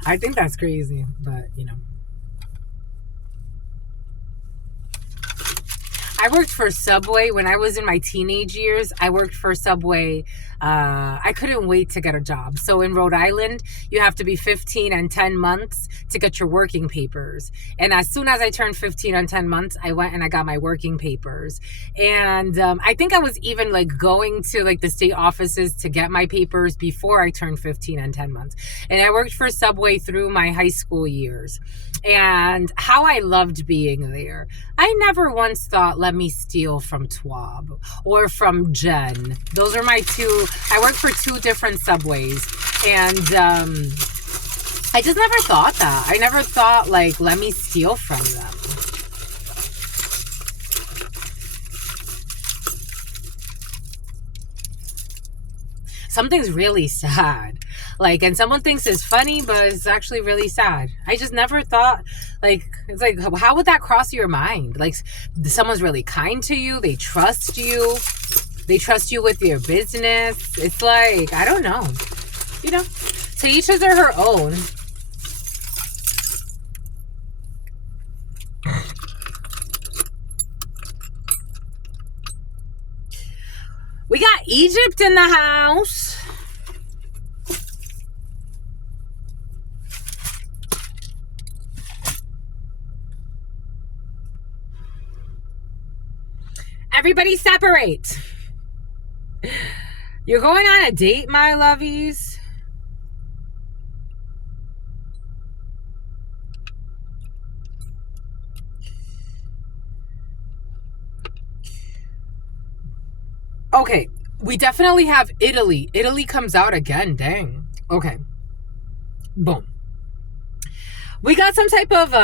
I think that's crazy, but you know. I worked for Subway when I was in my teenage years. I worked for Subway. I couldn't wait to get a job. So in Rhode Island, you have to be 15 and 10 months to get your working papers. And as soon as I turned 15 and 10 months, I went and I got my working papers. And I think I was even like going to like the state offices to get my papers before I turned 15 and 10 months. And I worked for Subway through my high school years. And how I loved being there. I never once thought, let me steal from Twab or from Jen. Those are my two. I worked for two different Subways. And I just never thought that. I never thought, like, let me steal from them. Something's really sad. Like, and someone thinks it's funny, but it's actually really sad. I just never thought, like, it's like, how would that cross your mind? Like, someone's really kind to you. They trust you. They trust you with your business. It's like, I don't know. You know, to each of their her own. We got Egypt in the house. Everybody separate. You're going on a date, my lovies. Okay, we definitely have Italy. Italy comes out again, dang. Okay, boom. We got some type of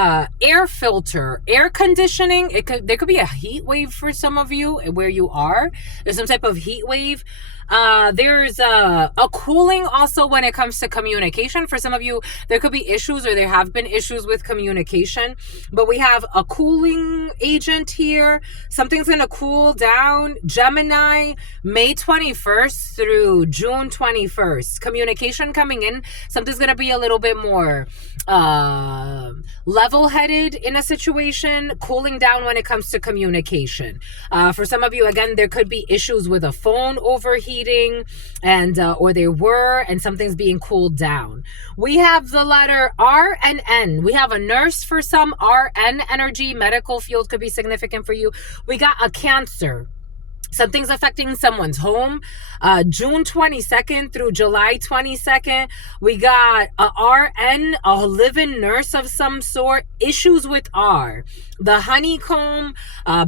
air filter, air conditioning. There could be a heat wave for some of you where you are. There's some type of heat wave. There's a cooling also when it comes to communication. For some of you, there could be issues or there have been issues with communication. But we have a cooling agent here. Something's going to cool down. Gemini, May 21st through June 21st. Communication coming in. Something's going to be a little bit more level-headed in a situation, cooling down when it comes to communication. For some of you, again, there could be issues with a phone overheating, and or there were, and something's being cooled down. We have the letter R and N. We have a nurse for some. RN energy, medical field could be significant for you. We got a Cancer. Something's affecting someone's home. June 22nd through July 22nd, we got a RN, a live-in nurse of some sort. Issues with R. The honeycomb,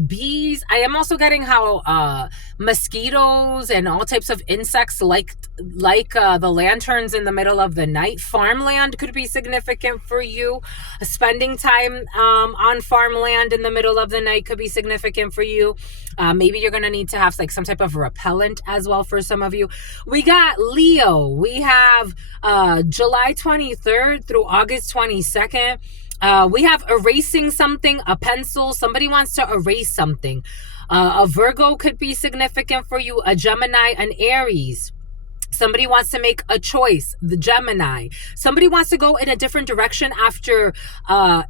bees. I am also getting how mosquitoes and all types of insects like the lanterns in the middle of the night. Farmland could be significant for you. Spending time on farmland in the middle of the night could be significant for you. Maybe you're going to need to have like some type of repellent as well for some of you. We got Leo. We have July 23rd through August 22nd. We have erasing something, a pencil. Somebody wants to erase something. A Virgo could be significant for you. A Gemini, an Aries. Somebody wants to make a choice, the Gemini. Somebody wants to go in a different direction after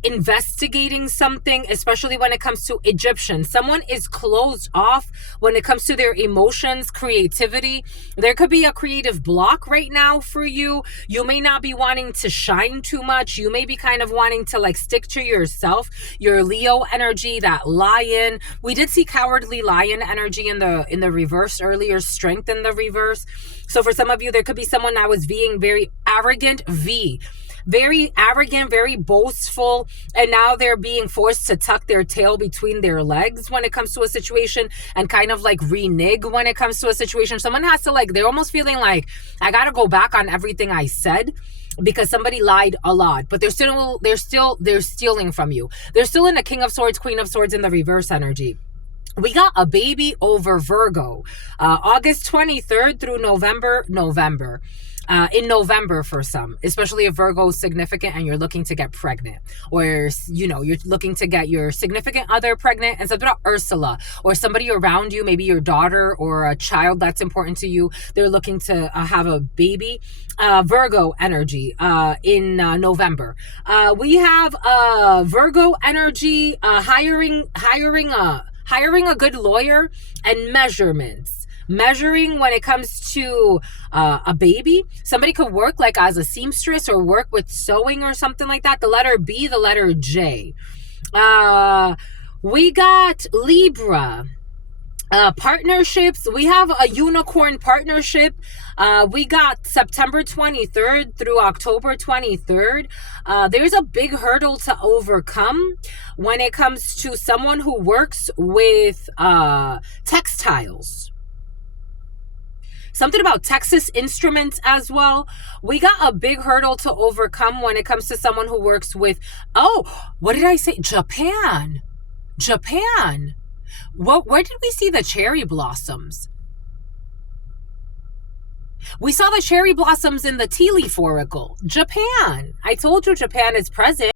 investigating something, especially when it comes to Egyptian. Someone is closed off when it comes to their emotions, creativity. There could be a creative block right now for you. You may not be wanting to shine too much. You may be kind of wanting to like stick to yourself. Your Leo energy, that lion. We did see cowardly lion energy in the reverse earlier, strength in the reverse. So for some of you, there could be someone that was being very arrogant, very arrogant, very boastful, and now they're being forced to tuck their tail between their legs when it comes to a situation and kind of like renege when it comes to a situation. Someone has to they're almost feeling like, I got to go back on everything I said because somebody lied a lot, but they're stealing from you. They're still in a King of Swords, Queen of Swords in the reverse energy. We got a baby over Virgo, August 23rd through November. In November for some, especially if Virgo is significant and you're looking to get pregnant, or you're looking to get your significant other pregnant, and something about Ursula or somebody around you, maybe your daughter or a child that's important to you, they're looking to have a baby. Virgo energy in November. We have Virgo energy hiring a good lawyer and measuring when it comes to a baby. Somebody could work like as a seamstress or work with sewing or something like that. The letter B, the letter J. We got Libra. Partnerships. We have a unicorn partnership. We got September 23rd through October 23rd. There's a big hurdle to overcome when it comes to someone who works with textiles. Something about Texas Instruments as well. We got a big hurdle to overcome when it comes to someone who works with, what did I say? Japan. Where did we see the cherry blossoms? We saw the cherry blossoms in the tea leaf oracle. Japan. I told you Japan is present.